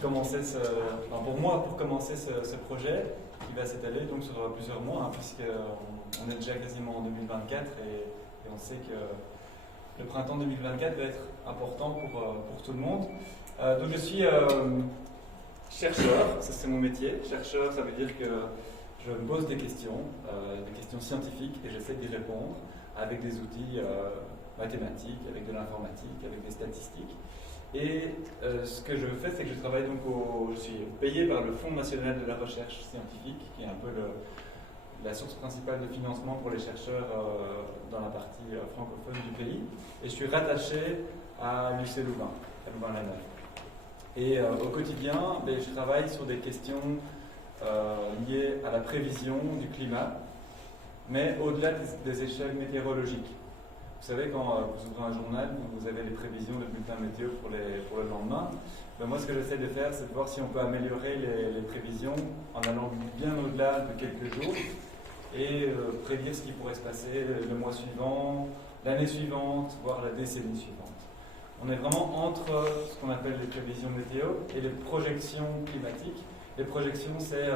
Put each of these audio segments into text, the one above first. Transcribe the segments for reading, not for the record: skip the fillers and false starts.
commencer pour commencer ce projet qui va s'étaler donc sur plusieurs mois, hein, puisqu'on est déjà quasiment en 2024 et on sait que le printemps 2024 va être important pour tout le monde. Donc je suis chercheur, ça c'est mon métier. Chercheur, ça veut dire que je me pose des questions scientifiques, et j'essaie d'y répondre avec des outils mathématiques, avec de l'informatique, avec des statistiques. Et ce que je fais, c'est que je travaille donc je suis payé par le Fonds national de la recherche scientifique, qui est un peu la source principale de financement pour les chercheurs dans la partie francophone du pays. Et je suis rattaché à l'UC Louvain, à Louvain-la-Neuve. Et au quotidien, je travaille sur des questions liées à la prévision du climat, mais au-delà des échelles météorologiques. Vous savez, quand vous ouvrez un journal, vous avez les prévisions de bulletins météo pour le lendemain. Moi, ce que j'essaie de faire, c'est de voir si on peut améliorer les prévisions en allant bien au-delà de quelques jours et prédire ce qui pourrait se passer le mois suivant, l'année suivante, voire la décennie suivante. On est vraiment entre ce qu'on appelle les prévisions météo et les projections climatiques. Les projections, c'est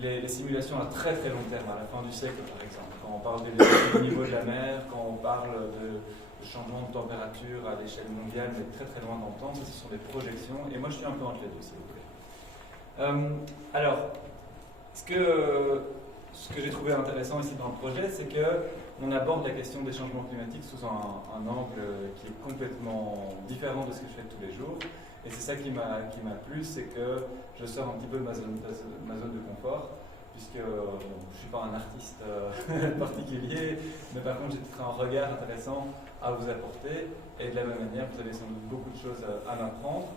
les simulations à très très long terme, à la fin du siècle par exemple. Quand on parle du niveau de la mer, quand on parle de changement de température à l'échelle mondiale, mais très très loin dans le temps, ce sont des projections. Et moi je suis un peu entre les deux, s'il vous plaît. Alors, ce que j'ai trouvé intéressant ici dans le projet, c'est qu'on aborde la question des changements climatiques sous un angle qui est complètement différent de ce que je fais tous les jours. Et c'est ça qui m'a plu, c'est que je sors un petit peu de ma zone de confort, puisque je ne suis pas un artiste particulier, mais par contre j'ai un regard intéressant à vous apporter, et de la même manière vous avez sans doute beaucoup de choses à m'apprendre.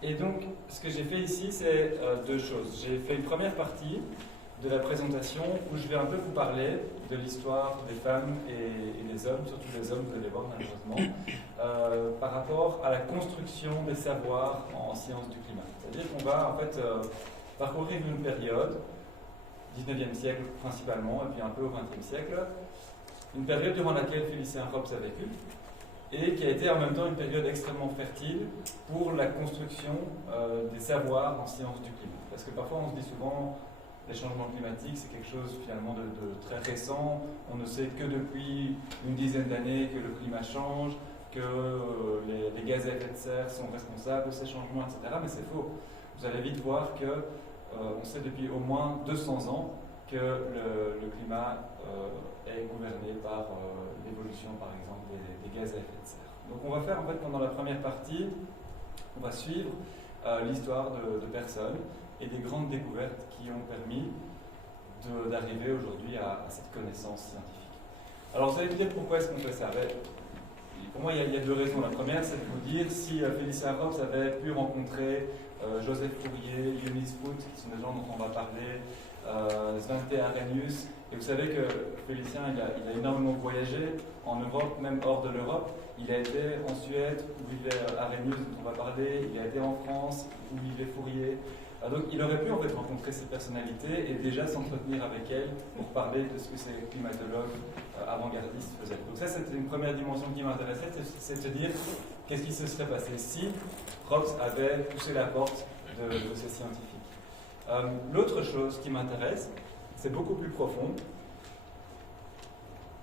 Et donc ce que j'ai fait ici, c'est deux choses. J'ai fait une première partie de la présentation où je vais un peu vous parler de l'histoire des femmes et des hommes, surtout des hommes, vous allez voir malheureusement, par rapport à la construction des savoirs en sciences du climat. C'est-à-dire qu'on va en fait parcourir une période, 19e siècle principalement, et puis un peu au 20e siècle, une période durant laquelle Félicien Rops a vécu, et qui a été en même temps une période extrêmement fertile pour la construction des savoirs en sciences du climat. Parce que parfois on se dit souvent, les changements climatiques, c'est quelque chose finalement de très récent. On ne sait que depuis une dizaine d'années que le climat change, que les gaz à effet de serre sont responsables de ces changements, etc. Mais c'est faux. Vous allez vite voir que on sait depuis au moins 200 ans que le climat est gouverné par l'évolution, par exemple, des gaz à effet de serre. Donc on va faire en fait pendant la première partie, on va suivre l'histoire de personnes et des grandes découvertes qui ont permis d'arriver aujourd'hui à cette connaissance scientifique. Alors vous allez me dire pourquoi est-ce qu'on fait ça? Pour moi, il y a deux raisons. La première, c'est de vous dire si Félicien Rops avait pu rencontrer Joseph Fourier, Eunice Foote, qui sont des gens dont on va parler, Svante Arrhenius. Et vous savez que Félicien, il a énormément voyagé en Europe, même hors de l'Europe. Il a été en Suède, où vivait Arrhenius, dont on va parler. Il a été en France, où vivait Fourier. Donc il aurait pu en fait rencontrer ces personnalités et déjà s'entretenir avec elles pour parler de ce que ces climatologues avant-gardistes faisaient. Donc ça, c'était une première dimension qui m'intéressait, c'est de se dire qu'est-ce qui se serait passé si Rops avait poussé la porte de ces scientifiques. L'autre chose qui m'intéresse, c'est beaucoup plus profond,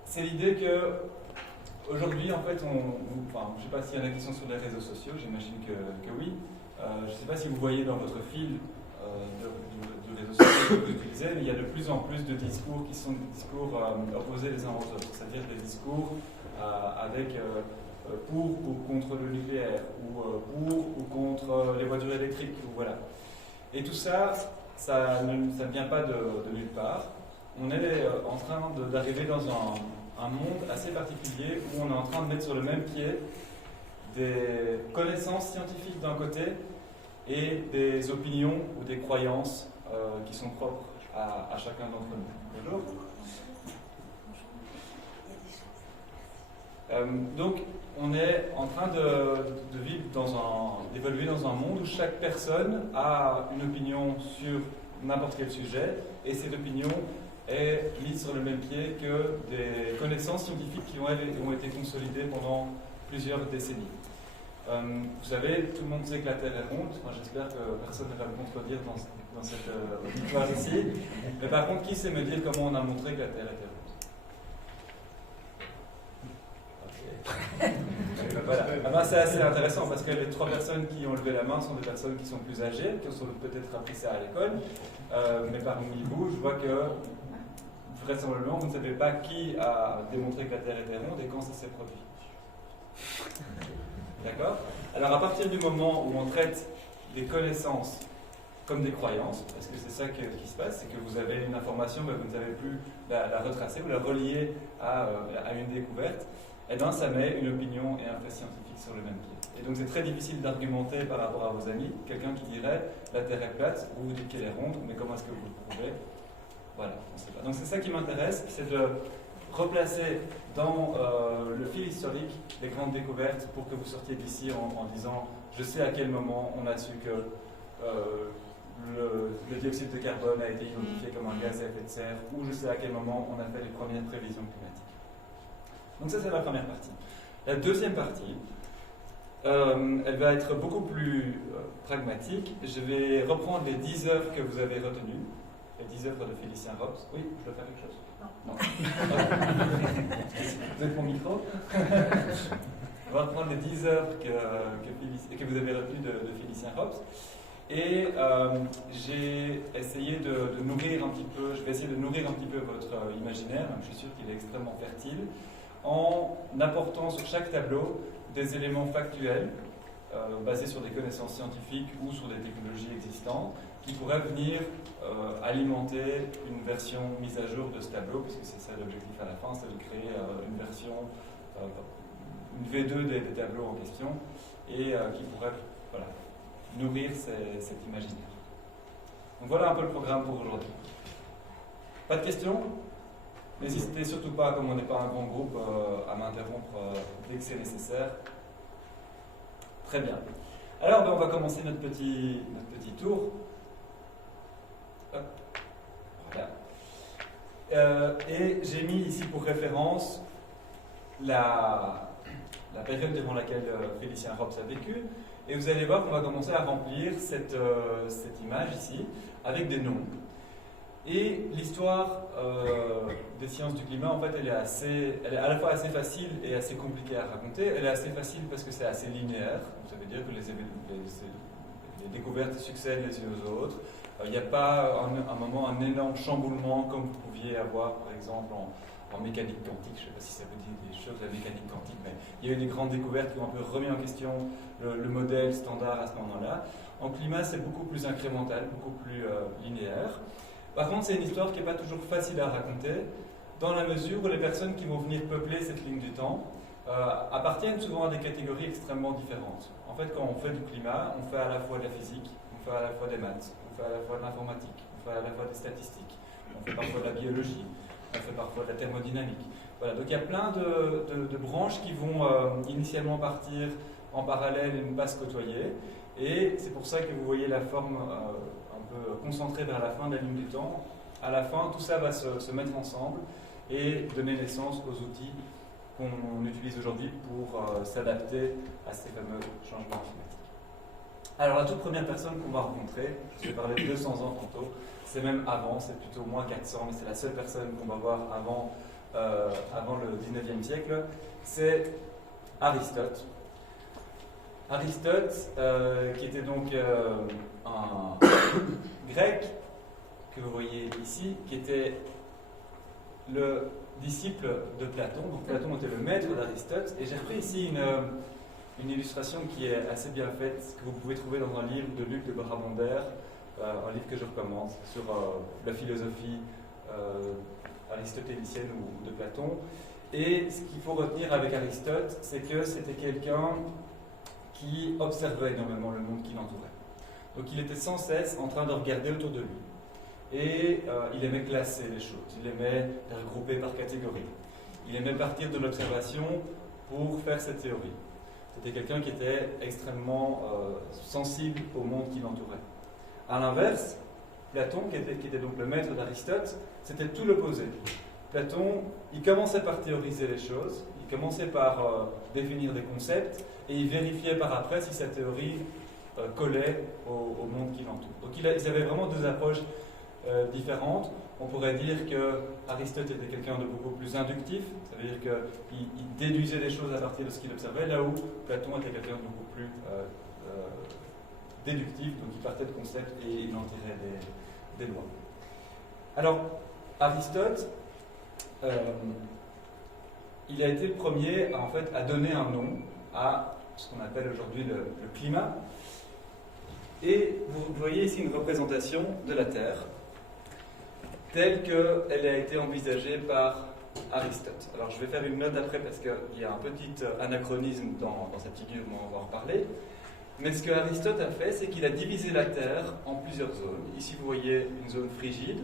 c'est l'idée que aujourd'hui, en fait, je ne sais pas s'il y en a qui sont sur les réseaux sociaux, j'imagine que oui. Je ne sais pas si vous voyez dans votre fil du réseau social que vous utilisez, mais il y a de plus en plus de discours qui sont des discours opposés les uns aux autres, c'est-à-dire des discours avec pour ou contre le nucléaire, ou pour ou contre les voitures électriques, voilà. Et tout ça, ça ne vient pas de nulle part. On est en train d'arriver dans un monde assez particulier où on est en train de mettre sur le même pied des connaissances scientifiques d'un côté et des opinions ou des croyances qui sont propres à chacun d'entre nous. Bonjour. Donc, on est en train d'évoluer dans un monde où chaque personne a une opinion sur n'importe quel sujet, et cette opinion est mise sur le même pied que des connaissances scientifiques qui ont été consolidées pendant plusieurs décennies. Vous savez, tout le monde sait que la Terre est ronde. Enfin, j'espère que personne ne va me contredire dans cette auditoire ici. Mais par contre, qui sait me dire comment on a montré que la Terre était ronde? Voilà. Ah ben, c'est assez intéressant parce que les 3 personnes qui ont levé la main sont des personnes qui sont plus âgées, qui ont peut-être appris ça à l'école. Mais parmi vous, je vois que vraisemblablement, vous ne savez pas qui a démontré que la Terre était ronde et quand ça s'est produit. D'accord? Alors, à partir du moment où on traite des connaissances comme des croyances, parce que c'est ça qui se passe, c'est que vous avez une information, mais vous ne savez plus la retracer ou la relier à une découverte, et bien ça met une opinion et un fait scientifique sur le même pied. Et donc c'est très difficile d'argumenter par rapport à vos amis. Quelqu'un qui dirait la Terre est plate, vous dites qu'elle est ronde, mais comment est-ce que vous le prouvez? Voilà, on ne sait pas. Donc c'est ça qui m'intéresse, c'est de replacer dans le fil historique les grandes découvertes pour que vous sortiez d'ici en disant je sais à quel moment on a su que le dioxyde de carbone a été identifié comme un gaz à effet de serre, ou je sais à quel moment on a fait les premières prévisions climatiques. Donc ça c'est la première partie. La deuxième partie, elle va être beaucoup plus pragmatique. Je vais reprendre les 10 œuvres que vous avez retenues, les 10 œuvres de Félicien Rops. Oui, je dois faire quelque chose? Non. Vous êtes mon micro? On va reprendre les 10 œuvres que vous avez retenues de Félicien Rops. Et j'ai essayé de nourrir un petit peu, je vais essayer de nourrir un petit peu votre imaginaire, même je suis sûr qu'il est extrêmement fertile, en apportant sur chaque tableau des éléments factuels basés sur des connaissances scientifiques ou sur des technologies existantes qui pourraient venir alimenter une version mise à jour de ce tableau, puisque c'est ça l'objectif à la fin, c'est de créer une version, une V2 des tableaux en question, et qui pourrait nourrir cet imaginaire. Donc voilà un peu le programme pour aujourd'hui. Pas de questions? N'hésitez surtout pas, comme on n'est pas un grand groupe, à m'interrompre dès que c'est nécessaire. Très bien. Alors, on va commencer notre petit tour. Hop. Voilà. Et j'ai mis ici pour référence la période durant laquelle Félicien Rops a vécu. Et vous allez voir qu'on va commencer à remplir cette image ici avec des noms. Et l'histoire des sciences du climat, en fait, elle est à la fois assez facile et assez compliquée à raconter. Elle est assez facile parce que c'est assez linéaire. Ça veut dire que les découvertes succèdent les unes aux autres. Il n'y a pas un moment, un énorme chamboulement comme vous pouviez avoir, par exemple, en mécanique quantique. Je ne sais pas si ça vous dit des choses, la mécanique quantique, mais il y a eu des grandes découvertes qui ont un peu remis en question le modèle standard à ce moment-là. En climat, c'est beaucoup plus incrémental, beaucoup plus linéaire. Par contre, c'est une histoire qui n'est pas toujours facile à raconter, dans la mesure où les personnes qui vont venir peupler cette ligne du temps appartiennent souvent à des catégories extrêmement différentes. En fait, quand on fait du climat, on fait à la fois de la physique, on fait à la fois des maths, on fait à la fois de l'informatique, on fait à la fois des statistiques, on fait parfois de la biologie, on fait parfois de la thermodynamique. Voilà, donc il y a plein de branches qui vont initialement partir en parallèle et ne pas se côtoyer. Et c'est pour ça que vous voyez la forme concentré vers la fin de la ligne du temps. À la fin, tout ça va se mettre ensemble et donner naissance aux outils qu'on utilise aujourd'hui pour s'adapter à ces fameux changements climatiques. Alors la toute première personne qu'on va rencontrer, je vais parler de 200 ans tantôt, c'est même avant, c'est plutôt moins 400, mais c'est la seule personne qu'on va voir avant le 19e siècle, c'est Aristote. Aristote, qui était donc un grec, que vous voyez ici, qui était le disciple de Platon. Donc Platon était le maître d'Aristote. Et j'ai repris ici une illustration qui est assez bien faite, que vous pouvez trouver dans un livre de Luc de Brabander, un livre que je recommande, sur la philosophie aristotélicienne ou de Platon. Et ce qu'il faut retenir avec Aristote, c'est que c'était quelqu'un qui observait énormément le monde qui l'entourait. Donc il était sans cesse en train de regarder autour de lui. Et il aimait classer les choses, il aimait les regrouper par catégorie. Il aimait partir de l'observation pour faire cette théorie. C'était quelqu'un qui était extrêmement sensible au monde qui l'entourait. À l'inverse, Platon, qui était donc le maître d'Aristote, c'était tout l'opposé. Platon, il commençait par théoriser les choses, il commençait par définir des concepts, et il vérifiait par après si sa théorie collait au monde qui l'entoure. Donc ils avaient vraiment deux approches différentes. On pourrait dire que Aristote était quelqu'un de beaucoup plus inductif, ça veut dire qu'il déduisait des choses à partir de ce qu'il observait, là où Platon était quelqu'un de beaucoup plus déductif, donc il partait de concepts et il en tirait des lois. Alors, Aristote, il a été le premier à donner un nom à ce qu'on appelle aujourd'hui le climat. Et vous voyez ici une représentation de la Terre telle qu'elle a été envisagée par Aristote. Alors je vais faire une note après parce qu'il y a un petit anachronisme dans cette figure, mais on va en reparler. Mais ce que Aristote a fait, c'est qu'il a divisé la Terre en plusieurs zones. Ici vous voyez une zone frigide,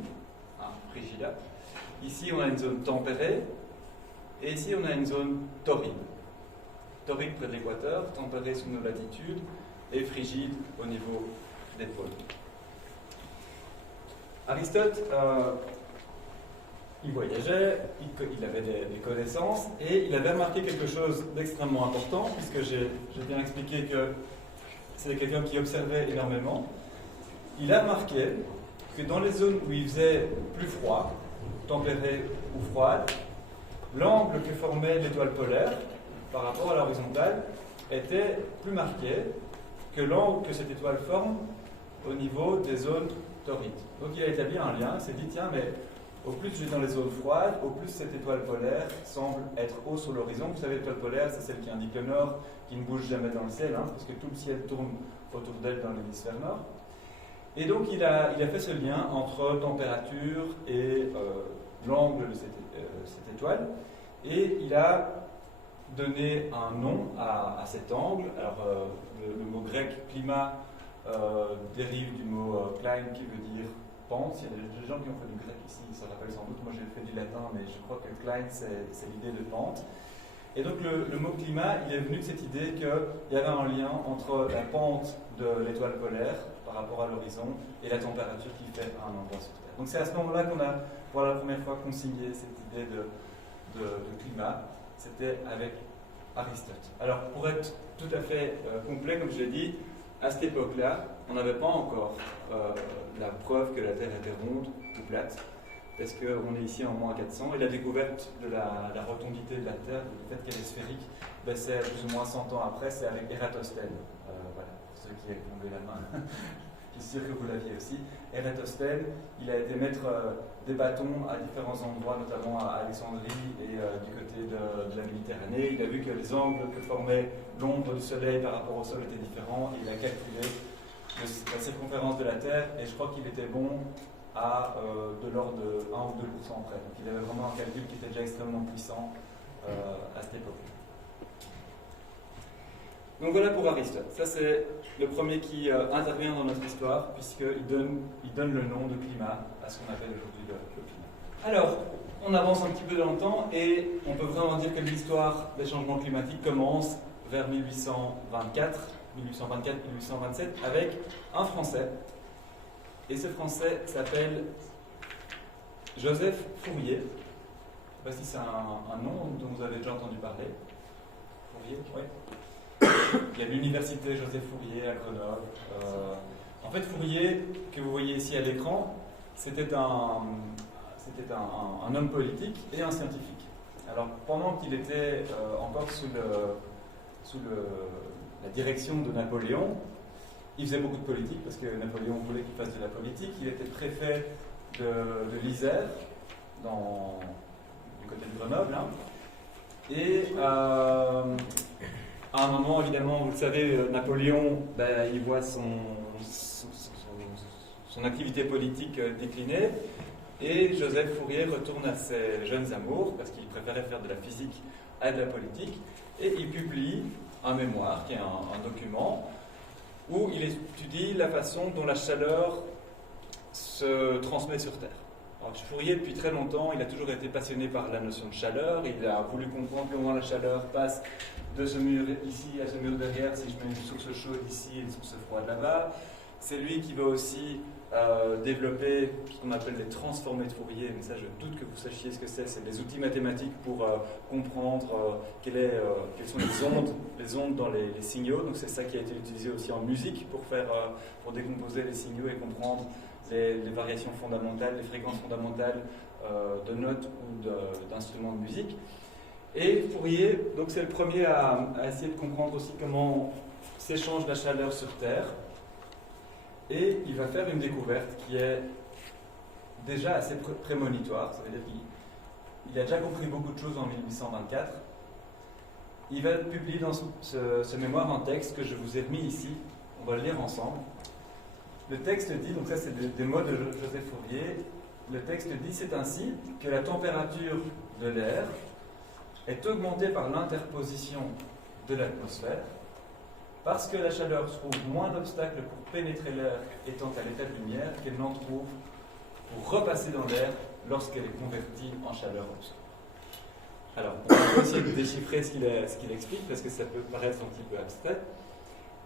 frigida. Ici on a une zone tempérée, et ici on a une zone torride. Torride près de l'équateur, tempérée sous nos latitudes, et frigide au niveau des pôles. Aristote, il voyageait, il avait des connaissances, et il avait remarqué quelque chose d'extrêmement important, puisque j'ai bien expliqué que c'était quelqu'un qui observait énormément. Il a remarqué que dans les zones où il faisait plus froid, tempéré ou froide, l'angle que formait l'étoile polaire par rapport à l'horizontale était plus marqué que l'angle que cette étoile forme au niveau des zones torrides. Donc il a établi un lien, il s'est dit tiens, mais au plus je vais dans les zones froides, au plus cette étoile polaire semble être haut sur l'horizon. Vous savez, l'étoile polaire, c'est celle qui indique le nord, qui ne bouge jamais dans le ciel, parce que tout le ciel tourne autour d'elle dans l'hémisphère nord. Et donc il a fait ce lien entre température et l'angle de cette étoile, et il a donné un nom à cet angle. Alors le mot grec climat dérive du mot klein qui veut dire pente. Il y a des gens qui ont fait du grec ici, ils se rappellent sans doute. Moi j'ai fait du latin, mais je crois que klein c'est l'idée de pente. Et donc le mot climat, il est venu de cette idée qu'il y avait un lien entre la pente de l'étoile polaire par rapport à l'horizon et la température qu'il fait à un endroit sur Terre. Donc c'est à ce moment-là qu'on a pour la première fois consigné cette idée de climat. C'était avec Aristote. Alors pour être tout à fait complet, comme je l'ai dit, à cette époque-là, on n'avait pas encore la preuve que la Terre était ronde ou plate, parce qu'on est ici en moins 400, et la découverte de la rotondité de la Terre, du fait qu'elle est sphérique, c'est plus ou moins 100 ans après, c'est avec Ératosthène. Voilà, pour ceux qui ont levé la main, je suis sûr que vous l'aviez aussi. Ératosthène, il a été mettre des bâtons à différents endroits, notamment à Alexandrie et du côté de la Méditerranée. Il a vu que les angles que formait l'ombre du Soleil par rapport au Sol étaient différents, et il a calculé la circonférence de la Terre, et je crois qu'il était bon à de l'ordre de 1 ou 2% près. Donc il avait vraiment un calcul qui était déjà extrêmement puissant à cette époque. Donc voilà pour Aristote. Ça c'est le premier qui intervient dans notre histoire, puisqu'il donne le nom de climat à ce qu'on appelle aujourd'hui le climat. Alors, on avance un petit peu dans le temps, et on peut vraiment dire que l'histoire des changements climatiques commence vers 1824-1827 avec un Français. Et ce Français s'appelle Joseph Fourier. Je ne sais pas si c'est un nom dont vous avez déjà entendu parler. Fourier, oui. Il y a l'université Joseph Fourier à Grenoble. En fait, Fourier, que vous voyez ici à l'écran, c'était un homme politique et un scientifique. Alors, pendant qu'il était encore sous la direction de Napoléon, il faisait beaucoup de politique parce que Napoléon voulait qu'il fasse de la politique. Il était préfet de l'Isère, du côté de Grenoble. Et à un moment, évidemment, vous le savez, Napoléon, il voit son activité politique décliner. Et Joseph Fourier retourne à ses jeunes amours, parce qu'il préférait faire de la physique à de la politique. Et il publie un mémoire, qui est un document, où il étudie la façon dont la chaleur se transmet sur Terre. Alors, Fourier, depuis très longtemps, il a toujours été passionné par la notion de chaleur. Il a voulu comprendre comment la chaleur passe de ce mur ici à ce mur derrière, si je mets une source chaude ici et une source froide là-bas. C'est lui qui va aussi développé ce qu'on appelle les transformés de Fourier, mais ça je doute que vous sachiez ce que c'est des outils mathématiques pour comprendre quelles sont les ondes dans les signaux, donc c'est ça qui a été utilisé aussi en musique pour décomposer les signaux et comprendre les variations fondamentales, les fréquences fondamentales de notes ou d'instruments de musique. Et Fourier, donc c'est le premier à essayer de comprendre aussi comment s'échange la chaleur sur Terre. Et il va faire une découverte qui est déjà assez prémonitoire. Ça veut dire qu'il a déjà compris beaucoup de choses en 1824. Il va publier dans ce mémoire un texte que je vous ai mis ici. On va le lire ensemble. Le texte dit, donc ça c'est des mots de Joseph Fourier, le texte dit: c'est ainsi que la température de l'air est augmentée par l'interposition de l'atmosphère, parce que la chaleur trouve moins d'obstacles pour pénétrer l'air étant à l'état de lumière qu'elle n'en trouve pour repasser dans l'air lorsqu'elle est convertie en chaleur obscure. Alors, on va essayer de déchiffrer ce qu'il explique, parce que ça peut paraître un petit peu abstrait.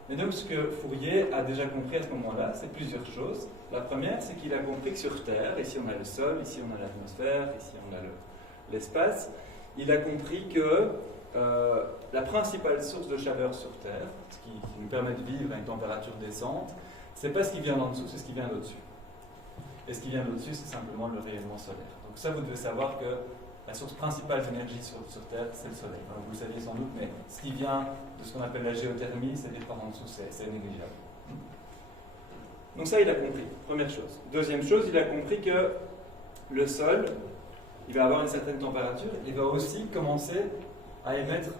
Mais donc, ce que Fourier a déjà compris à ce moment-là, c'est plusieurs choses. La première, c'est qu'il a compris que sur Terre, ici on a le sol, ici on a l'atmosphère, ici on a l'espace, il a compris que la principale source de chaleur sur Terre, ce qui nous permet de vivre à une température décente, c'est pas ce qui vient d'en dessous, c'est ce qui vient d'au-dessus. Et ce qui vient d'au-dessus, c'est simplement le rayonnement solaire. Donc ça, vous devez savoir que la source principale d'énergie sur Terre, c'est le soleil. Alors, vous le saviez sans doute, mais ce qui vient de ce qu'on appelle la géothermie, c'est-à-dire par en dessous, c'est négligeable. Donc ça, il a compris, première chose. Deuxième chose, il a compris que le sol, il va avoir une certaine température, il va aussi commencer à émettre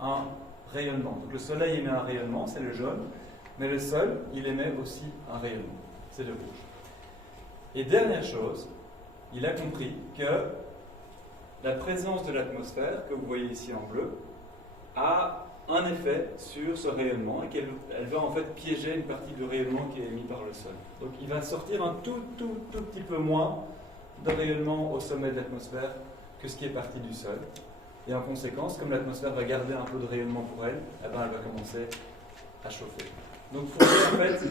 un rayonnement. Donc le soleil émet un rayonnement, c'est le jaune, mais le sol, il émet aussi un rayonnement, c'est le rouge. Et dernière chose, il a compris que la présence de l'atmosphère, que vous voyez ici en bleu, a un effet sur ce rayonnement et qu'elle va en fait piéger une partie du rayonnement qui est émis par le sol. Donc il va sortir un tout petit peu moins de rayonnement au sommet de l'atmosphère que ce qui est parti du sol. Et en conséquence, comme l'atmosphère va garder un peu de rayonnement pour elle, eh ben elle va commencer à chauffer. Donc Fourier, en fait,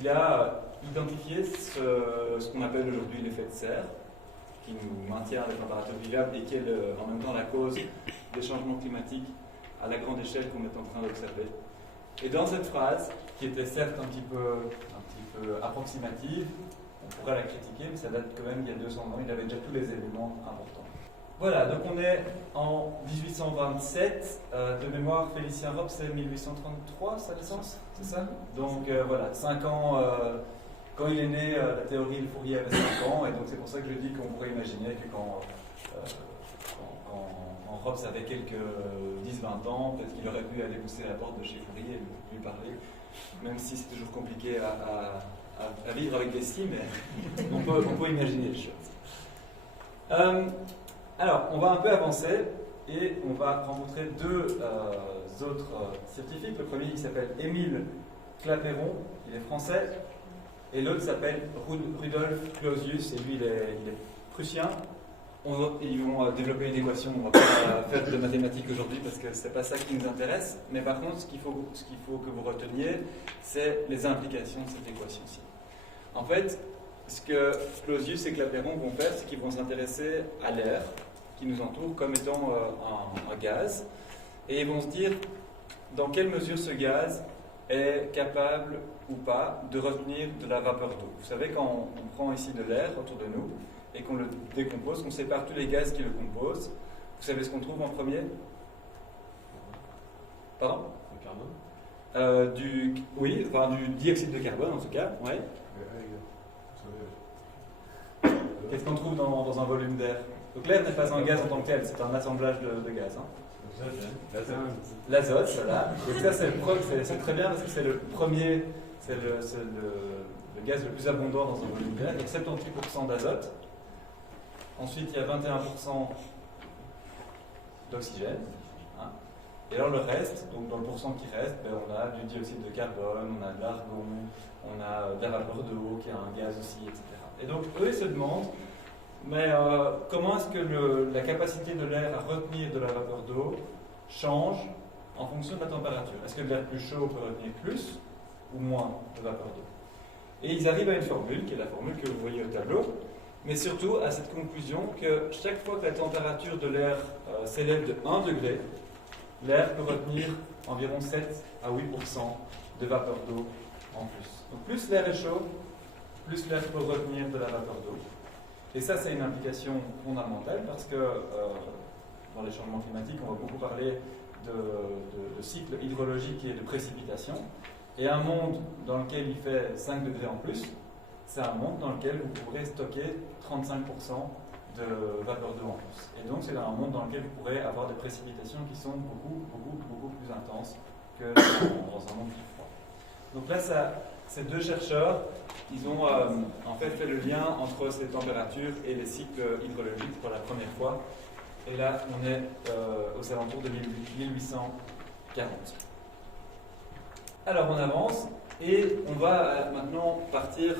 il a identifié ce qu'on appelle aujourd'hui l'effet de serre, qui nous maintient à la température vivable et qui est en même temps la cause des changements climatiques à la grande échelle qu'on est en train d'observer. Et dans cette phrase, qui était certes un petit peu approximative, on pourrait la critiquer, mais ça date quand même il y a 200 ans, il avait déjà tous les éléments importants. Voilà, donc on est en 1827, de mémoire, Félicien Rops, c'est 1833, sa naissance, c'est ça? Donc voilà, 5 ans, quand il est né, la théorie de Fourier avait 5 ans, et donc c'est pour ça que je dis qu'on pourrait imaginer que quand Rops avait quelques 10-20 ans, peut-être qu'il aurait pu aller pousser à la porte de chez Fourier et lui parler, même si c'est toujours compliqué à vivre avec des si, mais on peut imaginer les choses. Alors, on va un peu avancer et on va rencontrer deux autres scientifiques. Le premier, il s'appelle Émile Clapeyron, il est français, et l'autre s'appelle Rudolf Clausius, et lui, il est prussien. Ils vont développer une équation, on ne va pas faire de mathématiques aujourd'hui parce que ce n'est pas ça qui nous intéresse, mais par contre, ce qu'il faut que vous reteniez, c'est les implications de cette équation-ci. En fait, ce que Clausius et Clapeyron vont faire, c'est qu'ils vont s'intéresser à l'air qui nous entoure comme étant un gaz, et ils vont se dire dans quelle mesure ce gaz est capable ou pas de retenir de la vapeur d'eau. Vous savez, quand on prend ici de l'air autour de nous et qu'on le décompose, qu'on sépare tous les gaz qui le composent, vous savez ce qu'on trouve en premier? Pardon? Le carbone? Du dioxyde de carbone en tout cas. Ouais. Qu'est-ce qu'on trouve dans un volume d'air? Donc l'air n'est pas un gaz en tant que tel, c'est un assemblage de gaz. Hein. L'azote, voilà. Et ça, c'est très bien parce que c'est le premier, c'est le gaz le plus abondant dans un volume d'air. Il y a 78% d'azote. Ensuite, il y a 21% d'oxygène. Hein. Et alors le reste, donc dans le pourcent qui reste, on a du dioxyde de carbone, on a de l'argon, on a de la vapeur d'eau qui est un gaz aussi, etc. Et donc eux, ils se demandent, mais comment est-ce que la capacité de l'air à retenir de la vapeur d'eau change en fonction de la température? Est-ce que de l'air plus chaud peut retenir plus ou moins de vapeur d'eau? Et ils arrivent à une formule, qui est la formule que vous voyez au tableau, mais surtout à cette conclusion que chaque fois que la température de l'air s'élève de 1 degré, l'air peut retenir environ 7 à 8% de vapeur d'eau en plus. Donc plus l'air est chaud, plus l'air peut retenir de la vapeur d'eau. Et ça, c'est une implication fondamentale parce que dans les changements climatiques, on va beaucoup parler de cycle hydrologique et de précipitation. Et un monde dans lequel il fait 5 degrés en plus, c'est un monde dans lequel vous pourrez stocker 35% de vapeur d'eau en plus. Et donc, c'est un monde dans lequel vous pourrez avoir des précipitations qui sont beaucoup plus intenses que dans un monde plus froid. Donc là, ces deux chercheurs, ils ont en fait le lien entre ces températures et les cycles hydrologiques pour la première fois. Et là, on est aux alentours de 1840. Alors, on avance et on va maintenant partir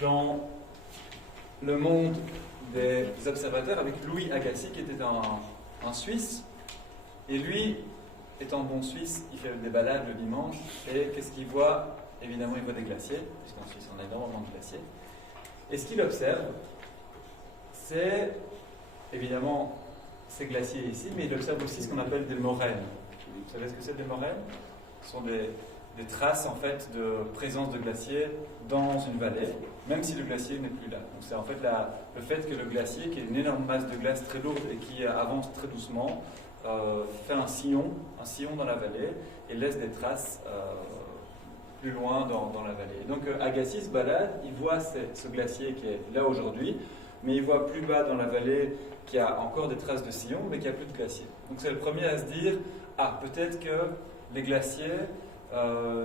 dans le monde des observateurs avec Louis Agassiz, qui était un Suisse. Et lui, étant bon Suisse, il fait des balades le dimanche. Et qu'est-ce qu'il voit? Évidemment, il voit des glaciers, puisqu'en Suisse, on a énormément de glaciers. Et ce qu'il observe, c'est évidemment ces glaciers ici, mais il observe aussi ce qu'on appelle des moraines. Vous savez ce que c'est des moraines? Ce sont des traces en fait de présence de glaciers dans une vallée, même si le glacier n'est plus là. Donc c'est en fait le fait que le glacier, qui est une énorme masse de glace très lourde et qui avance très doucement, fait un sillon dans la vallée et laisse des traces plus loin dans la vallée. Et donc Agassiz se balade, il voit ce glacier qui est là aujourd'hui, mais il voit plus bas dans la vallée qu'il y a encore des traces de sillon, mais qu'il n'y a plus de glacier. Donc c'est le premier à se dire, peut-être que les glaciers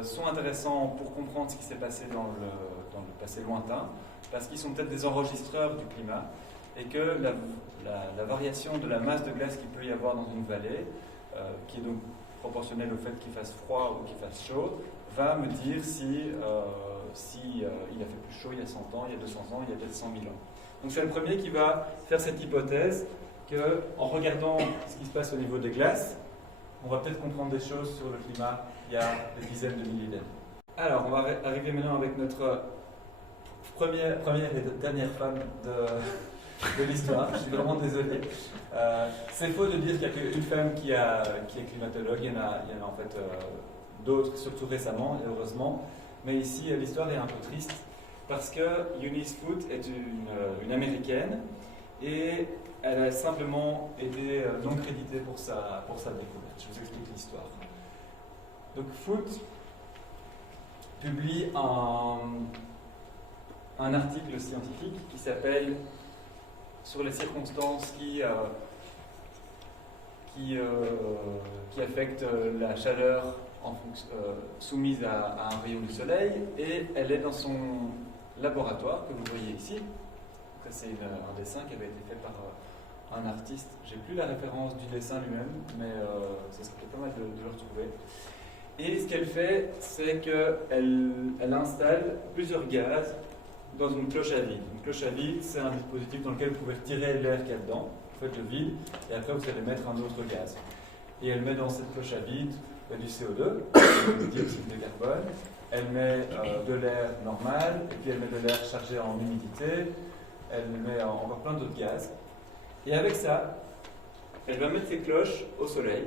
sont intéressants pour comprendre ce qui s'est passé dans le passé lointain, parce qu'ils sont peut-être des enregistreurs du climat, et que la variation de la masse de glace qu'il peut y avoir dans une vallée, qui est donc proportionnelle au fait qu'il fasse froid ou qu'il fasse chaud, va me dire si il a fait plus chaud il y a 100 ans, il y a 200 ans, il y a peut-être 100 000 ans. Donc c'est le premier qui va faire cette hypothèse qu'en regardant ce qui se passe au niveau des glaces, on va peut-être comprendre des choses sur le climat il y a des dizaines de milliers d'années. Alors, on va arriver maintenant avec notre première et dernière femme de l'histoire. Je suis vraiment désolé. C'est faux de dire qu'il n'y a qu'une femme qui est climatologue. Il y en a en fait d'autres, surtout récemment, et heureusement. Mais ici, l'histoire est un peu triste parce que Eunice Foote est une Américaine et elle a simplement été non créditée pour sa découverte. Je vous explique l'histoire. Donc Foote publie un article scientifique qui s'appelle « Sur les circonstances qui affectent la chaleur soumise à un rayon du soleil », et elle est dans son laboratoire que vous voyez ici. Ça, c'est un dessin qui avait été fait par un artiste. J'ai plus la référence du dessin lui-même, mais ça serait pas mal de le retrouver. Et ce qu'elle fait, c'est qu'elle installe plusieurs gaz dans une cloche à vide. Une cloche à vide, c'est un dispositif dans lequel vous pouvez retirer l'air qu'il y a dedans, vous faites le vide, et après vous allez mettre un autre gaz. Et elle met dans cette cloche à vide du CO2, du dioxyde de carbone, elle met de l'air normal, et puis elle met de l'air chargé en humidité, elle met encore plein d'autres gaz. Et avec ça, elle va mettre ses cloches au soleil,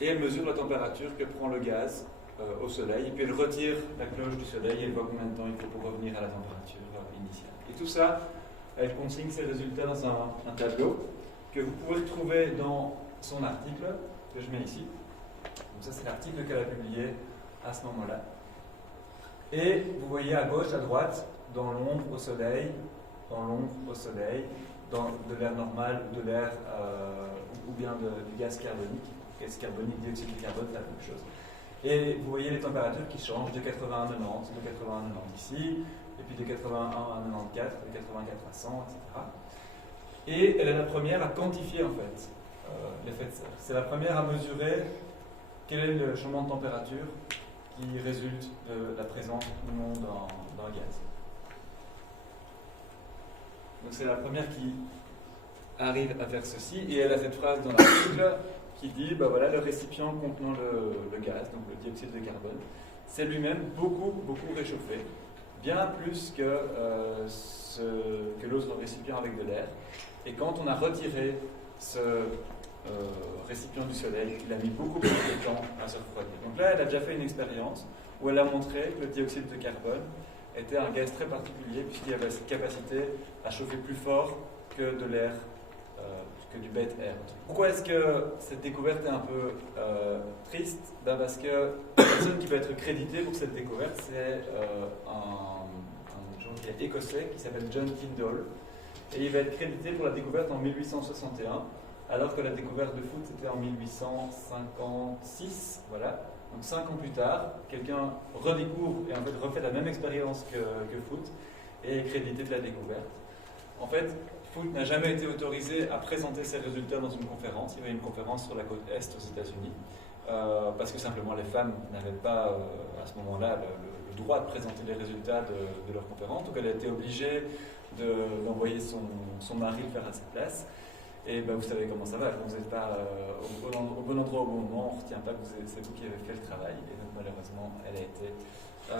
et elle mesure la température que prend le gaz au soleil, et puis elle retire la cloche du soleil, et elle voit combien de temps il faut pour revenir à la température initiale. Et tout ça, elle consigne ses résultats dans un tableau que vous pouvez trouver dans son article, que je mets ici. Donc ça, c'est l'article qu'elle a publié à ce moment-là. Et vous voyez à gauche, à droite, dans l'ombre au soleil, dans l'ombre au soleil, dans de l'air normal ou de l'air ou bien du gaz carbonique. Gaz carbonique, dioxyde de carbone, c'est la même chose. Et vous voyez les températures qui changent de 81 à 90, de 81 à 90 ici, et puis de 81 à 94, de 84 à 100, etc. Et elle est la première à quantifier en fait l'effet de serre. C'est la première à mesurer quel est le changement de température qui résulte de la présence ou non d'un gaz. Donc c'est la première qui arrive à faire ceci, et elle a cette phrase dans l'article qui dit, voilà, le récipient contenant le gaz, donc le dioxyde de carbone, c'est lui-même beaucoup réchauffé, bien plus que l'autre récipient avec de l'air. Et quand on a retiré ce récipient du Soleil, il a mis beaucoup plus de temps à se refroidir. Donc là, elle a déjà fait une expérience où elle a montré que le dioxyde de carbone était un gaz très particulier puisqu'il avait cette capacité à chauffer plus fort que de l'air, que du bête air. Pourquoi est-ce que cette découverte est un peu triste? Parce que la personne qui va être créditée pour cette découverte, c'est un gens qui est écossais, qui s'appelle John Tyndall, et il va être crédité pour la découverte en 1861, alors que la découverte de Foote était en 1856, voilà. Donc 5 ans plus tard, quelqu'un redécouvre et en fait refait la même expérience que Foote et est crédité de la découverte. En fait, Foote n'a jamais été autorisé à présenter ses résultats dans une conférence. Il y avait une conférence sur la côte Est aux États-Unis, parce que simplement les femmes n'avaient pas à ce moment-là le droit de présenter les résultats de leur conférence. Donc elle a été obligée d'envoyer son mari le faire à sa place. Et vous savez comment ça va, quand vous n'êtes pas au bon endroit au bon moment, on ne retient pas que c'est vous qui avez fait le travail. Et donc malheureusement, elle a été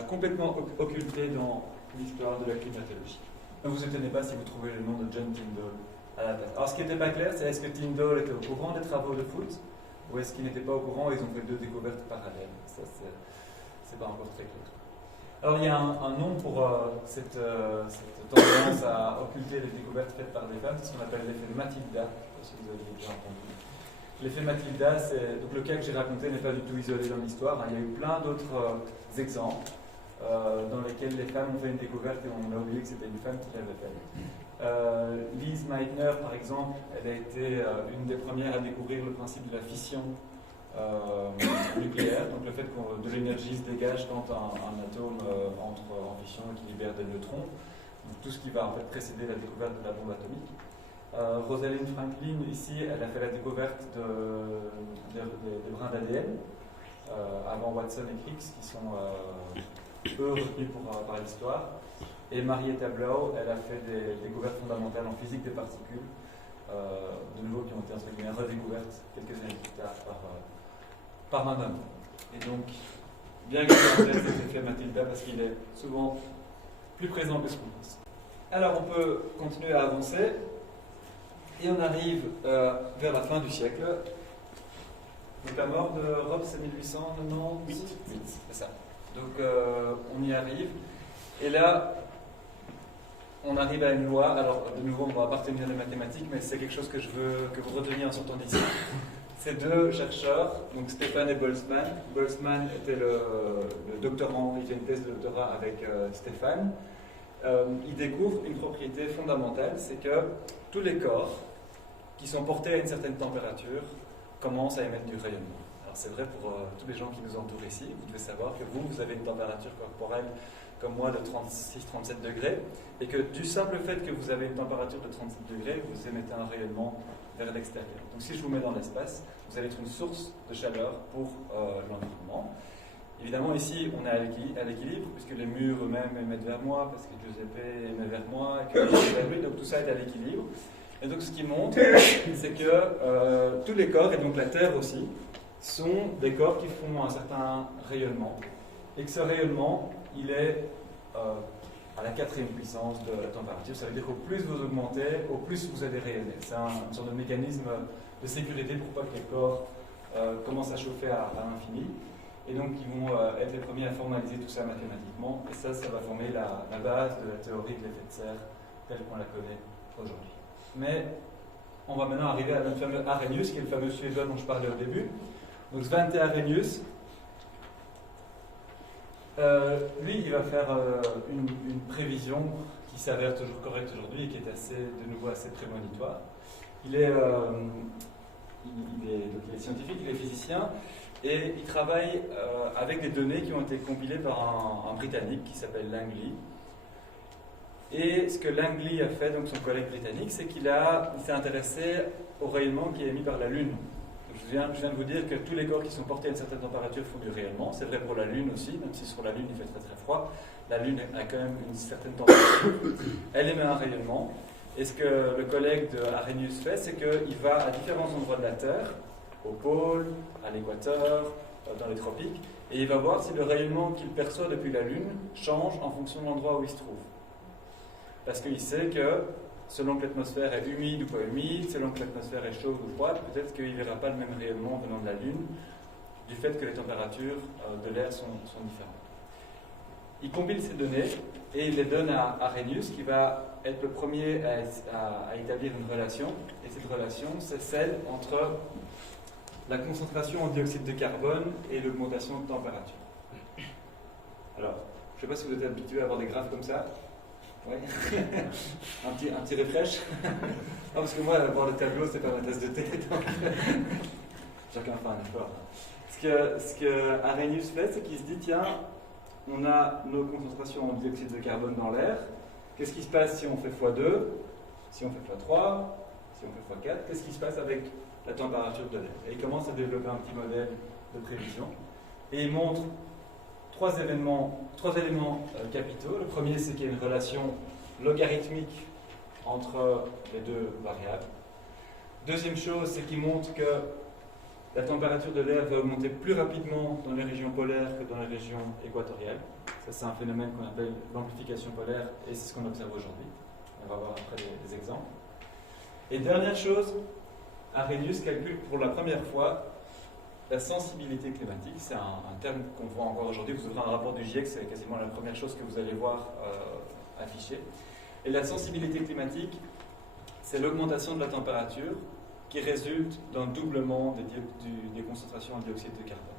complètement occultée dans l'histoire de la climatologie. Ne vous étonnez pas si vous trouvez le nom de John Tyndall à la place. Alors ce qui n'était pas clair, c'est est-ce que Tyndall était au courant des travaux de Foote ou est-ce qu'il n'était pas au courant et ils ont fait 2 découvertes parallèles. Ça, c'est pas encore très clair. Alors il y a un nom pour cette tendance à occulter les découvertes faites par des femmes, c'est ce qu'on appelle l'effet Matilda. Je ne sais pas si vous aviez déjà entendu. L'effet Matilda, donc le cas que j'ai raconté n'est pas du tout isolé dans l'histoire. Il y a eu plein d'autres exemples dans lesquels les femmes ont fait une découverte et on a oublié que c'était une femme qui l'avait faite. Lise Meitner, par exemple, elle a été une des premières à découvrir le principe de la fission nucléaire, donc le fait que de l'énergie se dégage quand un atome entre en fission et qui libère des neutrons, donc tout ce qui va en fait précéder la découverte de la bombe atomique. Rosalind Franklin, ici, elle a fait la découverte des brins d'ADN avant Watson et Crick, qui sont peu retenus par l'histoire. Et Marietta Blow, elle a fait des découvertes fondamentales en physique des particules, de nouveau qui ont été entre guillemets redécouvertes quelques années plus tard par un homme. Et donc, bien garder en tête cet effet Matilda parce qu'il est souvent plus présent que ce qu'on pense. Alors, on peut continuer à avancer et on arrive vers la fin du siècle. Donc, la mort de Robb, c'est 1898. C'est ça. Donc, on y arrive. Et là, on arrive à une loi. Alors, de nouveau, on va pas retenir les mathématiques, mais c'est quelque chose que je veux que vous reteniez en sortant d'ici. Ces 2 chercheurs, donc Stéphane et Boltzmann. Boltzmann était le doctorant, il fait une thèse de doctorat avec Stéphane. Ils découvrent une propriété fondamentale, c'est que tous les corps qui sont portés à une certaine température commencent à émettre du rayonnement. Alors c'est vrai pour tous les gens qui nous entourent ici, vous devez savoir que vous avez une température corporelle comme moi de 36-37 degrés, et que du simple fait que vous avez une température de 37 degrés, vous émettez un rayonnement vers l'extérieur. Donc si je vous mets dans l'espace, vous allez être une source de chaleur pour l'environnement. Évidemment, ici, on est à l'équilibre, puisque les murs eux-mêmes émettent vers moi, parce que Giuseppe émet vers moi, et que vers lui, donc tout ça est à l'équilibre. Et donc ce qui montre, c'est que tous les corps, et donc la Terre aussi, sont des corps qui font un certain rayonnement, et que ce rayonnement, il est à la 4e puissance de la température. Ça veut dire qu'au plus vous augmentez, au plus vous allez rayonner. C'est une sorte de mécanisme de sécurité pour pas que les corps commencent à chauffer à l'infini. Et donc, ils vont être les premiers à formaliser tout ça mathématiquement. Et ça va former la base de la théorie de l'effet de serre telle qu'on la connaît aujourd'hui. Mais on va maintenant arriver à notre fameux Arrhenius, qui est le fameux Suédois dont je parlais au début. Donc, Svante Arrhenius, lui, il va faire une prévision qui s'avère toujours correcte aujourd'hui et qui est de nouveau assez prémonitoire. Il est scientifique, il est physicien, et il travaille avec des données qui ont été compilées par un Britannique qui s'appelle Langley. Et ce que Langley a fait, donc son collègue britannique, c'est qu'il s'est intéressé au rayonnement qui est émis par la Lune. Je viens de vous dire que tous les corps qui sont portés à une certaine température font du rayonnement. C'est vrai pour la Lune aussi, même si sur la Lune il fait très très froid. La Lune a quand même une certaine température. Elle émet un rayonnement. Et ce que le collègue de Arrhenius fait, c'est qu'il va à différents endroits de la Terre, au pôle, à l'équateur, dans les tropiques, Et il va voir si le rayonnement qu'il perçoit depuis la Lune change en fonction de l'endroit où il se trouve. Parce qu'il sait que selon que l'atmosphère est humide ou pas humide, selon que l'atmosphère est chaude ou froide, peut-être qu'il ne verra pas le même rayonnement venant de la Lune, du fait que les températures de l'air sont différentes. Il compile ces données et il les donne à Arrhenius, qui va être le premier à établir une relation. Et cette relation, c'est celle entre la concentration en dioxyde de carbone et l'augmentation de température. Alors, je ne sais pas si vous êtes habitué à avoir des graphes comme ça. Oui. un petit refresh. Non, parce que moi, voir le tableau, c'est pas ma tasse de thé. Donc chacun fait un effort. Ce que Arrhenius fait, c'est qu'il se dit, tiens, on a nos concentrations en dioxyde de carbone dans l'air. Qu'est-ce qui se passe si on fait x2, si on fait x3, si on fait x4? Qu'est-ce qui se passe avec la température de l'air? Et il commence à développer un petit modèle de prévision. Et il montre trois éléments capitaux. Le premier, c'est qu'il y a une relation logarithmique entre les deux variables. Deuxième chose, c'est qu'il montre que la température de l'air va augmenter plus rapidement dans les régions polaires que dans les régions équatoriales. Ça, c'est un phénomène qu'on appelle l'amplification polaire, et c'est ce qu'on observe aujourd'hui. On va voir après des exemples. Et dernière chose, Arrhenius calcule pour la première fois la sensibilité climatique. C'est un terme qu'on voit encore aujourd'hui. Vous ouvrez un rapport du GIEC, c'est quasiment la première chose que vous allez voir affichée. Et la sensibilité climatique, c'est l'augmentation de la température qui résulte d'un doublement des concentrations en dioxyde de carbone.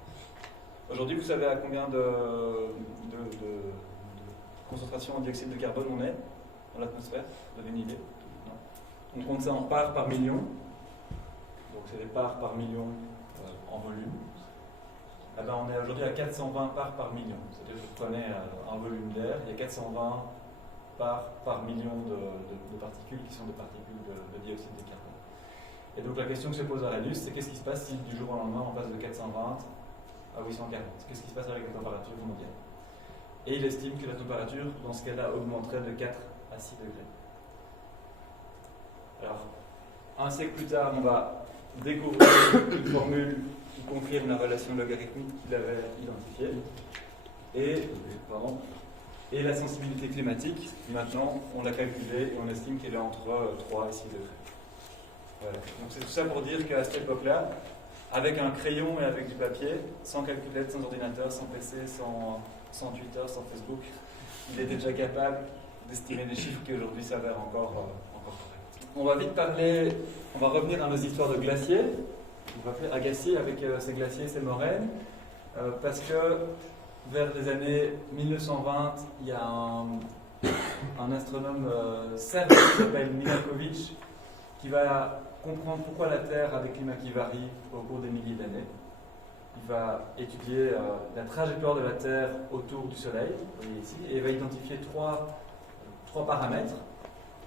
Aujourd'hui, vous savez à combien de concentration en dioxyde de carbone on est dans l'atmosphère? Vous avez une idée? Non. On compte ça en parts par million. Donc c'est des parts par million en volume. Eh ben, on est aujourd'hui à 420 parts par million. C'est-à-dire que vous prenez un volume d'air, il y a 420 parts par million de particules qui sont des particules de dioxyde de carbone. Et donc la question que se pose Arrhenius, c'est qu'est-ce qui se passe si du jour au lendemain on passe de 420 à 840? Qu'est-ce qui se passe avec la température mondiale? Et il estime que la température, dans ce cas-là, augmenterait de 4 à 6 degrés. Alors, un siècle plus tard, on va découvrir une formule qui confirme la relation logarithmique qu'il avait identifiée. Et la sensibilité climatique, maintenant, on l'a calculée et on estime qu'elle est entre 3 et 6 degrés. Voilà. Donc c'est tout ça pour dire qu'à cette époque-là, avec un crayon et avec du papier, sans calculette, sans ordinateur, sans PC, sans Twitter, sans Facebook, il était déjà capable d'estimer des chiffres qui aujourd'hui s'avèrent encore corrects. On va vite parler, on va revenir à nos histoires de glaciers. On va faire Agassiz avec ses glaciers, ses moraines, parce que vers les années 1920, il y a un astronome serbe qui s'appelle Milankovic qui va comprendre pourquoi la Terre a des climats qui varient au cours des milliers d'années. Il va étudier la trajectoire de la Terre autour du Soleil, vous voyez ici, et il va identifier trois paramètres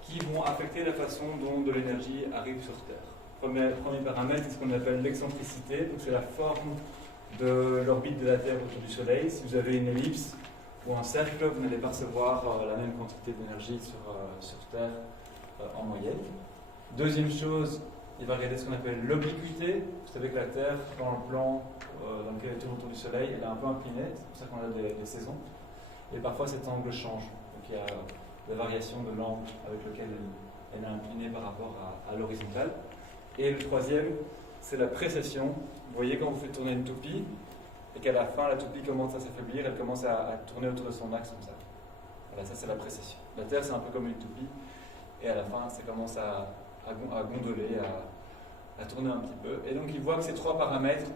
qui vont affecter la façon dont de l'énergie arrive sur Terre. Premier paramètre, c'est ce qu'on appelle l'excentricité, donc c'est la forme de l'orbite de la Terre autour du Soleil. Si vous avez une ellipse ou un cercle, vous n'allez pas recevoir la même quantité d'énergie sur Terre en moyenne. Deuxième chose, il va regarder ce qu'on appelle l'obliquité. Vous savez que la Terre, dans le plan dans lequel elle tourne autour du Soleil, elle est un peu inclinée, c'est pour ça qu'on a des saisons. Et parfois cet angle change. Donc il y a des variations de l'angle avec lequel elle est inclinée par rapport à l'horizontale. Et le troisième, c'est la précession. Vous voyez quand vous faites tourner une toupie, et qu'à la fin la toupie commence à s'affaiblir, elle commence à tourner autour de son axe comme ça. Voilà, ça c'est la précession. La Terre c'est un peu comme une toupie, et à la fin ça commence à gondoler, à tourner un petit peu. Et donc il voit que ces trois paramètres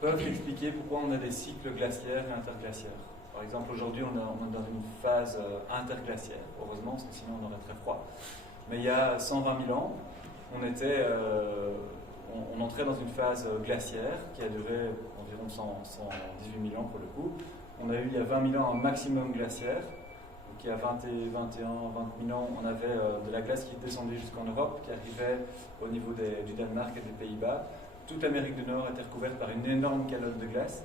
peuvent expliquer pourquoi on a des cycles glaciaires et interglaciaires. Par exemple, aujourd'hui on est dans une phase interglaciaire, heureusement, parce que sinon on aurait très froid. Mais il y a 120 000 ans, on entrait dans une phase glaciaire qui a duré environ 118 000 ans pour le coup. On a eu il y a 20 000 ans un maximum glaciaire. Donc il y a 20 000 ans, on avait de la glace qui est descendue jusqu'en Europe, qui arrivait au niveau du Danemark et des Pays-Bas. Toute l'Amérique du Nord était recouverte par une énorme calotte de glace.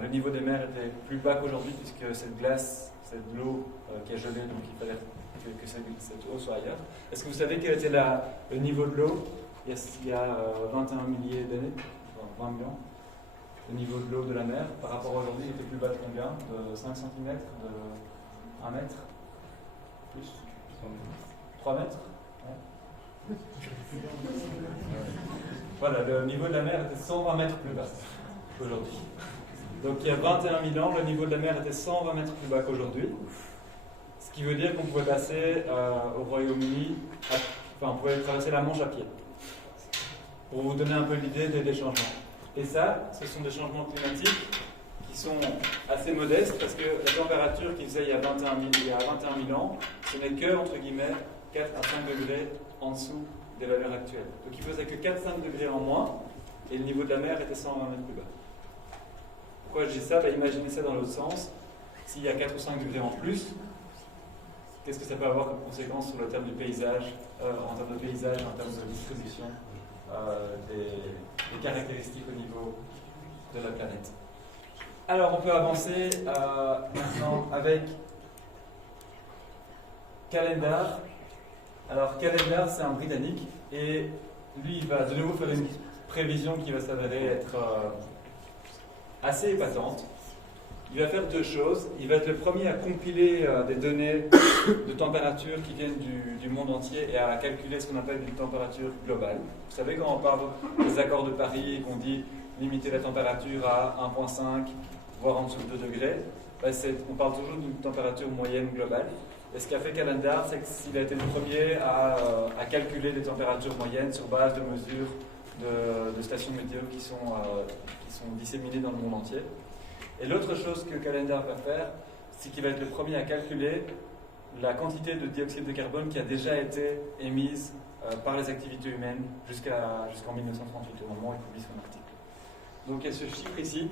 Le niveau des mers était plus bas qu'aujourd'hui puisque cette glace, c'est de l'eau qui a gelé, donc il fallait que cette eau soit ailleurs. Est-ce que vous savez quel était le niveau de l'eau il y a 21 milliers d'années, 20 000 ans? le niveau de l'eau de la mer. Par rapport à aujourd'hui, il était plus bas de combien? De 5 cm? De 1 mètre? Plus? 3 mètres? Ouais. Voilà, le niveau de la mer était 120 mètres plus bas qu'aujourd'hui. Donc il y a 21 000 ans, le niveau de la mer était 120 mètres plus bas qu'aujourd'hui. Ce qui veut dire qu'on pouvait passer au Royaume-Uni, on pouvait traverser la Manche à pied. Pour vous donner un peu l'idée des changements. Et ça, ce sont des changements climatiques qui sont assez modestes parce que la température qu'il faisait il y a 21 000 ans, ce n'est que, entre guillemets, 4 à 5 degrés en dessous des valeurs actuelles. Donc il faisait que 4-5 degrés en moins et le niveau de la mer était 120 mètres plus bas. Pourquoi je dis ça? Imaginez ça dans l'autre sens. S'il y a 4 ou 5 degrés en plus, qu'est-ce que ça peut avoir comme conséquence sur le terme du paysage, en termes de paysage, en termes de distribution des caractéristiques au niveau de la planète? Alors on peut avancer maintenant avec Calendar. Alors Calendar, c'est un Britannique et lui il va de nouveau faire une prévision qui va s'avérer être assez épatante. Il va faire deux choses. Il va être le premier à compiler des données de température qui viennent du monde entier et à calculer ce qu'on appelle une température globale. Vous savez, quand on parle des accords de Paris et qu'on dit limiter la température à 1,5 voire en dessous de 2 degrés, on parle toujours d'une température moyenne globale. Et ce qu'a fait Calendar, c'est qu'il a été le premier à calculer des températures moyennes sur base de mesures de stations météo qui sont disséminées dans le monde entier. Et l'autre chose que Calendar va faire, c'est qu'il va être le premier à calculer la quantité de dioxyde de carbone qui a déjà été émise par les activités humaines jusqu'en 1938, au moment où il publie son article. Donc il y a ce chiffre ici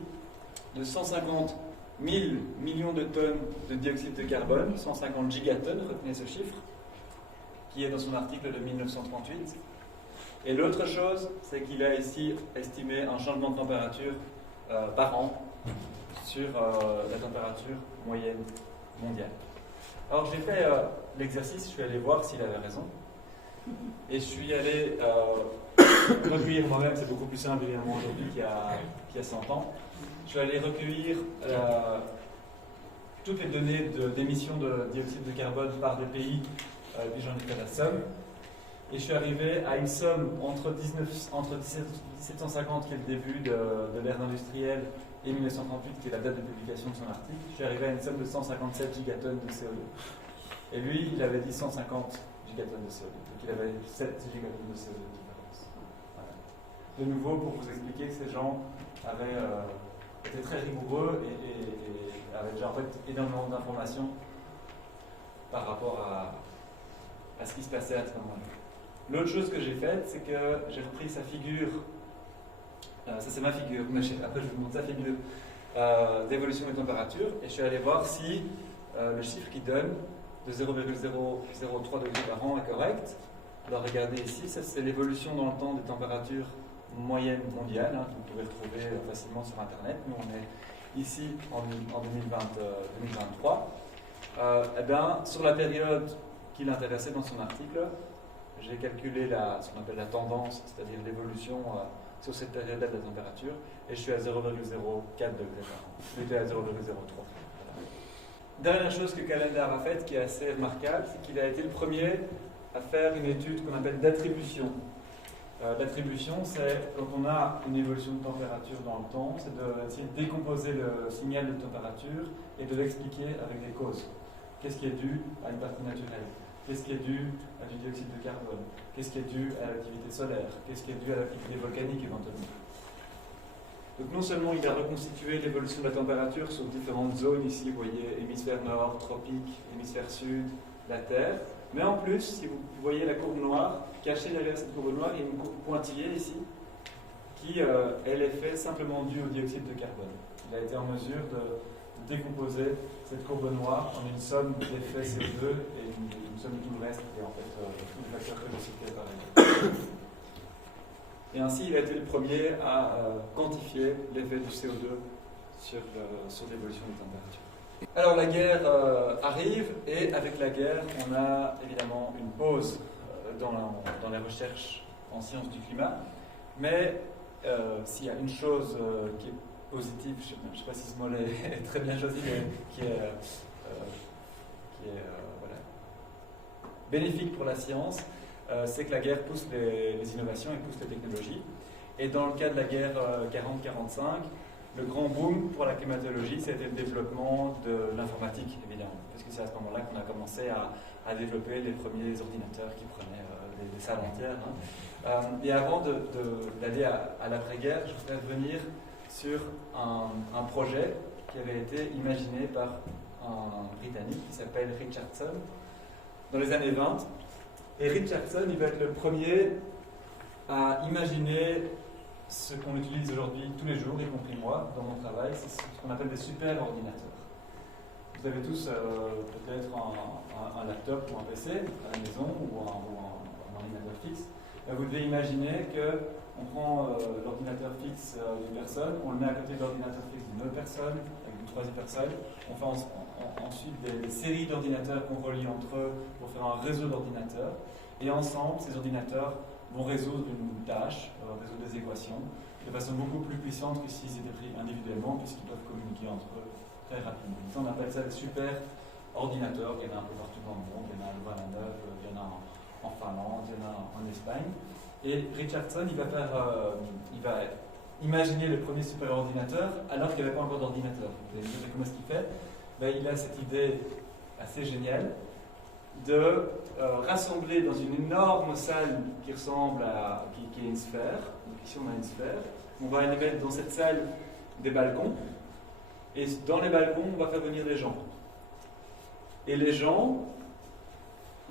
de 150 000 millions de tonnes de dioxyde de carbone, 150 gigatonnes, retenez ce chiffre, qui est dans son article de 1938. Et l'autre chose, c'est qu'il a ici estimé un changement de température par an sur la température moyenne mondiale. Alors j'ai fait l'exercice, je suis allé voir s'il avait raison. Et je suis allé recueillir moi-même, c'est beaucoup plus simple évidemment aujourd'hui qu'il y a 100 ans. Je suis allé recueillir toutes les données d'émissions de dioxyde de carbone par des pays, et puis j'en ai fait la somme. Et je suis arrivé à une somme entre 1750, qui est le début de l'ère industrielle, et 1938, qui est la date de publication de son article. Je suis arrivé à une somme de 157 gigatonnes de CO2. Et lui, il avait dit 150 gigatonnes de CO2. Donc il avait 7 gigatonnes de CO2 de différence. Voilà. De nouveau, pour vous expliquer que ces gens étaient très rigoureux et avaient déjà en fait énormément d'informations par rapport à ce qui se passait à ce moment-là. L'autre chose que j'ai faite, c'est que j'ai repris sa figure, ça c'est ma figure, mais après je vous montre sa figure d'évolution des températures, et je suis allé voir si le chiffre qu'il donne de 0,003 degrés par an est correct. Alors regardez ici, ça c'est l'évolution dans le temps des températures moyennes mondiales, que vous pouvez retrouver facilement sur Internet. Nous on est ici en 2023. Eh bien, sur la période qui l'intéressait dans son article, j'ai calculé ce qu'on appelle la tendance, c'est-à-dire l'évolution sur cette période-là de la température, et je suis à 0,04 degrés par an. J'étais à 0,03. Dernière chose que Calendar a faite, qui est assez remarquable, c'est qu'il a été le premier à faire une étude qu'on appelle d'attribution. L'attribution, c'est quand on a une évolution de température dans le temps, c'est d'essayer de décomposer le signal de température et de l'expliquer avec des causes. Qu'est-ce qui est dû à une partie naturelle? Qu'est-ce qui est dû à du dioxyde de carbone? Qu'est-ce qui est dû à l'activité solaire? Qu'est-ce qui est dû à l'activité volcanique éventuellement? Donc non seulement il a reconstitué l'évolution de la température sur différentes zones ici, vous voyez hémisphère nord, tropique, hémisphère sud, la Terre, mais en plus, si vous voyez la courbe noire, cachée derrière cette courbe noire, il y a une courbe pointillée ici, qui elle est faite simplement due au dioxyde de carbone. Il a été en mesure de décomposer cette courbe noire en une somme d'effets CO2 et une somme de tout le reste, et en fait tous les facteurs que j'ai cités pareil. Et ainsi, il a été le premier à quantifier l'effet du CO2 sur l'évolution des températures. Alors la guerre arrive, et avec la guerre, on a évidemment une pause dans les recherches en sciences du climat, mais s'il y a une chose qui est positive, je ne sais pas si ce mot est très bien choisi, mais qui est voilà, bénéfique pour la science, c'est que la guerre pousse les innovations et pousse les technologies. Et dans le cas de la guerre 40-45, le grand boom pour la climatologie, c'était le développement de l'informatique, évidemment, parce que c'est à ce moment-là qu'on a commencé à développer les premiers ordinateurs qui prenaient des salles entières. Et avant d'aller à l'après-guerre, je voudrais revenir sur un projet qui avait été imaginé par un Britannique qui s'appelle Richardson dans les années 20. Et Richardson, il va être le premier à imaginer ce qu'on utilise aujourd'hui tous les jours, y compris moi, dans mon travail, c'est ce qu'on appelle des super ordinateurs. Vous avez tous peut-être un laptop ou un PC à la maison ou un ordinateur fixe. Vous devez imaginer qu'on prend l'ordinateur fixe d'une personne, on le met à côté de l'ordinateur fixe d'une autre personne, avec une troisième personne. On fait ensuite des séries d'ordinateurs qu'on relie entre eux pour faire un réseau d'ordinateurs. Et ensemble, ces ordinateurs vont résoudre une tâche, résoudre des équations, de façon beaucoup plus puissante que s'ils étaient pris individuellement, puisqu'ils peuvent communiquer entre eux très rapidement. Ça, on appelle ça des super ordinateurs. Il y en a un peu partout dans le monde. Il y en a à Louvain-la-Neuve, il y en a en Finlande, il y en a en Espagne. Et Richardson, il va imaginer le premier super ordinateur alors qu'il n'y avait pas encore d'ordinateur. Vous allez me dire comment est-ce qu'il fait? Il a cette idée assez géniale de rassembler dans une énorme salle qui ressemble à qui est une sphère. Donc ici on a une sphère. On va aller mettre dans cette salle des balcons. Et dans les balcons, on va faire venir des gens. Et les gens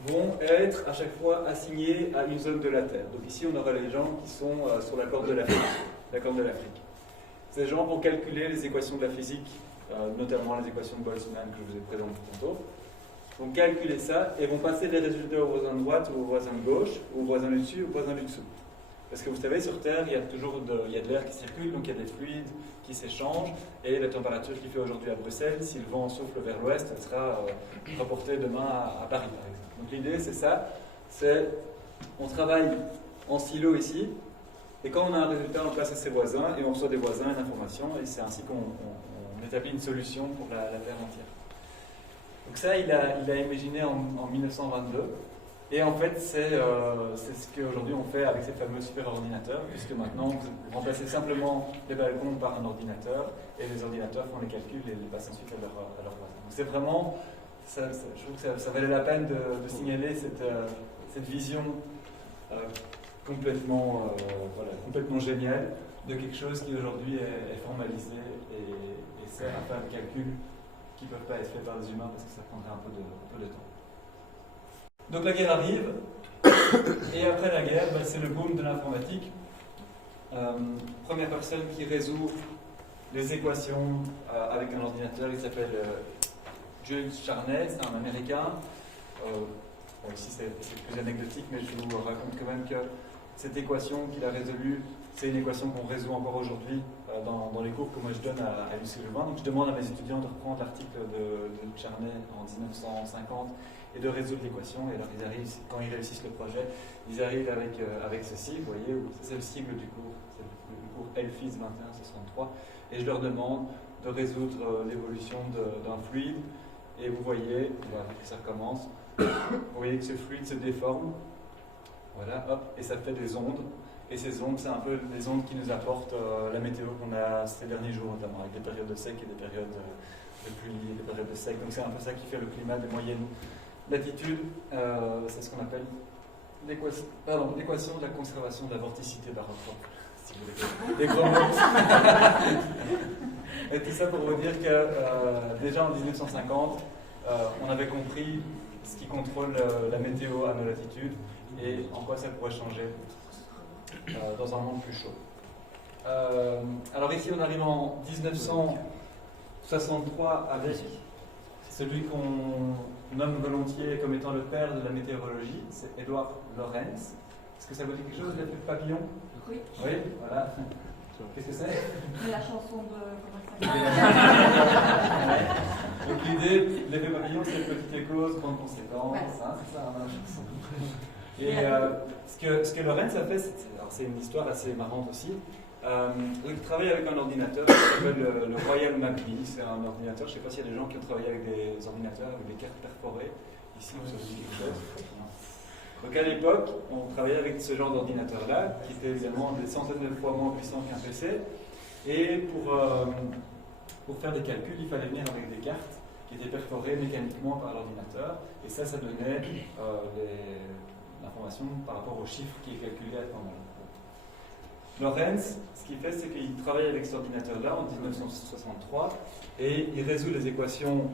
vont être à chaque fois assignés à une zone de la Terre. Donc ici, on aura les gens qui sont sur la corne de l'Afrique. Ces gens vont calculer les équations de la physique, notamment les équations de Boltzmann que je vous ai présentées tantôt. Vont calculer ça et vont passer les résultats au voisin de droite ou au voisin de gauche, ou au voisin du dessus ou au voisin du dessous. Parce que vous savez, sur Terre, il y a toujours de l'air qui circule, donc il y a des fluides qui s'échangent, et la température qu'il fait aujourd'hui à Bruxelles, si le vent souffle vers l'ouest, elle sera reportée demain à Paris, par exemple. Donc l'idée, c'est ça, on travaille en silo ici, et quand on a un résultat, on passe à ses voisins, et on reçoit des voisins une information, et c'est ainsi qu'on établit une solution pour la Terre entière. Donc ça, il a imaginé en 1922. Et en fait, c'est ce qu'aujourd'hui on fait avec ces fameux super-ordinateurs, puisque maintenant, vous remplacez simplement les balcons par un ordinateur, et les ordinateurs font les calculs et les passent ensuite à leurs voisins. Donc c'est vraiment, je trouve que ça valait la peine de signaler cette vision complètement géniale de quelque chose qui aujourd'hui est formalisé et sert à faire des calculs qui ne peuvent pas être faits par les humains parce que ça prendrait un peu de temps. Donc la guerre arrive, et après la guerre, c'est le boom de l'informatique. Première personne qui résout les équations avec un ordinateur, il s'appelle Jules Charney, c'est un Américain. Ici c'est plus anecdotique, mais je vous raconte quand même que cette équation qu'il a résolue, c'est une équation qu'on résout encore aujourd'hui dans les cours que moi je donne à l'UC Louvain. Donc je demande à mes étudiants de reprendre l'article de Charney en 1950 et de résoudre l'équation. Et alors ils arrivent, quand ils réussissent le projet, ils arrivent avec ceci, vous voyez, c'est le sigle du cours, c'est le cours ELPHIS 2163, et je leur demande de résoudre l'évolution d'un fluide, et vous voyez, ça recommence, vous voyez que ce fluide se déforme, voilà, hop, et ça fait des ondes, et ces ondes, c'est un peu les ondes qui nous apportent la météo qu'on a ces derniers jours, notamment avec des périodes de sec et des périodes de pluie et des périodes de sec, donc c'est un peu ça qui fait le climat des moyennes latitudes, c'est ce qu'on appelle l'équation de la conservation de la vorticité baroque. Si vous voulez. Des gros mots. Et tout ça pour vous dire que déjà en 1950, on avait compris ce qui contrôle la météo à nos latitudes et en quoi ça pourrait changer dans un monde plus chaud. Alors ici, on arrive en 1963 avec celui qu'on nomme volontiers comme étant le père de la météorologie, c'est Edward Lorenz. Est-ce que ça vous dit quelque chose, l'effet papillon? Oui. Oui, voilà. Qu'est-ce que c'est? La chanson de... Comment ça s'appelle? Donc l'idée, l'effet papillon, c'est petite cause, grande conséquence, ouais. Hein, c'est ça, la chanson. Et ce que Lorenz a fait, c'est une histoire assez marrante aussi, Donc, il travaille avec un ordinateur qui s'appelle le Royal MapBee. C'est un ordinateur, je ne sais pas s'il y a des gens qui ont travaillé avec des ordinateurs, avec des cartes perforées. Ici, vous avez quelque chose. Donc à l'époque, on travaillait avec ce genre d'ordinateur-là, qui était évidemment des centaines de fois moins puissant qu'un PC. Et pour faire des calculs, il fallait venir avec des cartes qui étaient perforées mécaniquement par l'ordinateur. Et ça donnait l'information par rapport au chiffre qui est calculé à ce moment-là. Lorenz, ce qu'il fait, c'est qu'il travaille avec cet ordinateur-là en 1963 et il résout les équations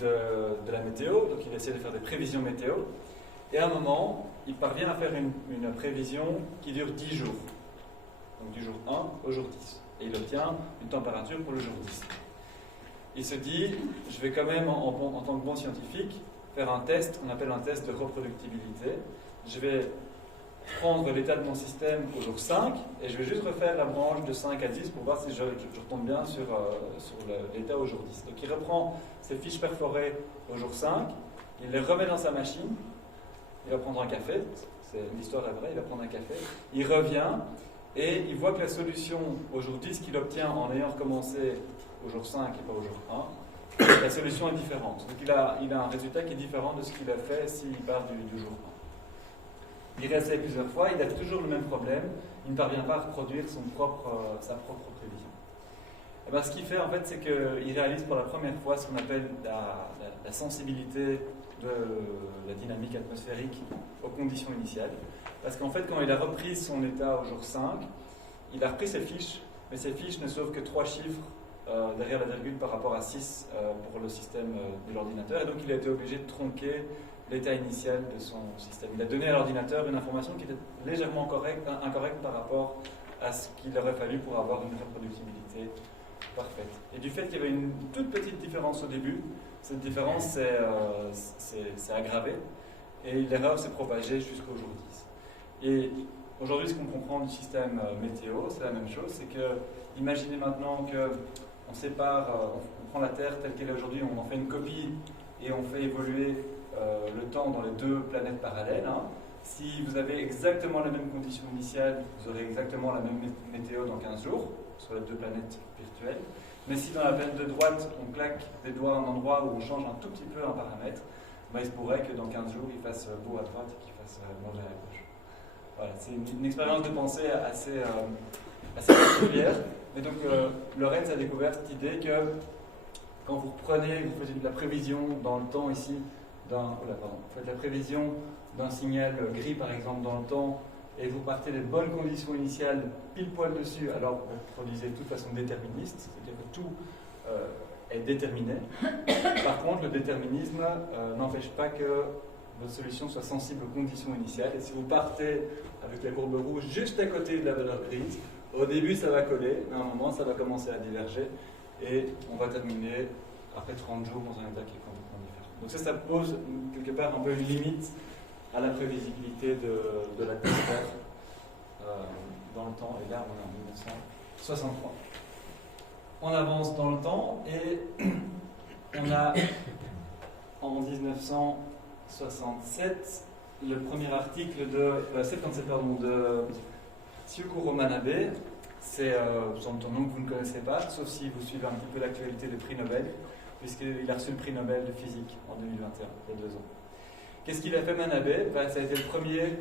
de la météo. Donc il essaie de faire des prévisions météo. Et à un moment, il parvient à faire une prévision qui dure 10 jours. Donc du jour 1 au jour 10. Et il obtient une température pour le jour 10. Il se dit, je vais quand même, en tant que bon scientifique, faire un test qu'on appelle un test de reproductibilité. Je vais prendre l'état de mon système au jour 5 et je vais juste refaire la branche de 5 à 10 pour voir si je retombe bien sur l'état au jour 10. Donc il reprend ses fiches perforées au jour 5, il les remet dans sa machine, il va prendre un café, l'histoire est vraie, il va prendre un café, il revient et il voit que la solution au jour 10 qu'il obtient en ayant recommencé au jour 5 et pas au jour 1, la solution est différente. Donc il a un résultat qui est différent de ce qu'il a fait s'il part du jour 1. Il réessaye plusieurs fois, il a toujours le même problème, il ne parvient pas à reproduire sa propre prévision. Et bien, ce qu'il fait en fait, c'est qu'il réalise pour la première fois ce qu'on appelle la sensibilité de la dynamique atmosphérique aux conditions initiales. Parce qu'en fait, quand il a repris son état au jour 5, il a repris ses fiches, mais ces fiches ne sauvent que 3 chiffres derrière la virgule par rapport à 6 pour le système de l'ordinateur. Et donc, il a été obligé de tronquer l'état initial de son système. Il a donné à l'ordinateur une information qui était légèrement incorrecte par rapport à ce qu'il aurait fallu pour avoir une reproductibilité parfaite. Et du fait qu'il y avait une toute petite différence au début, cette différence s'est aggravée et l'erreur s'est propagée jusqu'au jour 10. Et aujourd'hui, ce qu'on comprend du système météo, c'est la même chose, c'est que, imaginez maintenant qu'on sépare, on prend la Terre telle qu'elle est aujourd'hui, on en fait une copie et on fait évoluer le temps dans les 2 planètes parallèles. Si vous avez exactement les mêmes conditions initiales, vous aurez exactement la même météo dans 15 jours, sur les 2 planètes virtuelles. Mais si dans la planète de droite, on claque des doigts à un endroit où on change un tout petit peu un paramètre, il se pourrait que dans 15 jours, il fasse beau à droite et qu'il fasse mauvais à gauche. Voilà, c'est une expérience de pensée assez particulière. Et donc, Lorenz a découvert cette idée que quand vous faites de la prévision dans le temps ici, vous faites la prévision d'un signal gris par exemple dans le temps et vous partez des bonnes conditions initiales pile poil dessus, alors vous produisez de toute façon déterministe, c'est-à-dire que tout est déterminé. Par contre, le déterminisme n'empêche pas que votre solution soit sensible aux conditions initiales. Et si vous partez avec la courbe rouge juste à côté de la valeur grise, au début ça va coller, mais à un moment ça va commencer à diverger et on va terminer après 30 jours dans un état qui est complètement différent. Donc ça pose quelque part un peu une limite à la prévisibilité de l'atmosphère dans le temps. Et là, on est en 1963. On avance dans le temps et on a en 1967 le premier article de Syukuro Manabe. C'est un nom que vous ne connaissez pas, sauf si vous suivez un petit peu l'actualité des prix Nobel, puisqu'il a reçu le prix Nobel de physique en 2021, il y a 2 ans. Qu'est-ce qu'il a fait Manabe? Ça a été le premier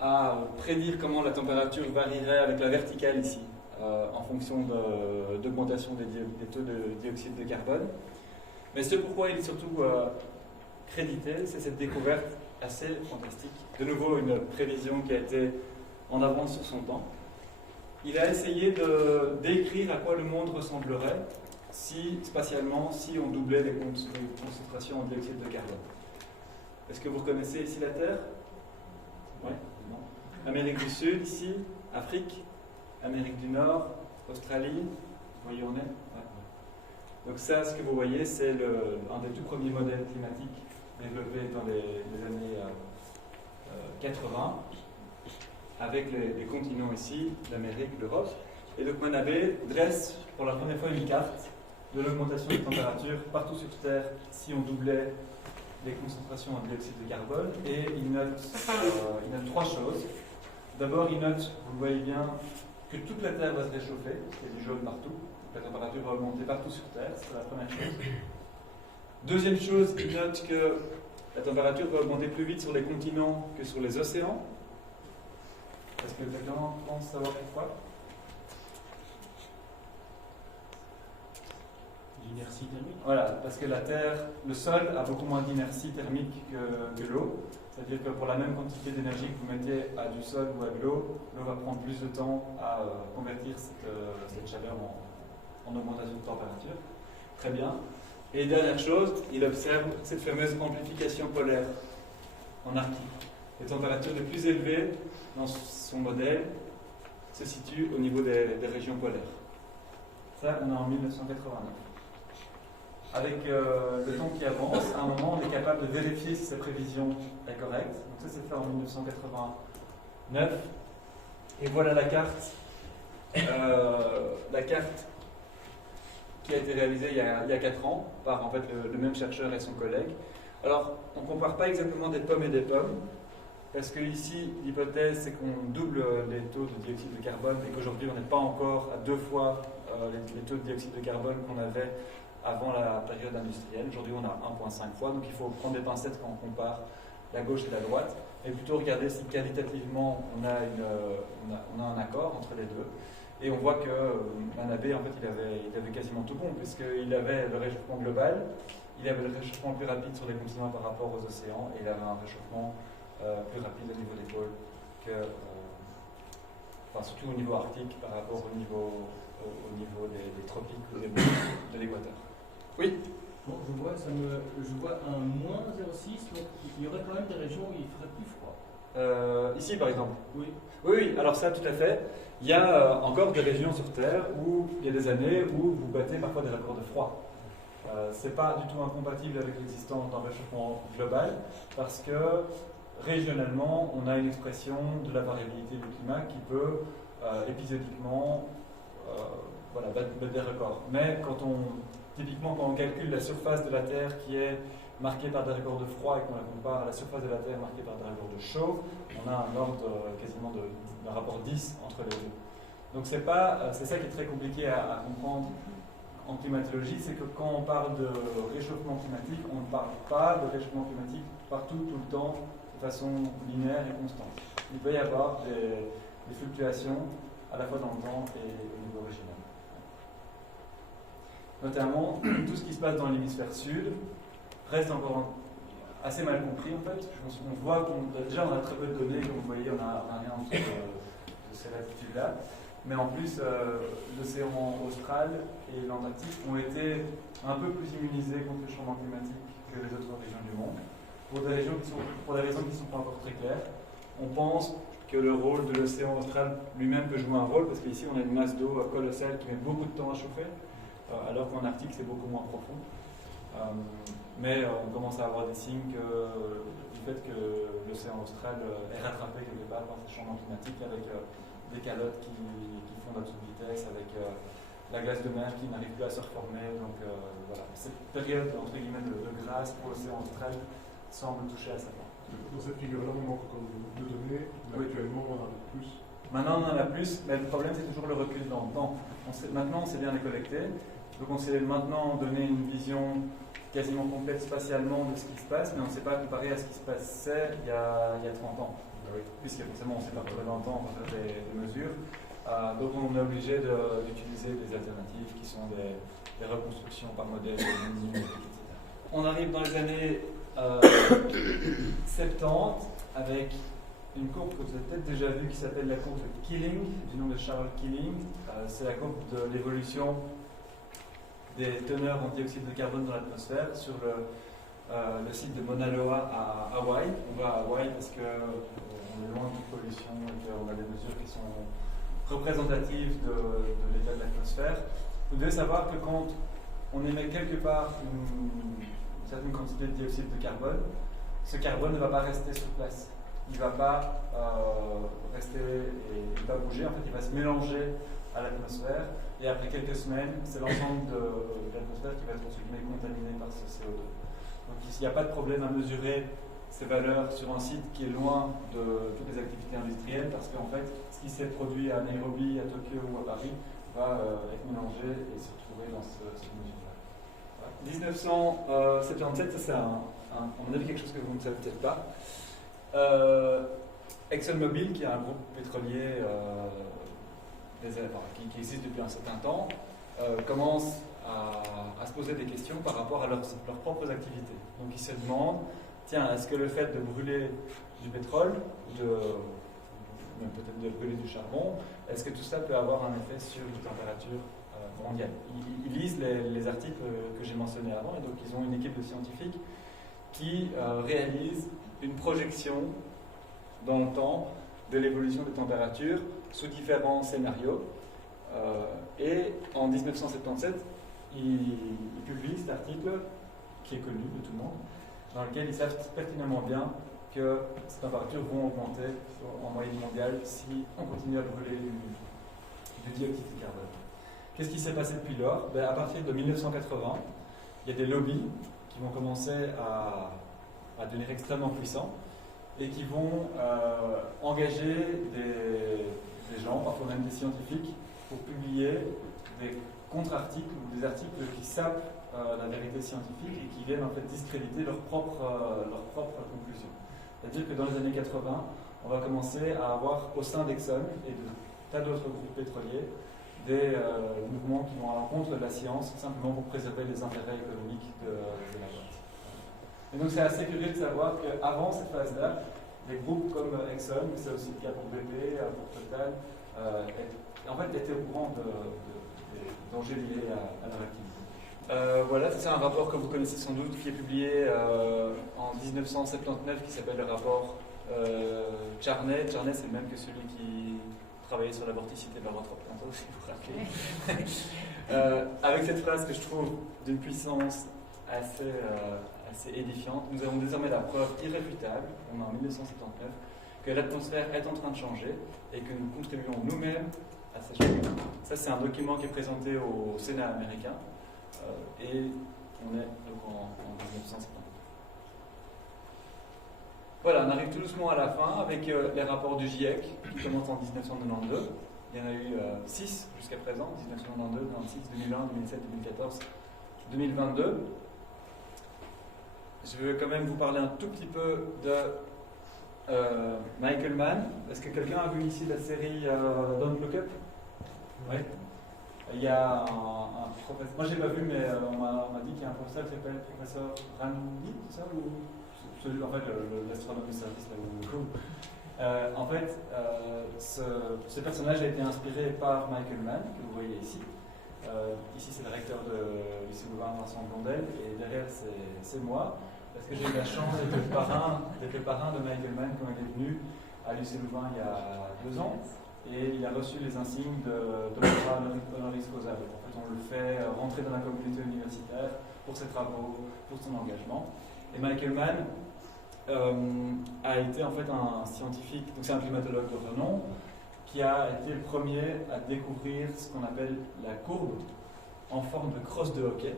à prédire comment la température varierait avec la verticale ici, en fonction d'augmentation des taux de dioxyde de carbone. Mais ce pourquoi il est surtout crédité, c'est cette découverte assez fantastique. De nouveau, une prévision qui a été en avance sur son temps. Il a essayé de décrire à quoi le monde ressemblerait spatialement, si on doublait les concentrations en dioxyde de carbone. Est-ce que vous reconnaissez ici la Terre? Oui. Amérique du Sud, ici, Afrique, Amérique du Nord, Australie, vous voyez où on est? Ouais. Donc ça, ce que vous voyez, c'est un des tout premiers modèles climatiques développés dans les années 80, avec les continents ici, l'Amérique, l'Europe. Et donc Manabe dresse pour la première fois une carte de l'augmentation des températures partout sur Terre si on doublait les concentrations en dioxyde de carbone. Et il note 3 choses. D'abord, il note, vous le voyez bien, que toute la Terre va se réchauffer, parce qu'il y a du jaune partout, donc la température va augmenter partout sur Terre, c'est la première chose. Deuxième chose, il note que la température va augmenter plus vite sur les continents que sur les océans. Est-ce que quelqu'un pense savoir pourquoi? L'inertie thermique. Voilà, parce que la Terre, le sol a beaucoup moins d'inertie thermique que l'eau. C'est-à-dire que pour la même quantité d'énergie que vous mettez à du sol ou à de l'eau, l'eau va prendre plus de temps à convertir cette chaleur en augmentation de température. Très bien. Et dernière chose, il observe cette fameuse amplification polaire en Arctique. Les températures les plus élevées dans son modèle se situent au niveau des régions polaires. Ça, on est en 1989. Avec le temps qui avance, à un moment, on est capable de vérifier si sa prévision est correcte. Donc ça, c'est fait en 1989. Et voilà la carte. La carte qui a été réalisée il y a 4 ans par en fait, le même chercheur et son collègue. Alors, on ne compare pas exactement des pommes et des pommes, parce que ici, l'hypothèse, c'est qu'on double les taux de dioxyde de carbone et qu'aujourd'hui, on n'est pas encore à 2 fois les taux de dioxyde de carbone qu'on avait avant la période industrielle. Aujourd'hui, on a 1,5 fois, donc il faut prendre des pincettes quand on compare la gauche et la droite, et plutôt regarder si qualitativement on a un accord entre les deux. Et on voit que Manabe, en fait, il avait quasiment tout bon, puisqu'il avait le réchauffement global, il avait le réchauffement plus rapide sur les continents par rapport aux océans, et il avait un réchauffement plus rapide au niveau des pôles surtout au niveau arctique par rapport au niveau des tropiques ou de l'équateur. Oui. Bon, je vois un moins 0,6, donc il y aurait quand même des régions où il ferait plus froid. Ici, par exemple. Oui. Oui, alors ça, tout à fait. Il y a encore des régions sur Terre où il y a des années où vous battez parfois des records de froid. Ce n'est pas du tout incompatible avec l'existence d'un réchauffement global, parce que régionalement, on a une expression de la variabilité du climat qui peut épisodiquement battre des records. Mais typiquement, quand on calcule la surface de la Terre qui est marquée par des records de froid et qu'on la compare à la surface de la Terre marquée par des records de chaud, on a un ordre quasiment d'un rapport 10 entre les deux. Donc c'est ça qui est très compliqué à comprendre en climatologie, c'est que quand on parle de réchauffement climatique, on ne parle pas de réchauffement climatique partout, tout le temps, de façon linéaire et constante. Il peut y avoir des fluctuations à la fois dans le temps et au niveau régional. Notamment, tout ce qui se passe dans l'hémisphère sud reste encore assez mal compris en fait. On voit déjà on a très peu de données, comme vous voyez, on n'a rien en dessous de ces latitudes-là. Mais en plus, l'océan austral et l'Antarctique ont été un peu plus immunisés contre le changement climatique que les autres régions du monde, pour des raisons qui ne sont pas encore très claires. On pense que le rôle de l'océan austral lui-même peut jouer un rôle, parce qu'ici on a une masse d'eau colossale qui met beaucoup de temps à chauffer, alors qu'en Arctique c'est beaucoup moins profond. Mais on commence à avoir des signes du fait que l'océan austral est rattrapé quelque part par ce changement climatique, avec des calottes qui fondent à toute vitesse, avec la glace de mer qui n'arrive plus à se reformer. Donc voilà, cette période entre guillemets de grâce pour l'océan austral semble toucher à sa fin. Dans cette figure-là, on manque encore de données, mais actuellement on en a plus. Maintenant on en a plus, mais le problème c'est toujours le recul dans le temps. Maintenant on sait bien les collecter, donc on sait maintenant donner une vision quasiment complète spatialement de ce qui se passe, mais on ne sait pas comparer à ce qui se passait il y a 30 ans. Oui. Puisque forcément on ne sait pas retrouver dans le temps, on va faire des mesures. Donc on est obligé d'utiliser des alternatives qui sont des reconstructions par modèle, etc. On arrive dans les années 70 avec une courbe que vous avez peut-être déjà vue qui s'appelle la courbe de Keeling, du nom de Charles Keeling. C'est la courbe de l'évolution des teneurs en dioxyde de carbone dans l'atmosphère sur le site de Mauna Loa à Hawaï. On va à Hawaï parce qu'on est loin de toute pollution et qu'on a des mesures qui sont représentatives de l'état de l'atmosphère. Vous devez savoir que quand on émet quelque part une certaine quantité de dioxyde de carbone, ce carbone ne va pas rester sur place. Il ne va pas rester et ne pas bouger. En fait, il va se mélanger à l'atmosphère. Et après quelques semaines, c'est l'ensemble de l'atmosphère qui va être contaminé par ce CO2. Donc il n'y a pas de problème à mesurer ces valeurs sur un site qui est loin de toutes les activités industrielles, parce qu'en fait, ce qui s'est produit à Nairobi, à Tokyo ou à Paris va être mélangé et se retrouver dans cette mesure-là. 1977, ça c'est à mon avis quelque chose que vous ne savez peut-être pas. ExxonMobil, qui est un groupe pétrolier qui existe depuis un certain temps, commence à se poser des questions par rapport à leurs propres activités. Donc ils se demandent, tiens, est-ce que le fait de brûler du pétrole, même peut-être de brûler du charbon, est-ce que tout ça peut avoir un effet sur les températures mondiales? Ils lisent les articles que j'ai mentionnés avant, et donc ils ont une équipe de scientifiques qui réalise une projection dans le temps de l'évolution des températures sous différents scénarios. Et en 1977, ils publient cet article qui est connu de tout le monde, dans lequel ils savent pertinemment bien que ces températures vont augmenter en moyenne mondiale si on continue à brûler du dioxyde de carbone. Qu'est-ce qui s'est passé depuis lors? À partir de 1980, il y a des lobbies qui vont commencer à devenir extrêmement puissants et qui vont engager des gens, parfois même des scientifiques, pour publier des contre-articles ou des articles qui sapent la vérité scientifique et qui viennent en fait discréditer leurs propres conclusions. C'est-à-dire que dans les années 80, on va commencer à avoir au sein d'Exxon et de tas d'autres groupes pétroliers des mouvements qui vont à l'encontre de la science simplement pour préserver les intérêts économiques de la boîte. Et donc c'est assez curieux de savoir qu'avant cette phase-là, des groupes comme Exxon, mais c'est aussi le cas pour BP, pour Total, en fait étaient au courant des dangers liés à leur activité. Voilà, c'est un rapport que vous connaissez sans doute, qui est publié en 1979, qui s'appelle le rapport Charney. Charney, c'est le même que celui qui travaillait sur la vorticité de la Rothrock, si vous vous rappelez. Avec cette phrase que je trouve d'une puissance assez édifiante, nous avons désormais la preuve irréfutable, on est en 1979, que l'atmosphère est en train de changer et que nous contribuons nous-mêmes à ces changements. Ça, c'est un document qui est présenté au Sénat américain et on est donc en 1979. Voilà, on arrive tout doucement à la fin avec les rapports du GIEC qui commencent en 1992. Il y en a eu 6 jusqu'à présent, 1992, 96, 2001, 2007, 2014, 2022. Je veux quand même vous parler un tout petit peu de Michael Mann. Est-ce que quelqu'un a vu ici la série Don't Look Up? Oui. Il y a un professeur, moi je l'ai pas vu, mais on m'a dit qu'il y a un professeur qui s'appelle professeur Randy, c'est ça, ou celui, en fait, l'astronome du service, là où en fait, ce personnage a été inspiré par Michael Mann, que vous voyez ici. Ici, c'est le recteur de lycée Louvain, Vincent Blondel, et derrière, c'est moi, parce que j'ai eu la chance d'être le parrain de Michael Mann quand il est venu à lycée Louvain il y a 2 ans, et il a reçu les insignes de doctorat honoris causa. En fait, on le fait rentrer dans la communauté universitaire pour ses travaux, pour son engagement. Et Michael Mann a été en fait un scientifique, donc c'est un climatologue de renom, qui a été le premier à découvrir ce qu'on appelle la courbe en forme de crosse de hockey.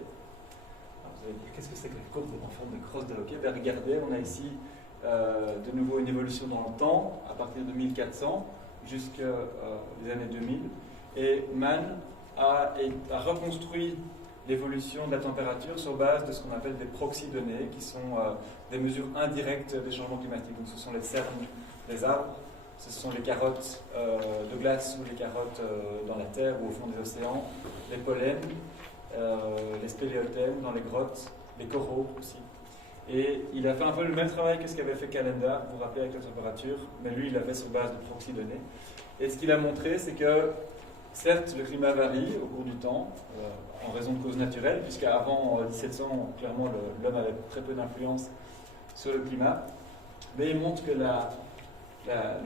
Alors vous allez dire, qu'est-ce que c'est que la courbe en forme de crosse de hockey? Ben, regardez, on a ici de nouveau une évolution dans le temps, à partir de 1400 jusqu'aux les années 2000. Et Mann a reconstruit l'évolution de la température sur base de ce qu'on appelle des proxy-données, qui sont des mesures indirectes des changements climatiques. Donc ce sont les cernes des arbres, ce sont les carottes de glace ou les carottes dans la terre ou au fond des océans, les pollens, les spéléothèmes dans les grottes, les coraux aussi. Et il a fait un peu le même travail que ce qu'avait fait Calendar, vous vous rappelez, avec la température, mais lui il l'a fait sur base de proxy-données. Et ce qu'il a montré, c'est que certes, le climat varie au cours du temps, en raison de causes naturelles, puisqu'avant 1700, clairement, l'homme avait très peu d'influence sur le climat. Mais il montre que le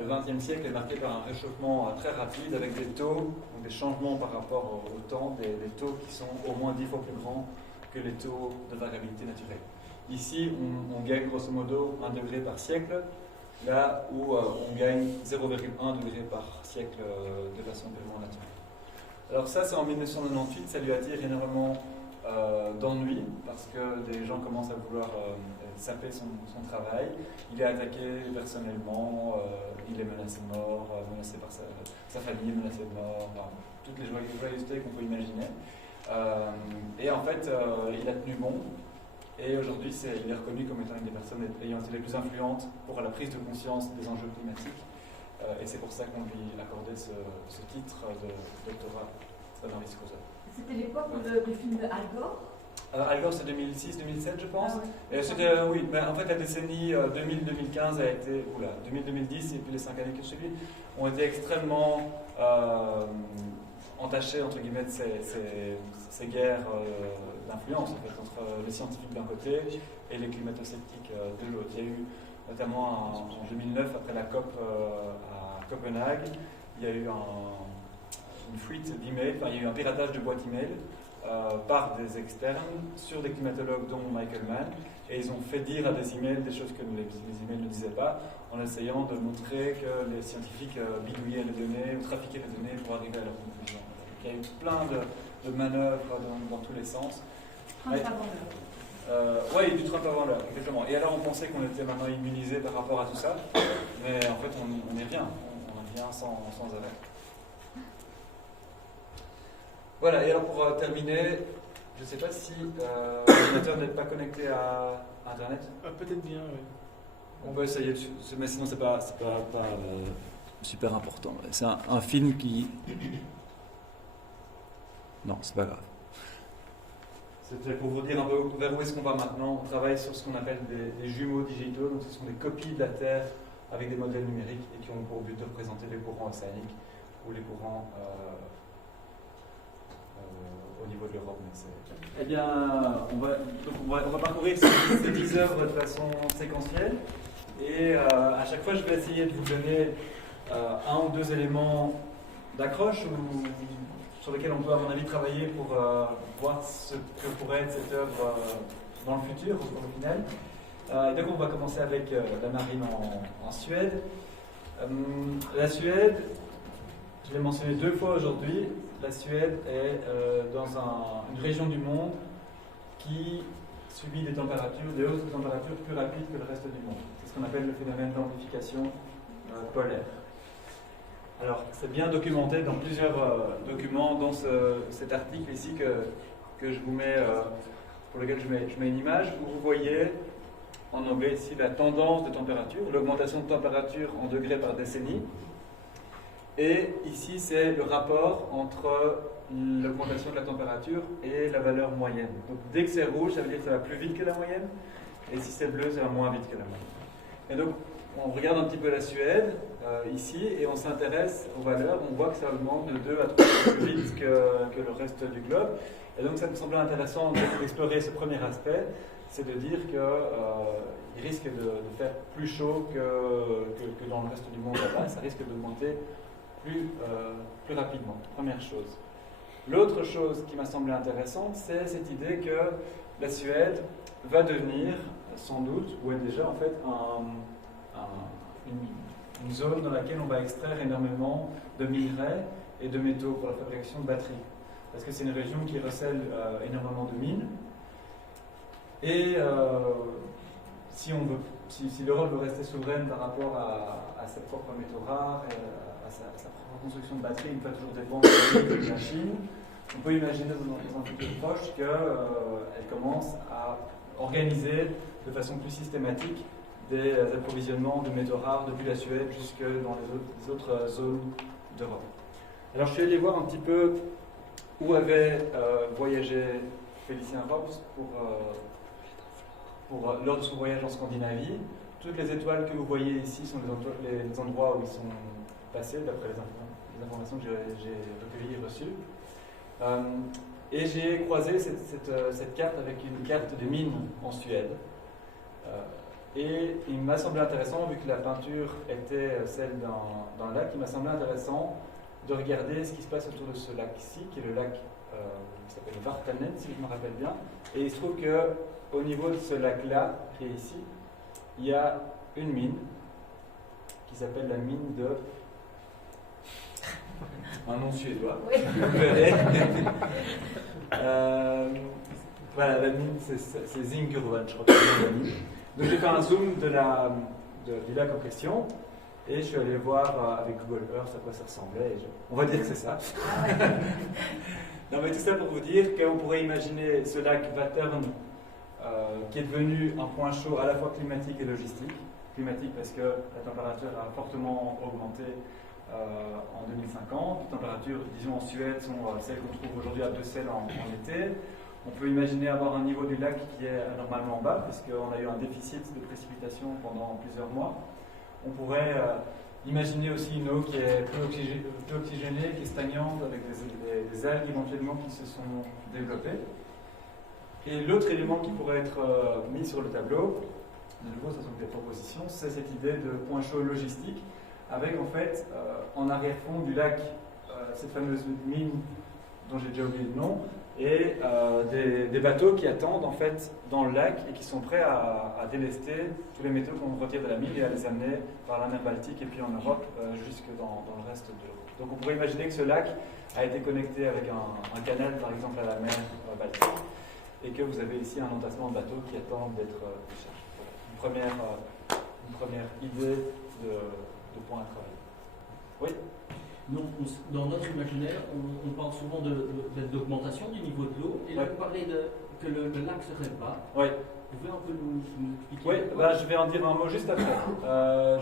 XXe siècle est marqué par un réchauffement très rapide, avec des taux, donc des changements par rapport au temps, des taux qui sont au moins 10 fois plus grands que les taux de variabilité naturelle. Ici, on gagne grosso modo 1 degré par siècle, là où on gagne 0,1 degré par siècle de façon purement naturelle. Alors ça, c'est en 1998, ça lui attire énormément d'ennui, parce que des gens commencent à vouloir saper son travail. Il est attaqué personnellement, il est menacé de mort, menacé par sa famille, menacé de mort, toutes les joyeusetés qu'on peut imaginer. Et en fait, il a tenu bon. Et aujourd'hui, il est reconnu comme étant une des personnes ayant été les plus influentes pour la prise de conscience des enjeux climatiques. Et c'est pour ça qu'on lui accordait ce titre de doctorat honoris causa. C'était l'époque du film de Al Gore. Al Gore, c'est 2006-2007, je pense. Ah, ouais. Et c'était, oui, mais en fait, la décennie 2000-2015 a été, 2000-2010 et puis les 5 années qui suivi ont été extrêmement entachées, entre guillemets, de ces guerres d'influence, en fait, entre les scientifiques d'un côté et les climato-sceptiques de l'autre. Il y a eu, notamment en 2009, après la COP à Copenhague, il y a eu une fuite d'emails, enfin, il y a eu un piratage de boîtes email par des externes sur des climatologues dont Michael Mann, et ils ont fait dire à des emails des choses que les emails ne disaient pas, en essayant de montrer que les scientifiques bidouillaient les données ou trafiquaient les données pour arriver à leur conclusion. Donc, il y a eu plein de manœuvres dans tous les sens. Trump avant l'heure. Oui, du Trump avant l'heure, exactement. Et alors on pensait qu'on était maintenant immunisé par rapport à tout ça, mais en fait on y revient, on revient sans arrêt. Voilà, et alors pour terminer, je ne sais pas si l'ordinateur n'est pas connecté à Internet. Peut-être bien, oui. On peut essayer, mais sinon c'est pas super important. C'est un film qui... Non, c'est pas grave. C'était pour vous dire un peu vers où est-ce qu'on va maintenant. On travaille sur ce qu'on appelle des jumeaux digitaux, donc ce sont des copies de la Terre avec des modèles numériques et qui ont pour but de représenter les courants océaniques ou les courants au niveau de l'Europe. Eh bien, on va parcourir ces 10 œuvres de façon séquentielle et à chaque fois je vais essayer de vous donner un ou deux éléments d'accroche sur lesquels on peut à mon avis travailler pour voir ce que pourrait être cette œuvre dans le futur, au final. Et donc on va commencer avec la marine en Suède. La Suède, je l'ai mentionné 2 fois aujourd'hui, la Suède est dans une région du monde qui subit des hausses de température plus rapides que le reste du monde. C'est ce qu'on appelle le phénomène d'amplification polaire. Alors, c'est bien documenté dans plusieurs documents, dont cet article ici que je vous mets, pour lequel je mets une image, où vous voyez en anglais ici la tendance de température, l'augmentation de température en degrés par décennie. Et ici, c'est le rapport entre l'augmentation de la température et la valeur moyenne. Donc, dès que c'est rouge, ça veut dire que ça va plus vite que la moyenne, et si c'est bleu, ça va moins vite que la moyenne. Et donc, on regarde un petit peu la Suède, ici, et on s'intéresse aux valeurs, on voit que ça augmente de 2 à 3 fois plus vite que le reste du globe. Et donc ça me semblait intéressant d'explorer ce premier aspect, c'est de dire qu'il risque de faire plus chaud que dans le reste du monde là-bas, ça risque d'augmenter plus rapidement, première chose. L'autre chose qui m'a semblé intéressante, c'est cette idée que la Suède va devenir, sans doute, ou est déjà en fait, une zone dans laquelle on va extraire énormément de minerais et de métaux pour la fabrication de batteries. Parce que c'est une région qui recèle énormément de mines. Et si l'Europe veut rester souveraine par rapport à ses propres métaux rares et à sa propre construction de batteries, il ne va toujours dépendre de la Chine. On peut imaginer dans un futur proche qu'elle commence à organiser de façon plus systématique des approvisionnements de métaux rares depuis la Suède jusque dans les autres zones d'Europe. Alors je suis allé voir un petit peu où avait voyagé Félicien Rops lors de son voyage en Scandinavie. Toutes les étoiles que vous voyez ici sont les endroits où ils sont passés, d'après les informations que j'ai recueillies et reçues. Et j'ai croisé cette carte avec une carte des mines en Suède. Et il m'a semblé intéressant, vu que la peinture était celle d'un lac, il m'a semblé intéressant de regarder ce qui se passe autour de ce lac-ci, qui est le lac qui s'appelle Vartanen, si je me rappelle bien. Et il se trouve qu'au niveau de ce lac-là, qui est ici, il y a une mine qui s'appelle la mine de... un nom suédois, Oui. vous verrez. Voilà, la mine, c'est Zingerwan, je crois que c'est la mine. Donc j'ai fait un zoom du lac en question et je suis allé voir avec Google Earth à quoi ça ressemblait. On va dire que c'est ça. Non, mais tout ça pour vous dire qu'on pourrait imaginer ce lac Wattern qui est devenu un point chaud à la fois climatique et logistique. Climatique parce que la température a fortement augmenté en 2050. Les températures, disons en Suède, sont celles qu'on trouve aujourd'hui à 2 Celsius en été. On peut imaginer avoir un niveau du lac qui est anormalement bas, puisqu'on a eu un déficit de précipitation pendant plusieurs mois. On pourrait imaginer aussi une eau qui est peu oxygénée, qui est stagnante, avec des algues éventuellement qui se sont développées. Et l'autre élément qui pourrait être mis sur le tableau, de nouveau, ce sont des propositions, c'est cette idée de point chaud logistique, avec en fait, en arrière-fond du lac, cette fameuse mine dont j'ai déjà oublié le nom, et des bateaux qui attendent en fait dans le lac et qui sont prêts à délester tous les métaux qu'on retire de la mine et à les amener par la mer Baltique et puis en Europe jusque dans le reste de l'Europe. Donc on pourrait imaginer que ce lac a été connecté avec un canal par exemple à la mer Baltique et que vous avez ici un entassement de bateaux qui attendent d'être déchargés. Une première idée de point à travailler. Oui. Donc, dans notre imaginaire, on parle souvent d'augmentation du niveau de l'eau, et là, vous parlez que le lac ne serait pas. Oui. Vous pouvez un peu nous expliquer? Oui, bah, je vais en dire un mot juste après.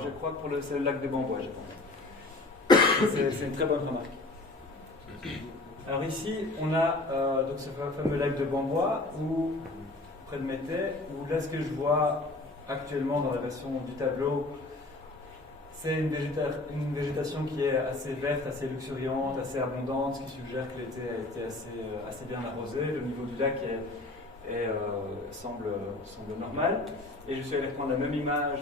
Je crois que c'est le lac de Bambois, je pense. C'est une très bonne remarque. Alors ici, on a donc ce fameux lac de Bambois, près de Métais, où là, ce que je vois actuellement dans la version du tableau, c'est une végétation qui est assez verte, assez luxuriante, assez abondante, ce qui suggère que l'été a été assez bien arrosé. Le niveau du lac semble normal. Et je suis allé prendre la même image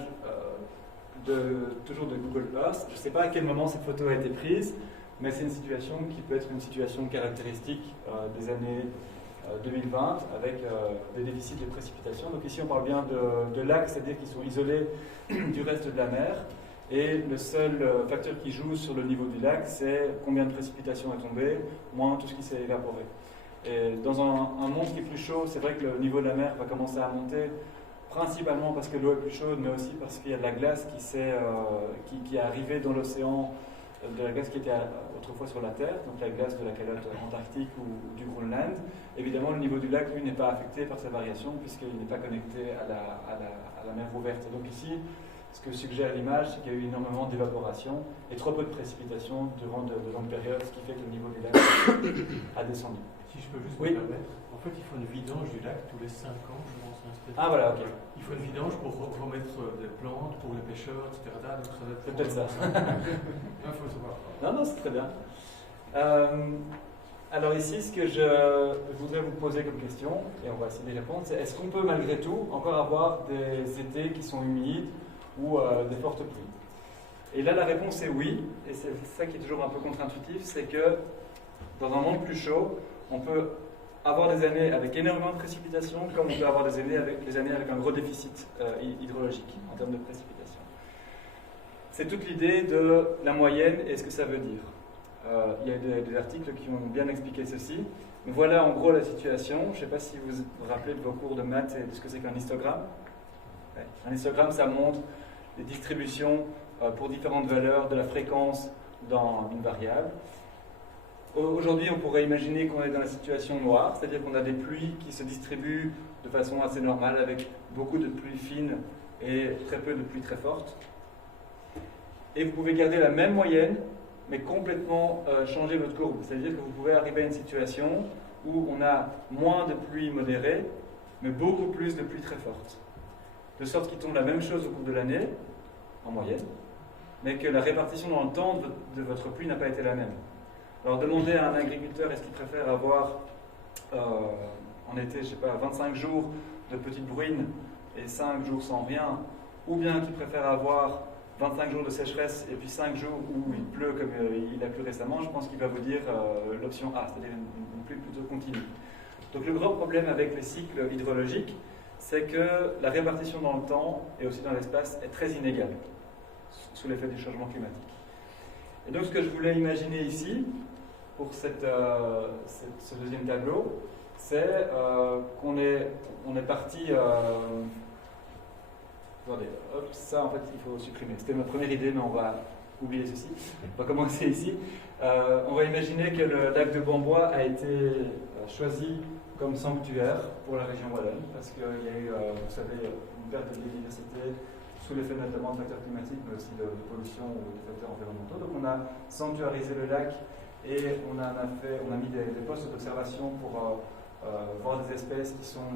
toujours de Google Earth. Je ne sais pas à quel moment cette photo a été prise, mais c'est une situation qui peut être une situation caractéristique des années 2020 avec des déficits de précipitations. Donc ici on parle bien de lacs, c'est-à-dire qu'ils sont isolés du reste de la mer. Et le seul facteur qui joue sur le niveau du lac, c'est combien de précipitations est tombé, moins tout ce qui s'est évaporé. Et dans un monde qui est plus chaud, c'est vrai que le niveau de la mer va commencer à monter, principalement parce que l'eau est plus chaude, mais aussi parce qu'il y a de la glace qui est arrivée dans l'océan, de la glace qui était autrefois sur la Terre, donc la glace de la calotte antarctique ou du Groenland. Évidemment, le niveau du lac, lui, n'est pas affecté par ces variations, puisqu'il n'est pas connecté à la mer ouverte. Et donc ici, ce que suggère l'image, c'est qu'il y a eu énormément d'évaporation et trop peu de précipitations durant de longues périodes, ce qui fait que le niveau du lac a descendu. Si je peux juste me permettre, en fait, il faut une vidange du lac tous les 5 ans, je pense. Ah voilà, ok. Il faut une vidange pour remettre des plantes, pour les pêcheurs, etc. Donc ça doit être c'est peut-être ça. Il faut le savoir. Non, c'est très bien. Alors ici, ce que je voudrais vous poser comme question, et on va essayer d'y répondre, c'est est-ce qu'on peut malgré tout encore avoir des étés qui sont humides ou des fortes pluies? Et là, la réponse est oui, et c'est ça qui est toujours un peu contre-intuitif, c'est que dans un monde plus chaud, on peut avoir des années avec énormément de précipitations, comme on peut avoir des années avec un gros déficit hydrologique en termes de précipitations. C'est toute l'idée de la moyenne et ce que ça veut dire. Il y a des articles qui ont bien expliqué ceci. Voilà en gros la situation. Je ne sais pas si vous vous rappelez de vos cours de maths et de ce que c'est qu'un histogramme. Ouais. Un histogramme, ça montre les distributions pour différentes valeurs de la fréquence dans une variable. Aujourd'hui, on pourrait imaginer qu'on est dans la situation noire, c'est-à-dire qu'on a des pluies qui se distribuent de façon assez normale avec beaucoup de pluies fines et très peu de pluies très fortes. Et vous pouvez garder la même moyenne, mais complètement changer votre courbe. C'est-à-dire que vous pouvez arriver à une situation où on a moins de pluies modérées, mais beaucoup plus de pluies très fortes. De sorte qu'il tombe la même chose au cours de l'année, en moyenne, mais que la répartition dans le temps de votre pluie n'a pas été la même. Alors demandez à un agriculteur est-ce qu'il préfère avoir en été, je sais pas, 25 jours de petites bruines et 5 jours sans rien, ou bien qu'il préfère avoir 25 jours de sécheresse et puis 5 jours où il pleut comme il a plu récemment, je pense qu'il va vous dire l'option A, c'est-à-dire une pluie plutôt continue. Donc le grand problème avec les cycles hydrologiques, c'est que la répartition dans le temps et aussi dans l'espace est très inégale sous l'effet du changement climatique. Et donc ce que je voulais imaginer ici, pour ce deuxième tableau, c'est qu'on est parti... attendez, hop, ça en fait il faut supprimer. C'était ma première idée, mais on va oublier ceci. On va commencer ici. On va imaginer que le lac de Bambois a été choisi comme sanctuaire pour la région wallonne, parce qu'il y a eu, vous savez, une perte de biodiversité sous l'effet notamment de facteurs climatiques, mais aussi de pollution ou de facteurs environnementaux. Donc on a sanctuarisé le lac et on a mis des postes d'observation pour voir des espèces qui sont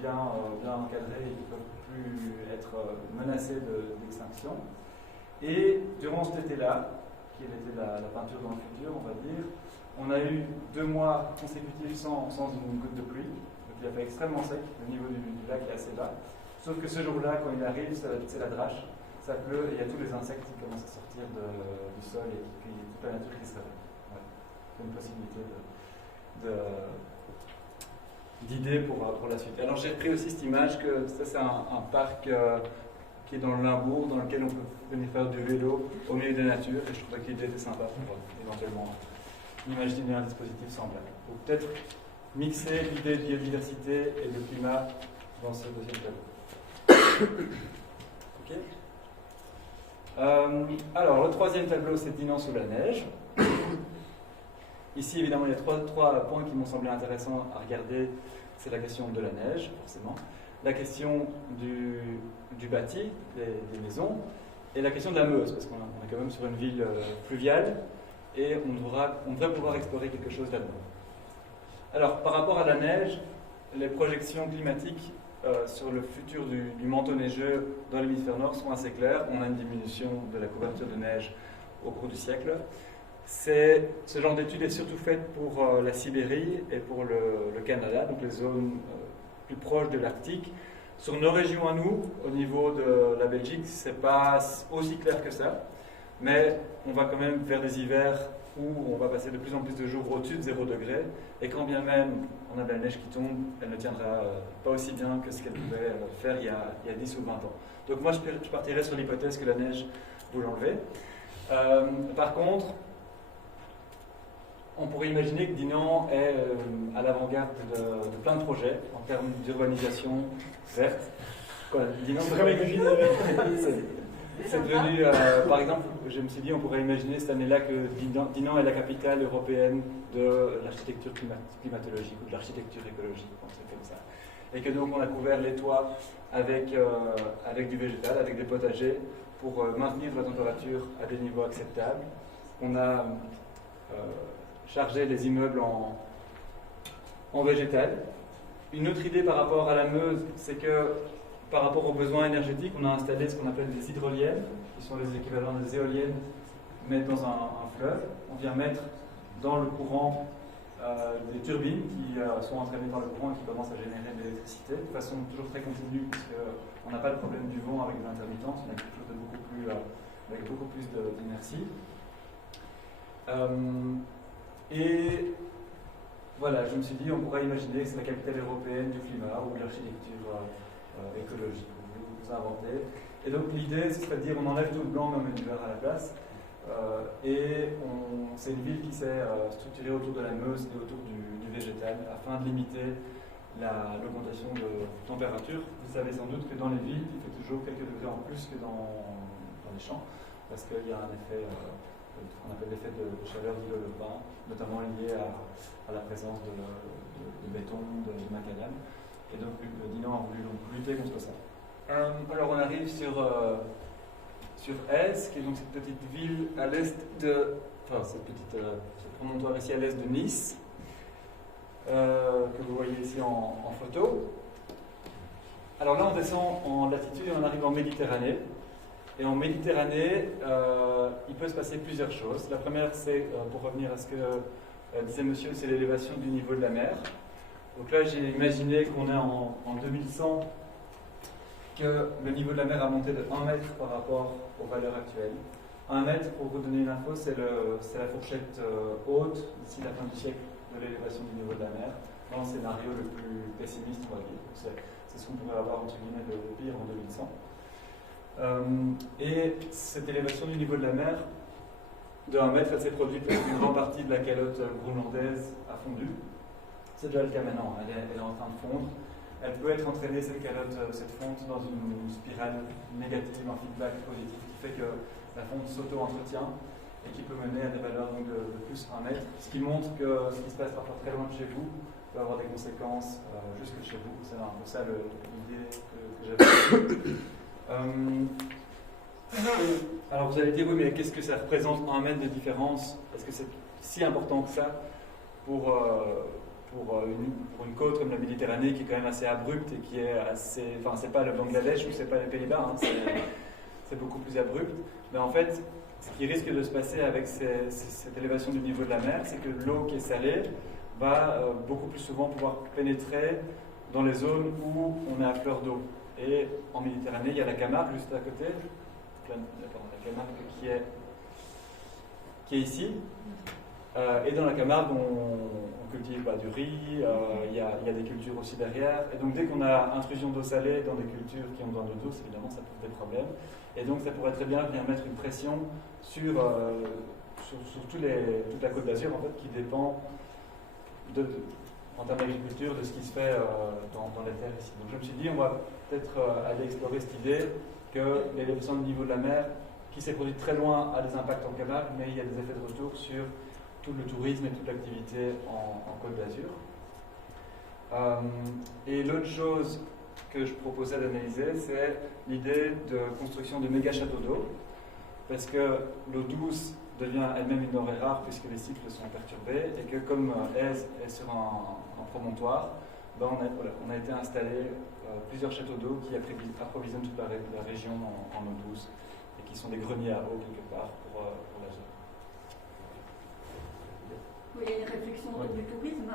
bien encadrées et qui ne peuvent plus être menacées d'extinction. Et durant cet été-là, qui est l'été de la peinture dans le futur, on va dire, on a eu 2 mois consécutifs sans une goutte de pluie. Donc il a fait extrêmement sec, le niveau du lac est assez bas. Sauf que ce jour-là, quand il arrive, c'est la drache, ça pleut et il y a tous les insectes qui commencent à sortir du sol et toute la nature qui se réveille. Ouais. C'est une possibilité d'idée pour la suite. Alors j'ai repris aussi cette image que ça c'est un parc qui est dans le Limbourg, dans lequel on peut venir faire du vélo au milieu de la nature, et je trouvais que l'idée était sympa pour éventuellement imaginer un dispositif semblable. Donc peut-être mixer l'idée de biodiversité et de climat dans ce deuxième tableau. Ok. Alors le troisième tableau c'est Dinan sous la neige. Ici évidemment il y a trois points qui m'ont semblé intéressants à regarder. C'est la question de la neige, forcément, la question du bâti, des maisons, et la question de la Meuse, parce qu'on est quand même sur une ville fluviale, et on devrait pouvoir explorer quelque chose là-dedans. Alors, par rapport à la neige, les projections climatiques sur le futur du manteau neigeux dans l'hémisphère nord sont assez claires. On a une diminution de la couverture de neige au cours du siècle. Ce genre d'étude est surtout faite pour la Sibérie et pour le Canada, donc les zones plus proches de l'Arctique. Sur nos régions à nous, au niveau de la Belgique, c'est pas aussi clair que ça, mais on va quand même vers des hivers où on va passer de plus en plus de jours au-dessus de 0 degré, et quand bien même on a de la neige qui tombe, elle ne tiendra pas aussi bien que ce qu'elle pouvait faire il y a 10 ou 20 ans. Donc moi je partirais sur l'hypothèse que la neige, vous l'enlevez. Par contre, on pourrait imaginer que Dinan est à l'avant-garde de plein de projets en termes d'urbanisation verte. Dinan, c'est devenu, par exemple, je me suis dit, on pourrait imaginer cette année-là que Dinan est la capitale européenne de l'architecture climatologique ou de l'architecture écologique, un truc comme ça. Et que donc on a couvert les toits avec du végétal, avec des potagers, pour maintenir la température à des niveaux acceptables. On a chargé les immeubles en végétal. Une autre idée par rapport à la Meuse, c'est que par rapport aux besoins énergétiques, on a installé ce qu'on appelle des hydroliennes, qui sont les équivalents des éoliennes, mais dans un fleuve. On vient mettre dans le courant des turbines qui sont entraînées par le courant et qui commencent à générer de l'électricité de façon toujours très continue, puisqu'on n'a pas le problème du vent avec de l'intermittence, on a quelque chose de avec beaucoup plus d'inertie. Et voilà, je me suis dit, on pourrait imaginer que c'est la capitale européenne du climat ou de l'architecture écologique, vous inventez. Et donc l'idée, ce serait de dire, on enlève tout le blanc, on met du vert à la place. C'est une ville qui s'est structurée autour de la Meuse et autour du végétal afin de limiter l'augmentation de température. Vous savez sans doute que dans les villes, il fait toujours quelques degrés en plus que dans les champs, parce qu'il y a un effet, qu'on appelle l'effet de chaleur d'îlot-le-pin, notamment lié à la présence de béton, de macadam. Et donc Dinan a voulu donc lutter contre ça. Alors on arrive sur Aise, qui est donc cette petite ville à l'est ce promontoire ici à l'est de Nice, que vous voyez ici en photo. Alors là on descend en latitude et on arrive en Méditerranée. Et en Méditerranée, il peut se passer plusieurs choses. La première, c'est, pour revenir à ce que disait monsieur, c'est l'élévation du niveau de la mer. Donc là, j'ai imaginé qu'on est en 2100, que le niveau de la mer a monté de 1 mètre par rapport aux valeurs actuelles. 1 mètre, pour vous donner une info, c'est la fourchette haute, d'ici la fin du siècle, de l'élévation du niveau de la mer, dans le scénario le plus pessimiste, on va dire. C'est ce qu'on pourrait avoir, entre guillemets, de pire en 2100. Et cette élévation du niveau de la mer de 1 mètre, elle s'est produite parce qu'une grande partie de la calotte groenlandaise a fondu. C'est déjà le cas maintenant, elle est en train de fondre. Elle peut être entraînée, cette calotte, cette fonte, dans une spirale négative, un feedback positif qui fait que la fonte s'auto-entretient et qui peut mener à des valeurs donc, de plus 1 mètre. Ce qui montre que ce qui se passe parfois très loin de chez vous peut avoir des conséquences jusque chez vous. C'est un peu ça l'idée que j'avais. Alors vous allez dire, oui, mais qu'est-ce que ça représente 1 mètre de différence? Est-ce que c'est si important que ça pour une côte comme la Méditerranée qui est quand même assez abrupte et qui est assez... Enfin, c'est pas le Bangladesh ou c'est pas les Pays-Bas, hein, c'est beaucoup plus abrupt. Mais en fait, ce qui risque de se passer avec cette élévation du niveau de la mer, c'est que l'eau qui est salée va beaucoup plus souvent pouvoir pénétrer dans les zones où on est à fleur d'eau. Et en Méditerranée, il y a la Camargue juste à côté, la Camargue qui est ici. Et dans la Camargue, on cultive du riz, il y a des cultures aussi derrière. Et donc, dès qu'on a intrusion d'eau salée dans des cultures qui ont besoin d'eau douce, évidemment, ça pose des problèmes. Et donc, ça pourrait très bien venir mettre une pression sur toute la Côte d'Azur, en fait, qui dépend, en termes d'agriculture, de ce qui se fait dans les terres ici. Donc, je me suis dit, on va peut-être aller explorer cette idée que l'élévation du niveau de la mer, qui s'est produite très loin, a des impacts en Camargue, mais il y a des effets de retour sur tout le tourisme et toute l'activité en Côte d'Azur. Et l'autre chose que je proposais d'analyser, c'est l'idée de construction de méga châteaux d'eau, parce que l'eau douce devient elle-même une denrée rare puisque les cycles sont perturbés, et que comme Aise est sur un promontoire, ben on a été installé plusieurs châteaux d'eau qui approvisionnent toute la région en eau douce, et qui sont des greniers à eau quelque part pour la zone. Oui, il y a une réflexion autour du tourisme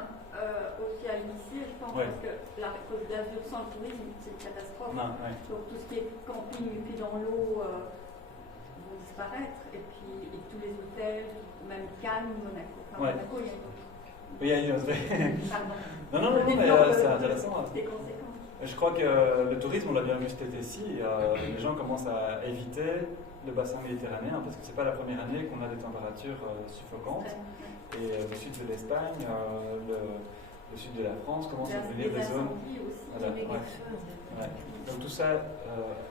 aussi à initier, je pense, parce que la Côte d'Azur sans le tourisme, c'est une catastrophe. Donc tout ce qui est camping pied dans l'eau vont disparaître, et puis tous les hôtels, même Cannes, Monaco. Enfin, Monaco, il y a il y a une pardon. Non, mais c'est intéressant. Des conséquences. Je crois que le tourisme, on l'a bien vu cet été-ci, les gens commencent à éviter le bassin méditerranéen, parce que c'est pas la première année qu'on a des températures suffocantes. Et le sud de l'Espagne, le sud de la France commence à devenir des zones. Voilà, Donc tout ça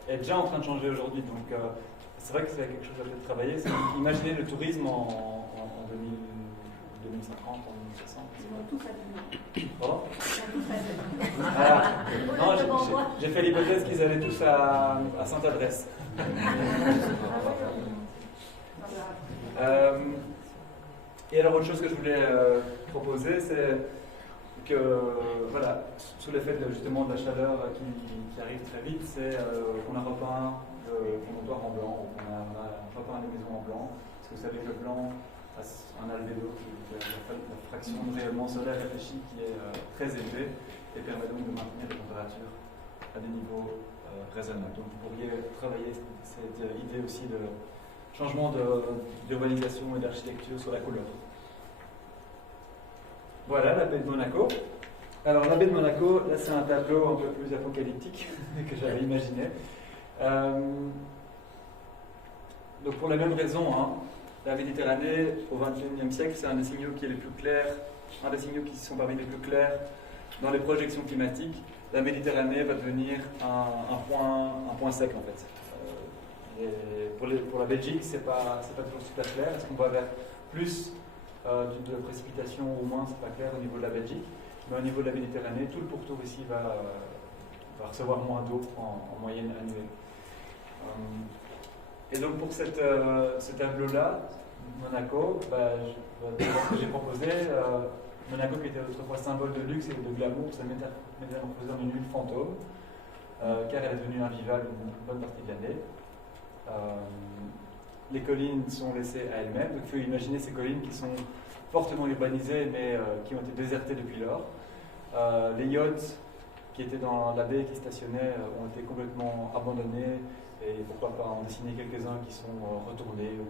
est déjà en train de changer aujourd'hui. Donc c'est vrai que c'est quelque chose à peut-être travailler. Imaginez le tourisme en 2050, en 2060. Ils vont tous abîmer. Pardon? Ils vont tous abîmer. Non, j'ai fait l'hypothèse qu'ils allaient tous à Sainte-Adresse. Et alors, autre chose que je voulais proposer, c'est que, voilà, sous l'effet justement de la chaleur qui arrive très vite, c'est qu'on a repeint le promontoire en blanc, on a repeint les maisons en blanc, parce que vous savez que le blanc a un albédo, la fraction de rayonnement solaire réfléchi qui est très élevée, et permet donc de maintenir les températures à des niveaux raisonnables. Donc vous pourriez travailler cette idée aussi de changement d'urbanisation et d'architecture sur la couleur. Voilà la baie de Monaco. Alors la baie de Monaco, là c'est un tableau un peu plus apocalyptique que j'avais imaginé. Donc pour la même raison, hein, la Méditerranée au XXIe siècle, c'est un des signaux qui est les plus clairs, un des signaux qui sont parmi les plus clairs dans les projections climatiques. La Méditerranée va devenir un point sec en fait. Pour la Belgique, c'est pas toujours super clair. Est-ce qu'on va vers plus de précipitations ou moins? C'est pas clair au niveau de la Belgique. Mais au niveau de la Méditerranée, tout le pourtour ici va recevoir moins d'eau en moyenne annuelle. Et donc pour ce tableau-là, Monaco, ce que j'ai proposé, Monaco qui était autrefois symbole de luxe et de glamour, s'est métamorphosé en une ville fantôme, car elle est devenue invivable une bonne partie de l'année. Les collines sont laissées à elles-mêmes, donc il faut imaginer ces collines qui sont fortement urbanisées mais qui ont été désertées depuis lors. Les yachts qui étaient dans la baie, qui stationnaient, ont été complètement abandonnés, et pourquoi pas en dessiner quelques-uns qui sont retournés ou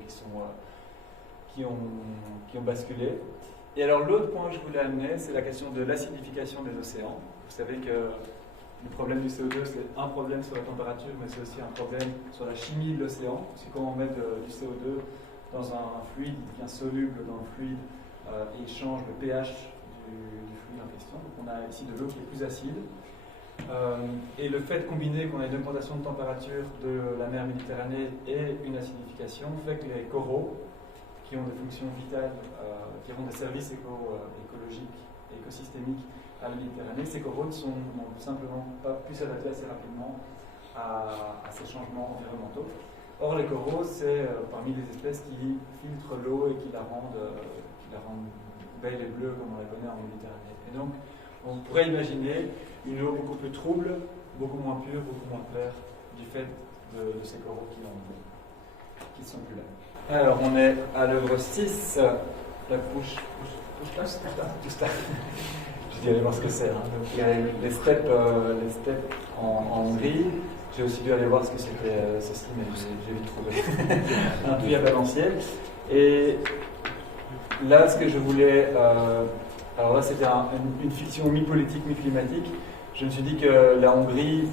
qui ont basculé. Et alors l'autre point que je voulais amener, c'est la question de l'acidification des océans. Vous savez que le problème du CO2, c'est un problème sur la température, mais c'est aussi un problème sur la chimie de l'océan. Parce que quand on met du CO2 dans un fluide, il devient soluble dans le fluide et il change le pH du fluide en question. Donc on a ici de l'eau qui est plus acide. Et le fait combiné qu'on a une augmentation de température de la mer Méditerranée et une acidification fait que les coraux, qui ont des fonctions vitales, qui ont des services écologiques et écosystémiques à la Méditerranée, ces coraux n'ont simplement pas pu s'adapter assez rapidement à ces changements environnementaux. Or, les coraux, c'est parmi les espèces qui filtrent l'eau et qui la rendent belle et bleue comme on la connaît en Méditerranée. Et donc, on pourrait imaginer une eau beaucoup plus trouble, beaucoup moins pure, beaucoup moins claire, du fait de ces coraux qui ne sont plus là. Alors, on est à l'œuvre 6, la couche J'ai dû aller voir ce que c'est. Hein. Donc, il y a les steppes en Hongrie. J'ai aussi dû aller voir ce que c'était ceci, mais j'ai vite trouvé un puits à balancier. Et là, ce que je voulais... alors là, c'était une fiction mi-politique, mi-climatique. Je me suis dit que la Hongrie...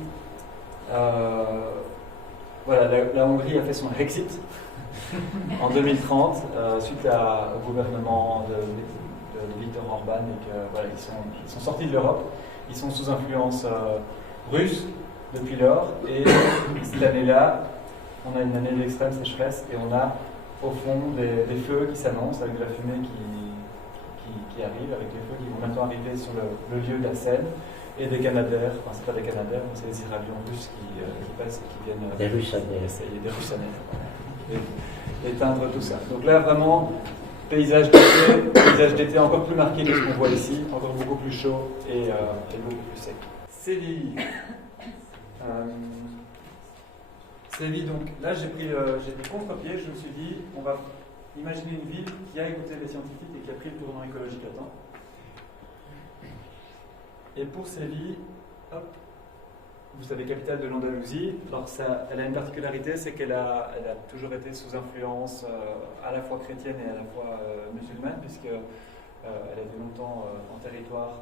la Hongrie a fait son Brexit en 2030, suite au gouvernement de Viktor Orban, et que, ils sont sortis de l'Europe. Ils sont sous influence russe depuis lors, et cette année-là, on a une année d'extrême sécheresse, et on a au fond des feux qui s'annoncent, avec de la fumée qui arrive, avec des feux qui vont maintenant arriver sur le lieu de la Seine, et des Canadaires, enfin c'est pas des Canadaires, mais c'est des hydravions russes qui passent et qui viennent essayer des Russanais, éteindre tout ça. Donc là, vraiment, paysage d'été encore plus marqué que ce qu'on voit ici, encore beaucoup plus chaud et beaucoup plus sec. Séville. Séville, donc là j'ai pris contre-pied, je me suis dit, on va imaginer une ville qui a écouté les scientifiques et qui a pris le tournant écologique à temps. Et pour Séville, hop, vous savez, capitale de l'Andalousie, alors elle a une particularité, c'est qu'elle a toujours été sous influence à la fois chrétienne et à la fois musulmane, puisqu'elle a été longtemps en territoire,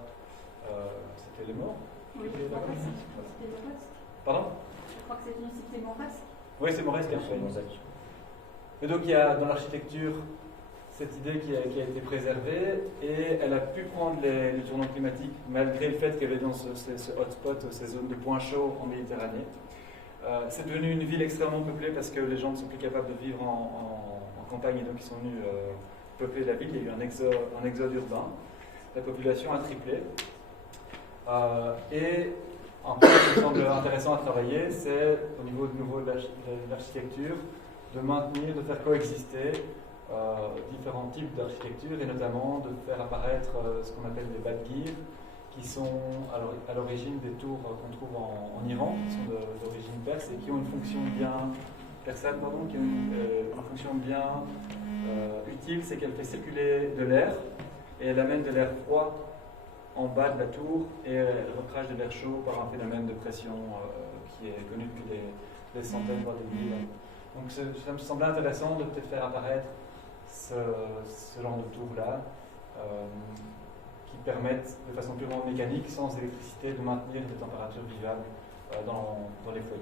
c'était les Maures. Oui, c'était mauresque. Pardon? Je crois que c'est une cité mauresque. Oui, c'est mauresque, en fait. Et donc il y a dans l'architecture cette idée qui a été préservée, et elle a pu prendre les tournants climatiques malgré le fait qu'elle avait dans ce hotspot, ces zones de points chauds en Méditerranée. C'est devenu une ville extrêmement peuplée parce que les gens ne sont plus capables de vivre en campagne, et donc ils sont venus peupler la ville. Il y a eu un exode urbain. La population a triplé. Et un point qui me semble intéressant à travailler, c'est au niveau de l'architecture, de maintenir, de faire coexister différents types d'architecture, et notamment de faire apparaître ce qu'on appelle des badghirs, qui sont à l'origine des tours qu'on trouve en Iran, qui sont d'origine perse et qui ont une fonction bien persane, qui ont une fonction bien utile, c'est qu'elle fait circuler de l'air et elle amène de l'air froid en bas de la tour et elle recrache de l'air chaud par un phénomène de pression qui est connu depuis des centaines voire des milliers d'années. Donc ça me semblait intéressant de peut-être faire apparaître ce genre de tours-là qui permettent de façon purement mécanique, sans électricité, de maintenir des températures vivables dans les foyers.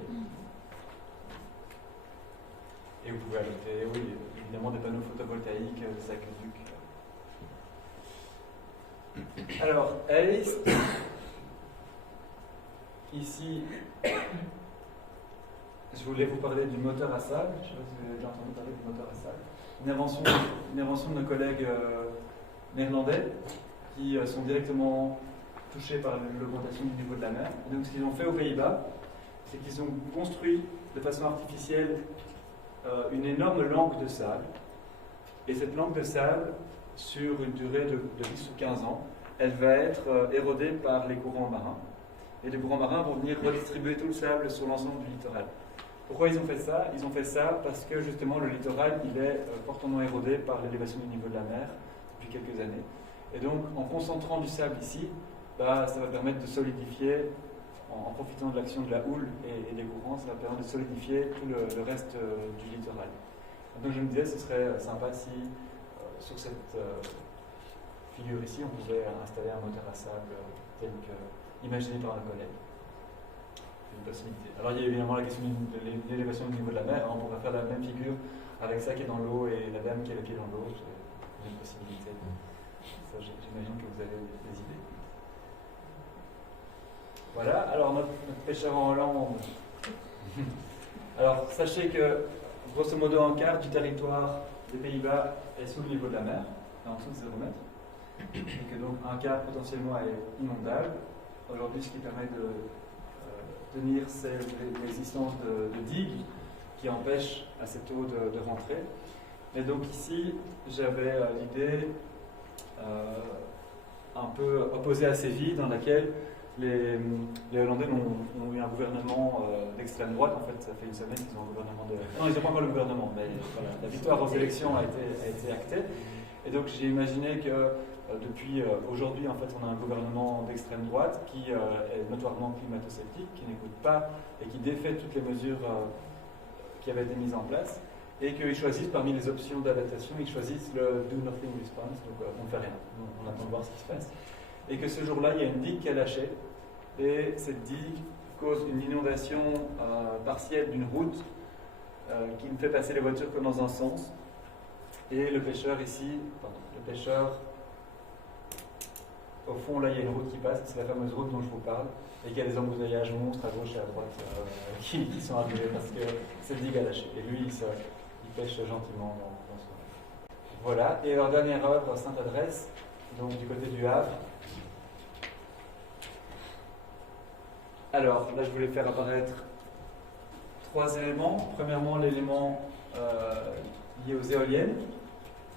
Et vous pouvez ajouter, oui, évidemment, des panneaux photovoltaïques, des aqueducs. Alors, à l'est, ici, je voulais vous parler du moteur à sable. Je ne sais pas si vous avez déjà entendu parler du moteur à sable. Une invention de nos collègues néerlandais qui sont directement touchés par l'augmentation du niveau de la mer. Et donc, ce qu'ils ont fait aux Pays-Bas, c'est qu'ils ont construit de façon artificielle une énorme langue de sable. Et cette langue de sable, sur une durée de 10 ou 15 ans, elle va être érodée par les courants marins. Et les courants marins vont venir redistribuer tout le sable sur l'ensemble du littoral. Pourquoi ils ont fait ça? Ils ont fait ça parce que justement le littoral il est fortement érodé par l'élévation du niveau de la mer depuis quelques années. Et donc en concentrant du sable ici, ça va permettre de solidifier, en profitant de l'action de la houle et des courants, ça va permettre de solidifier tout le reste du littoral. Donc je me disais ce serait sympa si sur cette figure ici on pouvait installer un moteur à sable tel que imaginé par un collègue. Une possibilité. Alors il y a évidemment la question de l'élévation du niveau de la mer. On pourrait faire la même figure avec ça qui est dans l'eau et la dame qui est le pied dans l'eau. C'est une possibilité J'imagine que vous avez des idées. Voilà, alors notre pêcheur en Hollande. Alors, sachez que, grosso modo, un quart du territoire des Pays-Bas est sous le niveau de la mer, en dessous de 0 mètre, et que donc un quart potentiellement est inondable. Aujourd'hui, ce qui permet de tenir, c'est l'existence de digues qui empêchent à cette eau de rentrer. Et donc ici, j'avais l'idée un peu opposée à Séville, dans laquelle les Hollandais ont eu un gouvernement d'extrême droite. En fait, ça fait une semaine qu'ils ont un gouvernement de... Non, ils n'ont pas encore le gouvernement, mais voilà, la victoire aux élections a été actée. Et donc j'ai imaginé que depuis aujourd'hui, en fait, on a un gouvernement d'extrême droite qui est notoirement climato-sceptique, qui n'écoute pas et qui défait toutes les mesures qui avaient été mises en place, et qu'ils choisissent parmi les options d'adaptation, ils choisissent le Do Nothing Response, donc on ne fait rien, on attend de voir ce qui se passe. Et que ce jour-là, il y a une digue qui a lâché, et cette digue cause une inondation partielle d'une route qui ne fait passer les voitures que dans un sens. Et le pêcheur ici, au fond là il y a une route qui passe, c'est la fameuse route dont je vous parle, et qu'il y a des embouteillages monstres à gauche et à droite qui sont arrivés parce que cette digue a lâché. Et lui il pêche gentiment dans ce... Voilà, et leur dernière œuvre, Sainte-Adresse, donc du côté du Havre. Alors là je voulais faire apparaître 3 éléments. Premièrement, l'élément lié aux éoliennes.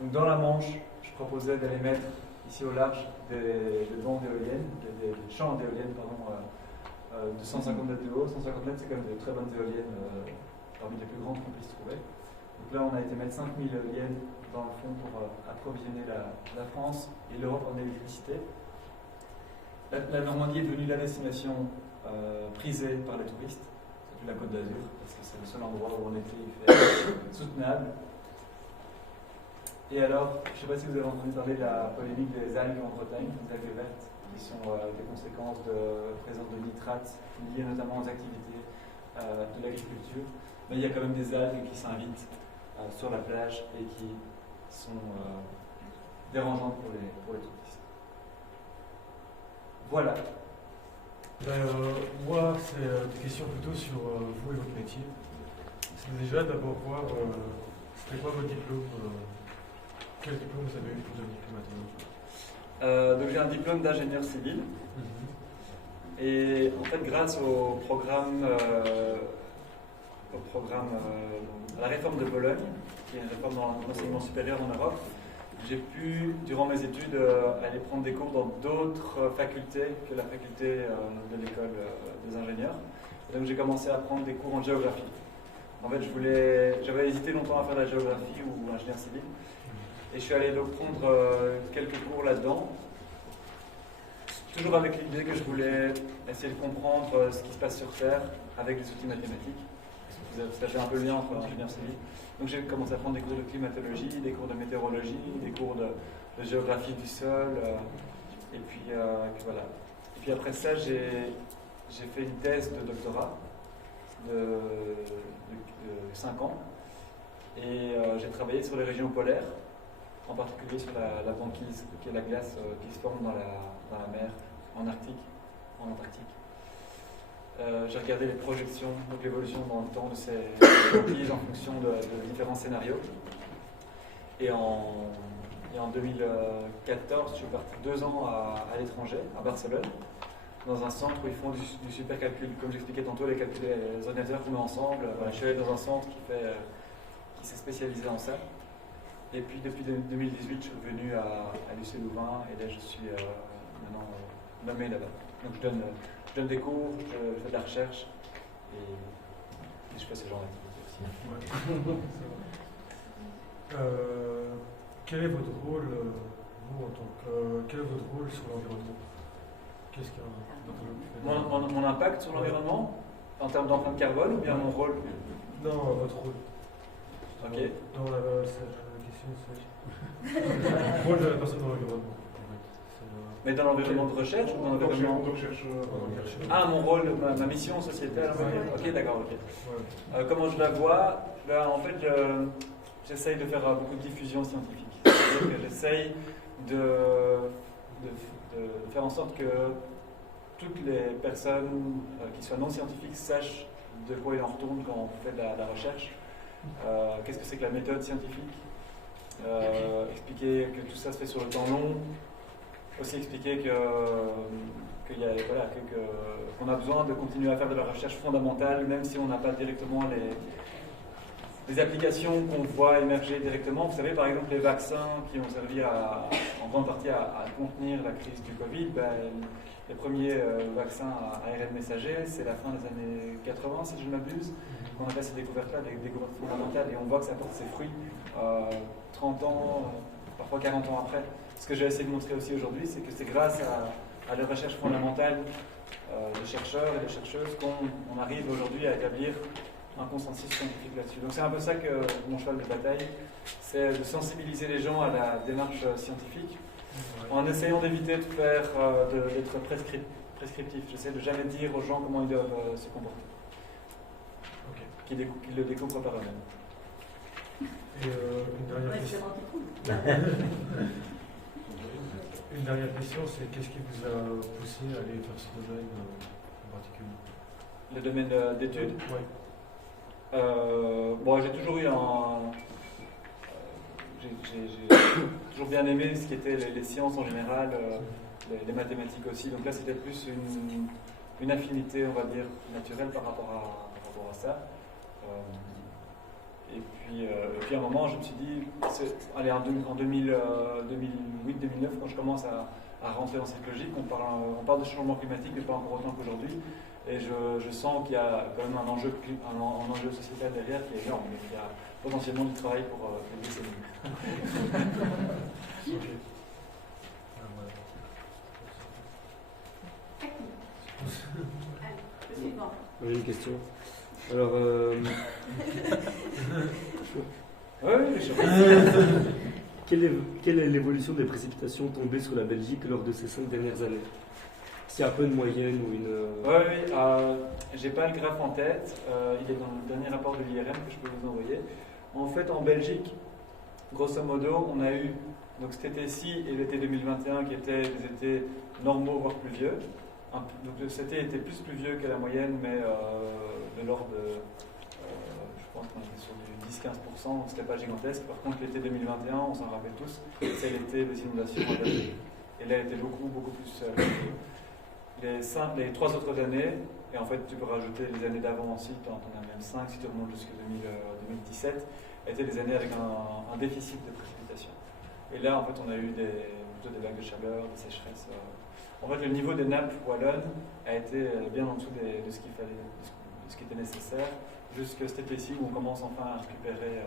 Donc dans la Manche, je proposais d'aller mettre ici au large des bancs d'éoliennes, des champs d'éoliennes, pardon, de 150 mètres de haut. 150 mètres, c'est quand même de très bonnes éoliennes, parmi les plus grandes qu'on puisse trouver. Donc là, on a été mettre 5000 éoliennes dans le fond pour approvisionner la France et l'Europe en électricité. La Normandie est devenue la destination prisée par les touristes, surtout la Côte d'Azur, parce que c'est le seul endroit où en été il fait soutenable. Et alors, je ne sais pas si vous avez entendu parler de la polémique des algues en Bretagne, des algues vertes, qui sont des conséquences de présence de nitrates liées notamment aux activités de l'agriculture. Mais il y a quand même des algues qui s'invitent sur la plage et qui sont dérangeantes pour les touristes. Voilà. Moi, c'est des questions plutôt sur vous et votre métier. C'est déjà d'abord voir, c'était quoi votre diplôme quel diplôme vous avez eu pour devenir climatologue? Donc j'ai un diplôme d'ingénieur civil. Et en fait, grâce au programme à la réforme de Bologne, qui est une réforme dans l'enseignement supérieur en Europe, j'ai pu, durant mes études, aller prendre des cours dans d'autres facultés que la faculté de l'école des ingénieurs. Et donc j'ai commencé à prendre des cours en géographie. En fait, j'avais hésité longtemps à faire de la géographie ou ingénieur civil. Et je suis allé donc prendre quelques cours là-dedans, toujours avec l'idée que je voulais essayer de comprendre ce qui se passe sur Terre avec des outils mathématiques. Ça fait un peu le lien entre ingénieur civil. Donc j'ai commencé à prendre des cours de climatologie, des cours de météorologie, des cours de géographie du sol, et puis voilà. Et puis après ça, j'ai fait une thèse de doctorat de 5 ans, et j'ai travaillé sur les régions polaires, en particulier sur la banquise, qui est la glace qui se forme dans la mer, en Antarctique. J'ai regardé les projections, donc l'évolution dans le temps de ces banquises en fonction de différents scénarios. Et en 2014, je suis parti 2 ans à l'étranger, à Barcelone, dans un centre où ils font du super calcul. Comme j'expliquais tantôt, les calculs des ordinateurs qu'on met ensemble. Voilà, je suis allé dans un centre qui s'est spécialisé en ça. Et puis depuis 2018, je suis revenu à l'UC Louvain, et là je suis maintenant nommé là-bas. Donc je donne des cours, je fais de la recherche, et je fais ce genre d'activité aussi. Ouais. Quel est votre rôle, vous en tant que... quel est votre rôle sur l'environnement? Qu'est-ce qu'il y a mon impact sur l'environnement, en termes d'empreinte carbone, ou bien mon rôle? Non, votre rôle. Ok. Dans la question, c'est le rôle de la personne dans l'environnement. Mais dans l'environnement de recherche ou dans l'environnement de recherche? Ah, mon rôle, ma mission sociétale. Ok, d'accord, ok. Ouais. Comment je la vois? En fait, j'essaye de faire beaucoup de diffusion scientifique. C'est-à-dire que essaye de faire en sorte que toutes les personnes qui soient non scientifiques sachent de quoi il en retourne quand on fait de la recherche. Qu'est-ce que c'est que la méthode scientifique, expliquer que tout ça se fait sur le temps long, aussi expliquer qu'on a besoin de continuer à faire de la recherche fondamentale, même si on n'a pas directement les applications qu'on voit émerger directement. Vous savez, par exemple, les vaccins qui ont servi en grande partie à contenir la crise du Covid, les premiers vaccins à ARN messager, c'est la fin des années 80, si je ne m'abuse, qu'on a fait ces découvertes-là, des découvertes fondamentales, et on voit que ça porte ses fruits 30 ans, parfois 40 ans après. Ce que j'ai essayé de montrer aussi aujourd'hui, c'est que c'est grâce à la recherche fondamentale des chercheurs et des chercheuses qu'on arrive aujourd'hui à établir un consensus scientifique là-dessus. Donc c'est un peu ça que mon cheval de bataille, c'est de sensibiliser les gens à la démarche scientifique, en essayant d'éviter d'être prescriptif. J'essaie de jamais dire aux gens comment ils doivent se comporter. Qu'ils le découvrent par eux-mêmes. Et une dernière question. Une dernière question, c'est qu'est-ce qui vous a poussé à aller vers ce domaine en particulier? Le domaine d'études? Oui. Bon, j'ai toujours eu j'ai toujours bien aimé ce qui était les sciences en général, les mathématiques aussi. Donc là, c'était plus une affinité, on va dire, naturelle par rapport à ça. Et puis à un moment, je me suis dit, en 2008-2009, quand je commence à rentrer dans cette logique, on parle de changement climatique, mais pas encore autant qu'aujourd'hui. Et je sens qu'il y a quand même un enjeu sociétal derrière qui est énorme, mais qu'il y a potentiellement du travail pour des décennies. J'ai une question. Alors, quelle est l'évolution des précipitations tombées sur la Belgique lors de ces 5 dernières années? S'il y a un peu de moyenne ou une... Oui, j'ai pas le graphe en tête. Il est dans le dernier rapport de l'IRM que je peux vous envoyer. En fait, en Belgique, grosso modo, on a eu donc cet été-ci et l'été 2021 qui étaient des étés normaux, voire pluvieux. Donc cet été était plus pluvieux que la moyenne, mais de l'ordre de... je pense qu'on était sur du 10-15%, donc c'était pas gigantesque. Par contre, l'été 2021, on s'en rappelle tous, c'est l'été des inondations en Belgique. Et là, elle était beaucoup plus... les 3 autres années, et en fait tu peux rajouter les années d'avant aussi, tu en as même 5 si tu remontes jusqu'à 2017, étaient des années avec un déficit de précipitation. Et là en fait on a eu plutôt des vagues de chaleur, des sécheresses. En fait le niveau des nappes wallonnes a été bien en dessous de ce qu'il fallait, de ce qui était nécessaire, jusqu'à cet été-ci où on commence enfin à récupérer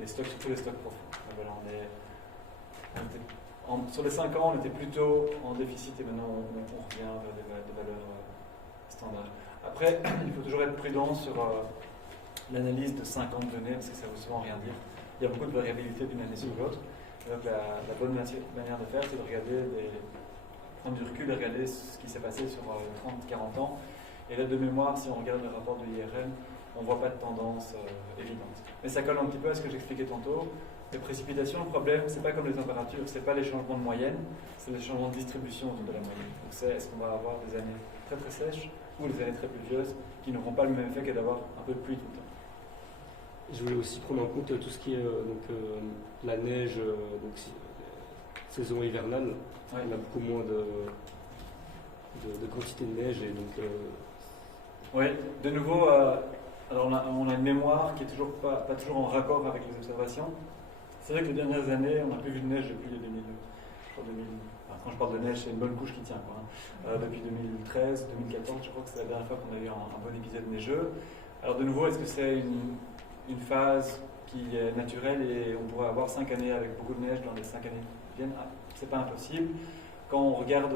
les stocks, surtout les stocks profonds. Voilà, sur les 5 ans, on était plutôt en déficit et maintenant on revient vers des valeurs standards. Après, il faut toujours être prudent sur l'analyse de 5 ans de données parce que ça ne veut souvent rien dire. Il y a beaucoup de variabilité d'une année sur l'autre. Donc la bonne manière de faire, c'est de prendre du recul et regarder ce qui s'est passé sur 30-40 ans. Et là, de mémoire, si on regarde le rapport de l'IRM, on ne voit pas de tendance évidente. Mais ça colle un petit peu à ce que j'expliquais tantôt. Les précipitations, le problème, c'est pas comme les températures, c'est pas les changements de moyenne, c'est les changements de distribution autour de la moyenne. Donc est-ce qu'on va avoir des années très très sèches ou des années très pluvieuses qui n'auront pas le même effet que d'avoir un peu de pluie tout le temps. Je voulais aussi prendre en compte tout ce qui est la neige, saison hivernale. Ouais. On a beaucoup moins de quantité de neige et donc... Oui, de nouveau, alors on a une mémoire qui est toujours pas toujours en raccord avec les observations. C'est vrai que les dernières années, on n'a plus vu de neige depuis les 2000. Quand je parle de neige, c'est une bonne couche qui tient. Depuis 2013, 2014, je crois que c'est la dernière fois qu'on a eu un bon épisode neigeux. Alors de nouveau, est-ce que c'est une phase qui est naturelle et on pourrait avoir 5 années avec beaucoup de neige dans les 5 années qui viennent? C'est pas impossible. Quand on regarde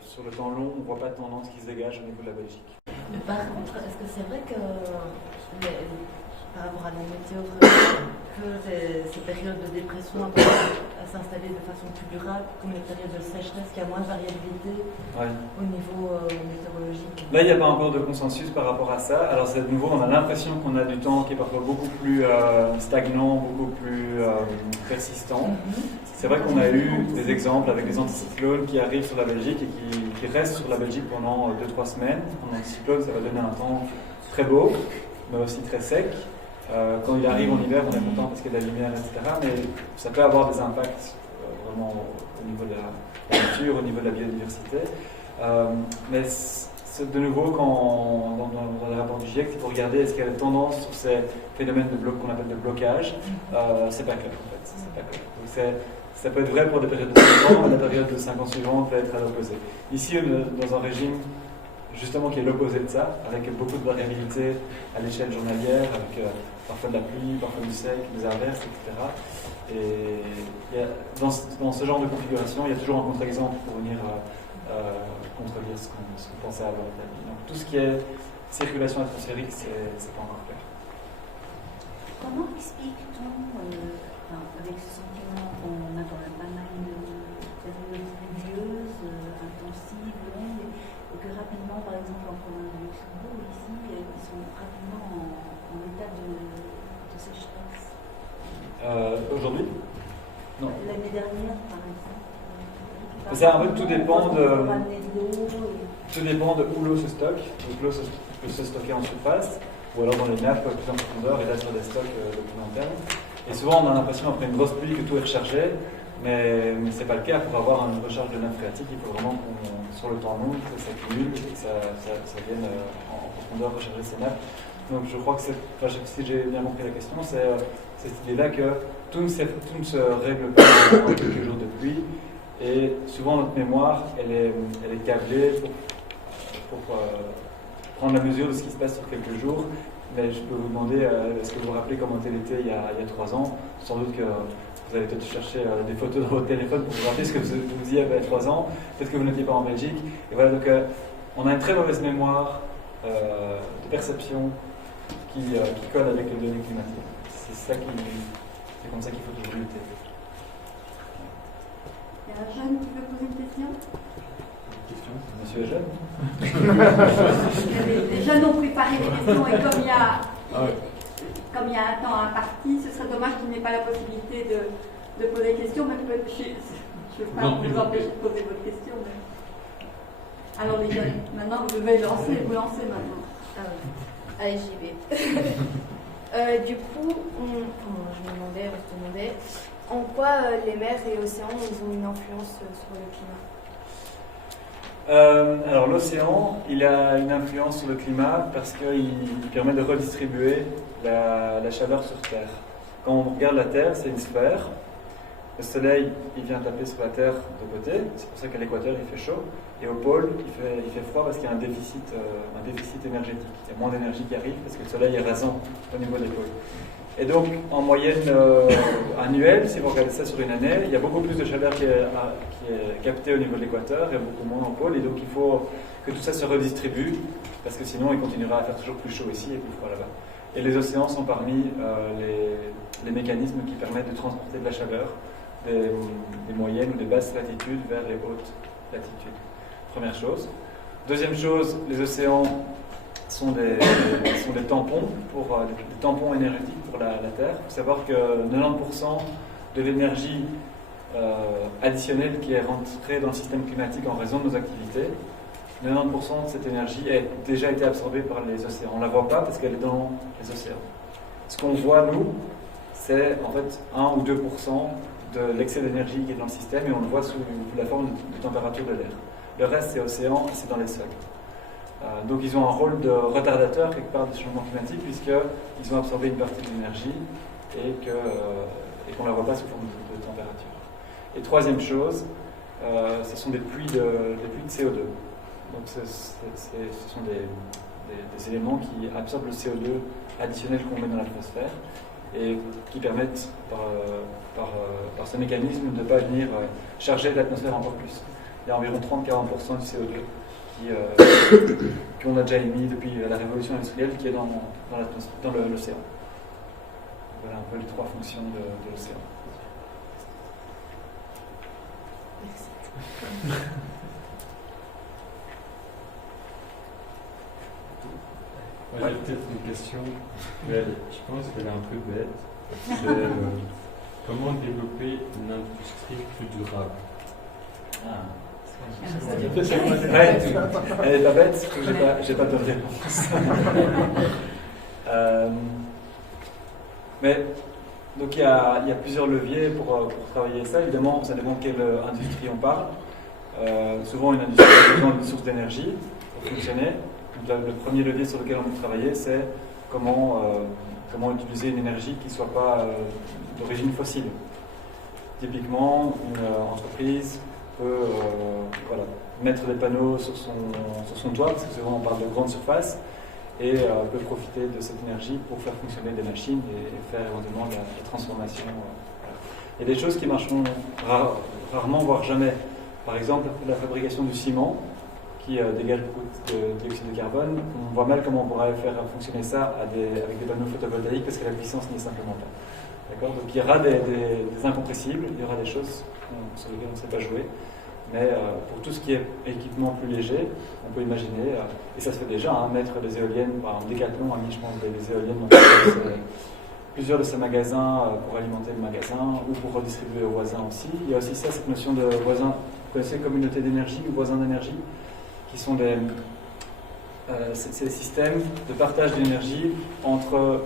sur le temps long, on ne voit pas de tendance qui se dégage au niveau de la Belgique. Mais par contre, est-ce que c'est vrai que par rapport à la météo, peu ces périodes de dépression à s'installer de façon plus durable, comme les périodes de sécheresse, qui a moins de variabilité au niveau météorologique. Là, il n'y a pas encore de consensus par rapport à ça. Alors, c'est de nouveau, on a l'impression qu'on a du temps qui est parfois beaucoup plus stagnant, beaucoup plus persistant. C'est vrai qu'on a eu des exemples avec des anticyclones qui arrivent sur la Belgique et qui restent sur la Belgique pendant 2-3 semaines. Un anticyclone, ça va donner un temps très beau, mais aussi très sec. Quand il arrive en hiver, on est content parce qu'il y a de la lumière, etc. Mais ça peut avoir des impacts vraiment au niveau de la nature, au niveau de la biodiversité. Mais de nouveau, dans le rapport du GIEC, il faut regarder est-ce qu'il y a des tendances sur ces phénomènes qu'on appelle de blocage. C'est pas clair en fait. C'est pas clair. Donc ça peut être vrai pour des périodes de 5 ans, mais la période de 5 ans suivante peut être à l'opposé. Ici, on est dans un régime justement qui est l'opposé de ça, avec beaucoup de variabilité à l'échelle journalière, avec parfois de la pluie, parfois du sec, des averses, etc. Et dans ce genre de configuration, il y a toujours un contre-exemple pour venir contredire ce qu'on pensait avant. Donc tout ce qui est circulation atmosphérique, c'est pas encore clair. Comment explique-t-on, avec ce sentiment qu'on a quand même pas mal de périodes pluvieuses, intensives, longues, et que rapidement, par exemple en province de Luxembourg, ici, ils sont rapidement en état de sécheresse? Aujourd'hui? Non. L'année dernière, par exemple. Tout dépend de où l'eau se stocke. Donc l'eau peut se stocker en surface, ou alors dans les nappes plus en profondeur, et là sur des stocks de plus long terme. Et souvent, on a l'impression, après une grosse pluie, que tout est rechargé, mais ce n'est pas le cas. Pour avoir une recharge de nappe phréatique, il faut vraiment sur le temps long, que ça cumule et que ça vienne en profondeur recharger ces nappes. Donc je crois que si j'ai bien compris la question, c'est cette idée-là que tout ne se règle pas en quelques jours de pluie. Et souvent, notre mémoire, elle est câblée pour prendre la mesure de ce qui se passe sur quelques jours. Mais je peux vous demander, est-ce que vous vous rappelez comment était l'été il y a 3 ans? Sans doute que vous allez peut-être chercher des photos dans votre téléphone pour vous rappeler ce que vous disiez il y a 3 ans. Peut-être que vous n'étiez pas en Belgique. Et voilà, donc on a une très mauvaise mémoire de perception qui colle avec les données climatiques. C'est comme ça qu'il faut toujours lutter. Il y a un jeune qui veut poser une question? Monsieur est jeune. Les jeunes ont préparé des questions et comme il y a un temps imparti, ce serait dommage qu'il n'ait pas la possibilité de poser des questions, mais je ne veux pas vous empêcher de poser votre question. Mais... Alors les jeunes, maintenant vous devez vous lancer maintenant. Allez, j'y vais. Du coup, on se demandait en quoi les mers et l'océan ont une influence sur le climat. Alors l'océan, il a une influence sur le climat parce qu'il permet de redistribuer la chaleur sur Terre. Quand on regarde la Terre, c'est une sphère. Le soleil, il vient taper sur la Terre de côté. C'est pour ça qu'à l'équateur, il fait chaud. Et au pôle, il fait froid parce qu'il y a un déficit énergétique. Il y a moins d'énergie qui arrive parce que le soleil est rasant au niveau des pôles. Et donc, en moyenne annuelle, si vous regardez ça sur une année, il y a beaucoup plus de chaleur qui est captée au niveau de l'équateur et beaucoup moins au pôle. Et donc, il faut que tout ça se redistribue parce que sinon, il continuera à faire toujours plus chaud ici et plus froid là-bas. Et les océans sont parmi les mécanismes qui permettent de transporter de la chaleur des moyennes ou des basses latitudes vers les hautes latitudes. Première chose. Deuxième chose, les océans sont des tampons, des tampons énergétiques pour la Terre. Il faut savoir que 90% de l'énergie additionnelle qui est rentrée dans le système climatique en raison de nos activités, 90% de cette énergie a déjà été absorbée par les océans. On ne la voit pas parce qu'elle est dans les océans. Ce qu'on voit, nous, c'est en fait 1 ou 2% de l'excès d'énergie qui est dans le système et on le voit sous la forme de température de l'air. Le reste, c'est océan et c'est dans les sols. Donc ils ont un rôle de retardateur quelque part des changements climatiques puisqu'ils ont absorbé une partie de l'énergie et qu'on ne la voit pas sous forme de température. Et troisième chose, ce sont des pluies de CO2. Donc ce sont des éléments qui absorbent le CO2 additionnel qu'on met dans l'atmosphère et qui permettent par ce mécanisme de ne pas venir charger l'atmosphère encore plus. Il y a environ 30-40% du CO2 qu'on a déjà émis depuis la révolution industrielle qui est dans l'océan. Voilà un peu les trois fonctions de l'océan. Moi, j'ai peut-être une question, mais je pense qu'elle est un peu bête. C'est comment développer une industrie plus durable? Elle est pas bête, j'ai pas de réponse. Mais donc il y a plusieurs leviers pour travailler ça. Évidemment, ça dépend de quelle industrie on parle. Souvent, une industrie a besoin d'une source d'énergie pour fonctionner. Donc, le premier levier sur lequel on peut travailler, c'est comment utiliser une énergie qui ne soit pas d'origine fossile. Typiquement, une entreprise peut mettre des panneaux sur son toit, parce que souvent on parle de grandes surfaces, et peut profiter de cette énergie pour faire fonctionner des machines et faire éventuellement la transformation. Il y a des choses qui marcheront rarement, voire jamais. Par exemple, la fabrication du ciment, qui dégage beaucoup de dioxyde de carbone. On voit mal comment on pourrait faire fonctionner ça avec des panneaux photovoltaïques, parce que la puissance n'y est simplement pas. D'accord ? Donc il y aura des incompressibles, il y aura des choses sur lesquelles on ne sait pas jouer. Mais pour tout ce qui est équipement plus léger, on peut imaginer, et ça se fait déjà, mettre des éoliennes, par exemple Decathlon a mis, je pense, des éoliennes dans plusieurs de ses magasins pour alimenter le magasin ou pour redistribuer aux voisins aussi. Il y a aussi ça, cette notion de voisins, vous connaissez communauté d'énergie ou voisins d'énergie, qui sont ces systèmes de partage d'énergie entre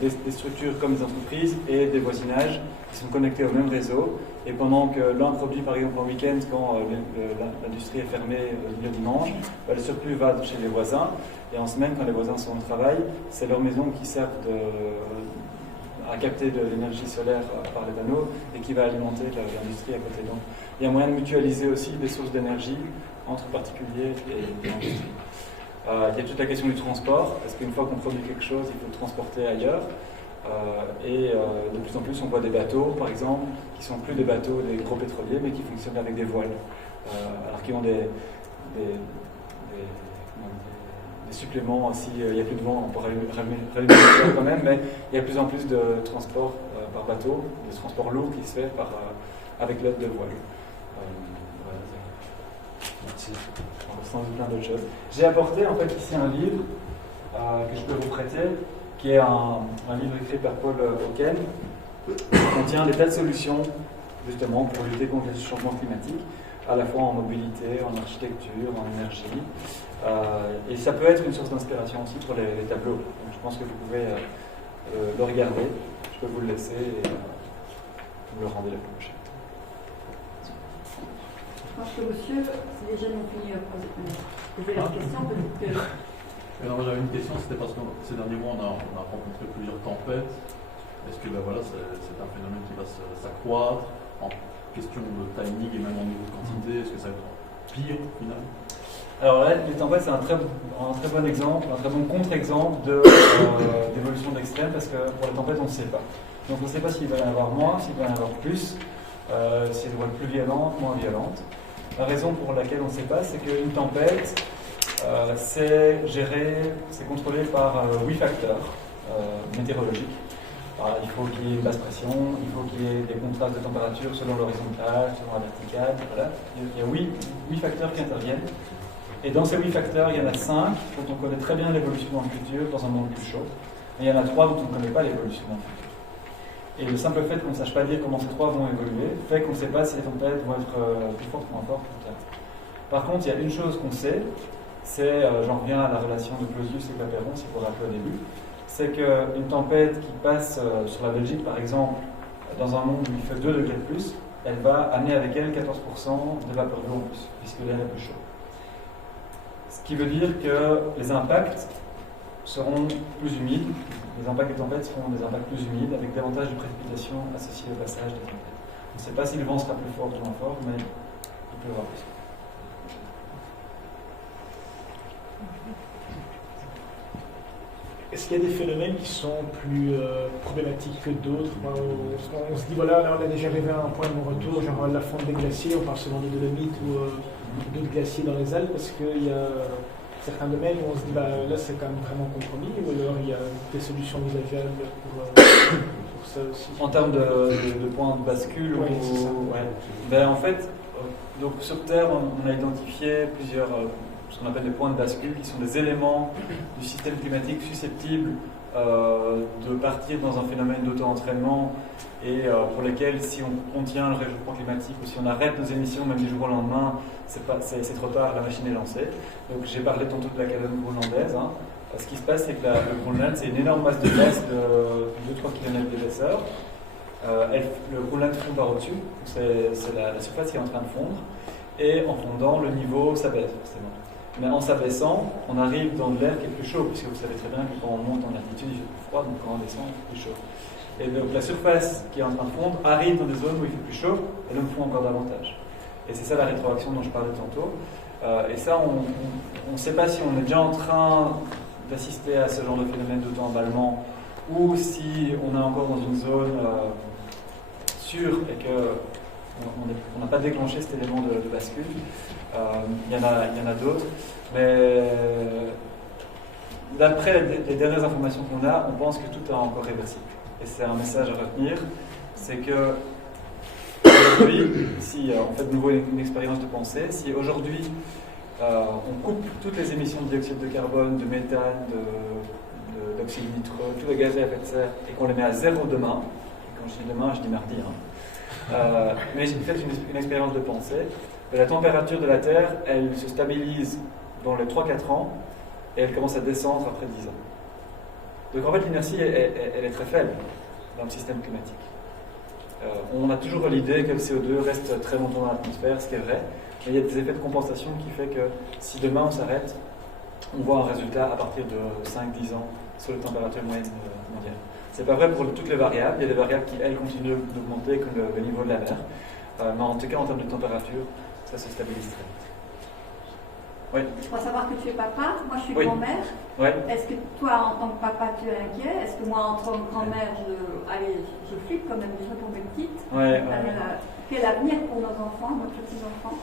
des structures comme des entreprises et des voisinages qui sont connectés au même réseau. Et pendant que l'un produit, par exemple, en week-end, quand l'industrie est fermée le dimanche, le surplus va chez les voisins. Et en semaine, quand les voisins sont au travail, c'est leur maison qui sert à capter de l'énergie solaire par les panneaux et qui va alimenter l'industrie à côté. Donc, il y a moyen de mutualiser aussi des sources d'énergie entre particuliers et l'industrie. Il y a toute la question du transport, parce qu'une fois qu'on produit quelque chose, il faut le transporter ailleurs. De plus en plus, on voit des bateaux, par exemple, qui sont plus des bateaux des gros pétroliers, mais qui fonctionnent avec des voiles, alors qui ont des suppléments. S'il n'y a plus de vent, on pourra rallumer le moteur quand même, mais il y a de plus en plus de transport par bateau, de transport lourd qui se fait avec l'aide de voiles. Merci. Sans doute plein d'autres choses. J'ai apporté en fait ici un livre que je peux vous prêter, qui est un livre écrit par Paul Hawken, qui contient des tas de solutions justement pour lutter contre le changement climatique, à la fois en mobilité, en architecture, en énergie. Et ça peut être une source d'inspiration aussi pour les tableaux. Donc, je pense que vous pouvez le regarder. Je peux vous le laisser et vous me le rendez la prochaine. Je pense que monsieur, si les jeunes ont fini de poser leur question, peut-être que... Alors, j'avais une question, c'était parce que ces derniers mois, on a rencontré plusieurs tempêtes. Est-ce que c'est un phénomène qui va s'accroître en question de timing et même en niveau de quantité? Est-ce que ça va être pire au final? Alors là, les tempêtes, c'est un très bon exemple, un très bon contre-exemple d'évolution d'extrême, parce que pour les tempêtes, on ne sait pas. Donc on ne sait pas s'il va y en avoir moins, s'il va y en avoir plus, si elles vont être plus violentes, moins violentes. La raison pour laquelle on ne sait pas, c'est qu'une tempête, c'est contrôlé par 8 facteurs météorologiques. Alors, il faut qu'il y ait une basse pression, il faut qu'il y ait des contrastes de température selon l'horizontale, selon la verticale, voilà. Il y a 8 facteurs qui interviennent. Et dans ces 8 facteurs, il y en a 5 dont on connaît très bien l'évolution dans le futur, dans un monde plus chaud. Et il y en a 3 dont on ne connaît pas l'évolution dans le futur. Et le simple fait qu'on ne sache pas dire comment ces 3 vont évoluer fait qu'on ne sait pas si les tempêtes vont être plus fortes, moins fortes, plus tard. Par contre, il y a une chose qu'on sait, c'est, j'en reviens à la relation de Clausius et Clapeyron, si vous vous rappelez au début, c'est qu'une tempête qui passe sur la Belgique, par exemple, dans un monde où il fait 2 degrés de plus, elle va amener avec elle 14% de vapeur d'eau en plus, puisque l'air est plus chaud. Ce qui veut dire que les impacts seront plus humides, les impacts des tempêtes seront des impacts plus humides, avec davantage de précipitations associées au passage des tempêtes. On ne sait pas si le vent sera plus fort ou moins fort, mais il pleuvra plus. Est-ce qu'il y a des phénomènes qui sont plus problématiques que d'autres? On se dit, voilà, là on a déjà arrivé à un point de non-retour, genre la fonte des glaciers, on parle souvent des Dolomites ou d'autres glaciers dans les Alpes, parce qu'il y a certains domaines où on se dit là c'est quand même vraiment compromis, ou alors il y a des solutions envisageables pour ça aussi. En termes de points de bascule, oui, c'est ça. Ouais. Ben, en fait, donc sur Terre, on a identifié plusieurs ce qu'on appelle des points de bascule, qui sont des éléments du système climatique susceptibles de partir dans un phénomène d'auto-entraînement et pour lesquels, si on contient le réchauffement climatique ou si on arrête nos émissions même du jour au lendemain, c'est trop tard, la machine est lancée. Donc j'ai parlé tantôt de la cadence groenlandaise. Hein. Ce qui se passe, c'est que le Groenland, c'est une énorme masse de glace de 2-3 km d'épaisseur. Le Groenland fond par au-dessus, c'est la surface qui est en train de fondre, et en fondant, le niveau s'abaisse forcément. Mais en s'abaissant, on arrive dans de l'air qui est plus chaud, puisque vous savez très bien que quand on monte en altitude, il fait plus froid, donc quand on descend, il fait plus chaud. Et donc la surface qui est en train de fondre arrive dans des zones où il fait plus chaud, et donc fond encore davantage. Et c'est ça la rétroaction dont je parlais tantôt. Et ça, on ne sait pas si on est déjà en train d'assister à ce genre de phénomène d'auto-emballement, ou si on est encore dans une zone sûre et qu'on n'a pas déclenché cet élément de bascule. Il y en a d'autres, mais d'après les dernières informations qu'on a, on pense que tout est encore réversible. Et c'est un message à retenir, c'est que aujourd'hui, si on fait de nouveau une expérience de pensée, si aujourd'hui on coupe toutes les émissions de dioxyde de carbone, de méthane, d'oxyde nitreux, tous les gaz à effet de serre, et qu'on les met à zéro demain, et quand je dis demain, je dis mardi, mais j'ai fait une expérience de pensée. La température de la Terre, elle se stabilise dans les 3-4 ans et elle commence à descendre après 10 ans. Donc en fait, l'inertie, elle est très faible dans le système climatique. On a toujours l'idée que le CO2 reste très longtemps dans l'atmosphère, ce qui est vrai, mais il y a des effets de compensation qui fait que si demain on s'arrête, on voit un résultat à partir de 5-10 ans sur les températures moyennes mondiales. C'est pas vrai pour toutes les variables, il y a des variables qui, elles, continuent d'augmenter comme le niveau de la mer, mais en tout cas en termes de température, ça se stabilise très vite. Oui. Je crois savoir que tu es papa, moi je suis grand-mère. Oui. Est-ce que toi, en tant que papa, tu es inquiet? Est-ce que moi, en tant que grand-mère, je flippe quand même déjà pour mes petites? Quel avenir pour nos enfants, nos petits-enfants?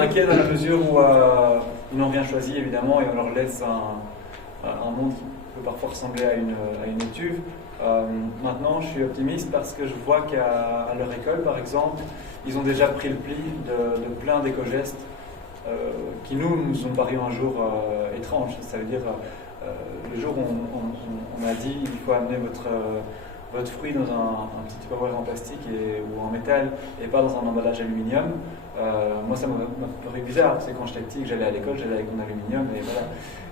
Inquiet dans la mesure où ils n'ont rien choisi, évidemment, et on leur laisse un monde qui peut parfois ressembler à une étuve. Maintenant, je suis optimiste parce que je vois qu'à leur école, par exemple, ils ont déjà pris le pli de plein d'éco-gestes qui nous ont paru un jour étranges. Ça veut dire, le jour où on a dit il faut amener votre fruit dans un petit tupperware en plastique ou en métal et pas dans un emballage aluminium, moi ça m'a paru bizarre, parce que quand j'étais petit, que j'allais à l'école, j'allais avec mon aluminium et voilà.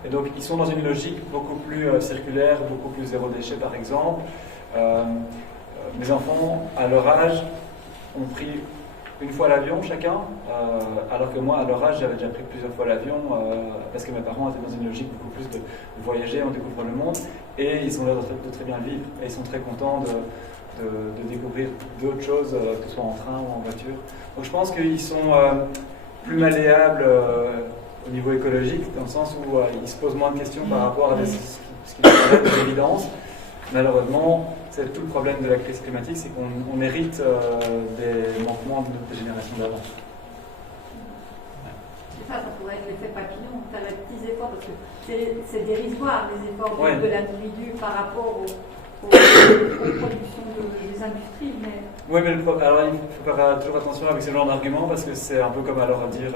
Et donc ils sont dans une logique beaucoup plus circulaire, beaucoup plus zéro déchet par exemple. Mes enfants, à leur âge, ont pris une fois l'avion chacun, alors que moi, à leur âge, j'avais déjà pris plusieurs fois l'avion parce que mes parents étaient dans une logique beaucoup plus de voyager, on découvre le monde, et ils ont l'air de très bien le vivre, et ils sont très contents de découvrir d'autres choses, que ce soit en train ou en voiture. Donc je pense qu'ils sont plus malléables au niveau écologique, dans le sens où ils se posent moins de questions par rapport à ce qui paraît des évidences. Malheureusement, c'est tout le problème de la crise climatique, c'est qu'on hérite des manquements des générations d'avant. Ça pourrait être l'effet papillon, faire les petits efforts, parce que c'est dérisoire les efforts de l'individu par rapport aux productions des industries. Oui, mais alors il faut faire toujours attention avec ce genre d'argument, parce que c'est un peu comme alors dire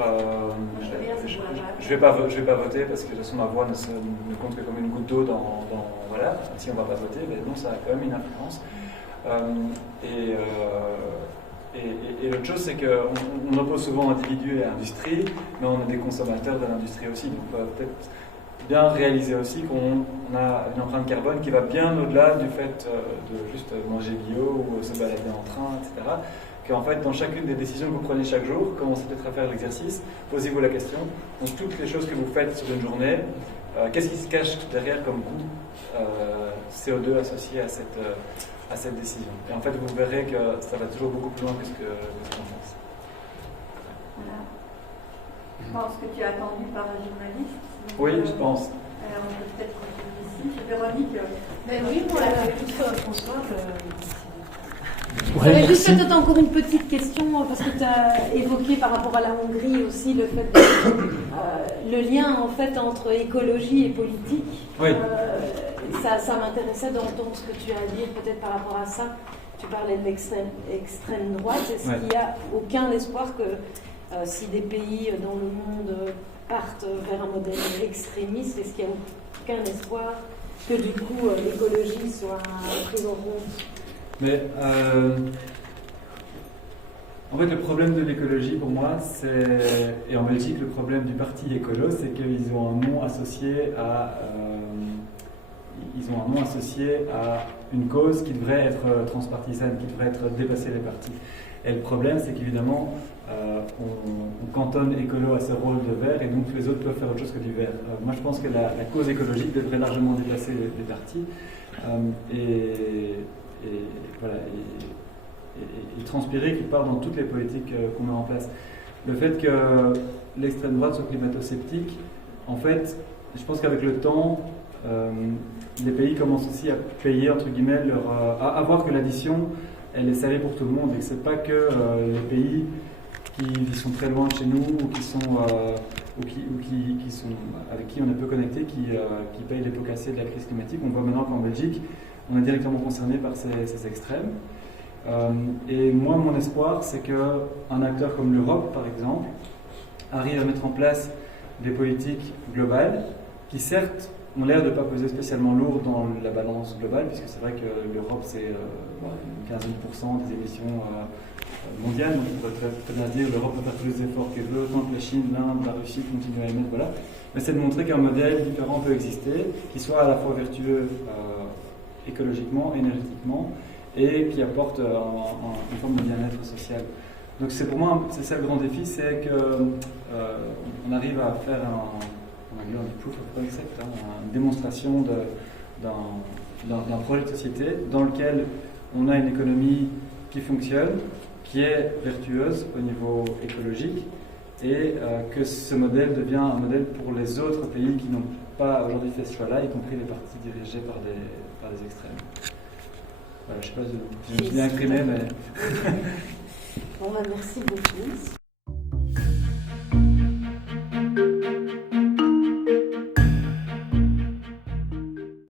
je vais pas voter parce que de toute façon ma voix ne compte que comme une goutte d'eau voilà, si on ne va pas voter, mais non, ça a quand même une influence. Et l'autre chose, c'est qu'on oppose souvent individu et industrie, mais on est des consommateurs de l'industrie aussi. Donc on peut peut-être bien réaliser aussi qu'on a une empreinte carbone qui va bien au-delà du fait de juste manger bio ou se balader en train, etc. Qu'en fait, dans chacune des décisions que vous prenez chaque jour, commencez peut-être à faire l'exercice, posez-vous la question, donc toutes les choses que vous faites sur une journée, qu'est-ce qui se cache derrière comme coût CO2 associé à cette décision. Et en fait, vous verrez que ça va toujours beaucoup plus loin que ce qu'on pense. Voilà. Je pense que tu es attendu par un journaliste. Oui, je pense. Alors, on peut peut-être continuer ici. Véronique. Oui, pour la François, J'aurais juste peut-être encore une petite question, parce que tu as évoqué par rapport à la Hongrie aussi le fait le lien en fait entre écologie et politique. Oui. Ça m'intéressait d'entendre ce que tu as à dire peut-être par rapport à ça. Tu parlais de l'extrême droite. Est-ce qu'il n'y a aucun espoir que si des pays dans le monde partent vers un modèle extrémiste, est-ce qu'il n'y a aucun espoir que du coup l'écologie soit prise en compte? Mais en fait, le problème de l'écologie pour moi, et en Belgique, le problème du parti écolo, c'est qu'ils ont un nom associé à une cause qui devrait être transpartisane, qui devrait dépasser les partis. Et le problème, c'est qu'évidemment, on cantonne écolo à ce rôle de vert, et donc tous les autres peuvent faire autre chose que du vert. Moi, je pense que la cause écologique devrait largement dépasser les partis. Et voilà, et transpirer qui part dans toutes les politiques qu'on met en place. Le fait que l'extrême droite soit climato-sceptique, en fait, je pense qu'avec le temps, les pays commencent aussi à payer, entre guillemets, à voir que l'addition, elle est salée pour tout le monde, et que ce n'est pas que les pays qui sont très loin de chez nous, ou qui sont, avec qui on est peu connecté, qui payent les pots cassés de la crise climatique. On voit maintenant qu'en Belgique, on est directement concerné par ces extrêmes. Et moi, mon espoir, c'est qu'un acteur comme l'Europe, par exemple, arrive à mettre en place des politiques globales qui, certes, ont l'air de ne pas peser spécialement lourd dans la balance globale, puisque c'est vrai que l'Europe, c'est une quinzaine % des émissions mondiales. Donc, on pourrait très bien dire que l'Europe peut faire tous les efforts qu'elle veut, tant que la Chine, l'Inde, la Russie continuent à émettre. Voilà. Mais c'est de montrer qu'un modèle différent peut exister, qui soit à la fois vertueux écologiquement, énergétiquement, et qui apporte une forme de bien-être social. Donc c'est pour moi, c'est ça le grand défi, c'est qu'on arrive à faire une démonstration d'un projet de société dans lequel on a une économie qui fonctionne, qui est vertueuse au niveau écologique, et que ce modèle devient un modèle pour les autres pays qui n'ont pas aujourd'hui fait ce choix-là, y compris les partis dirigés par des extrêmes. Voilà, je ne sais pas si je me suis bien exprimé, mais... Bon, merci beaucoup.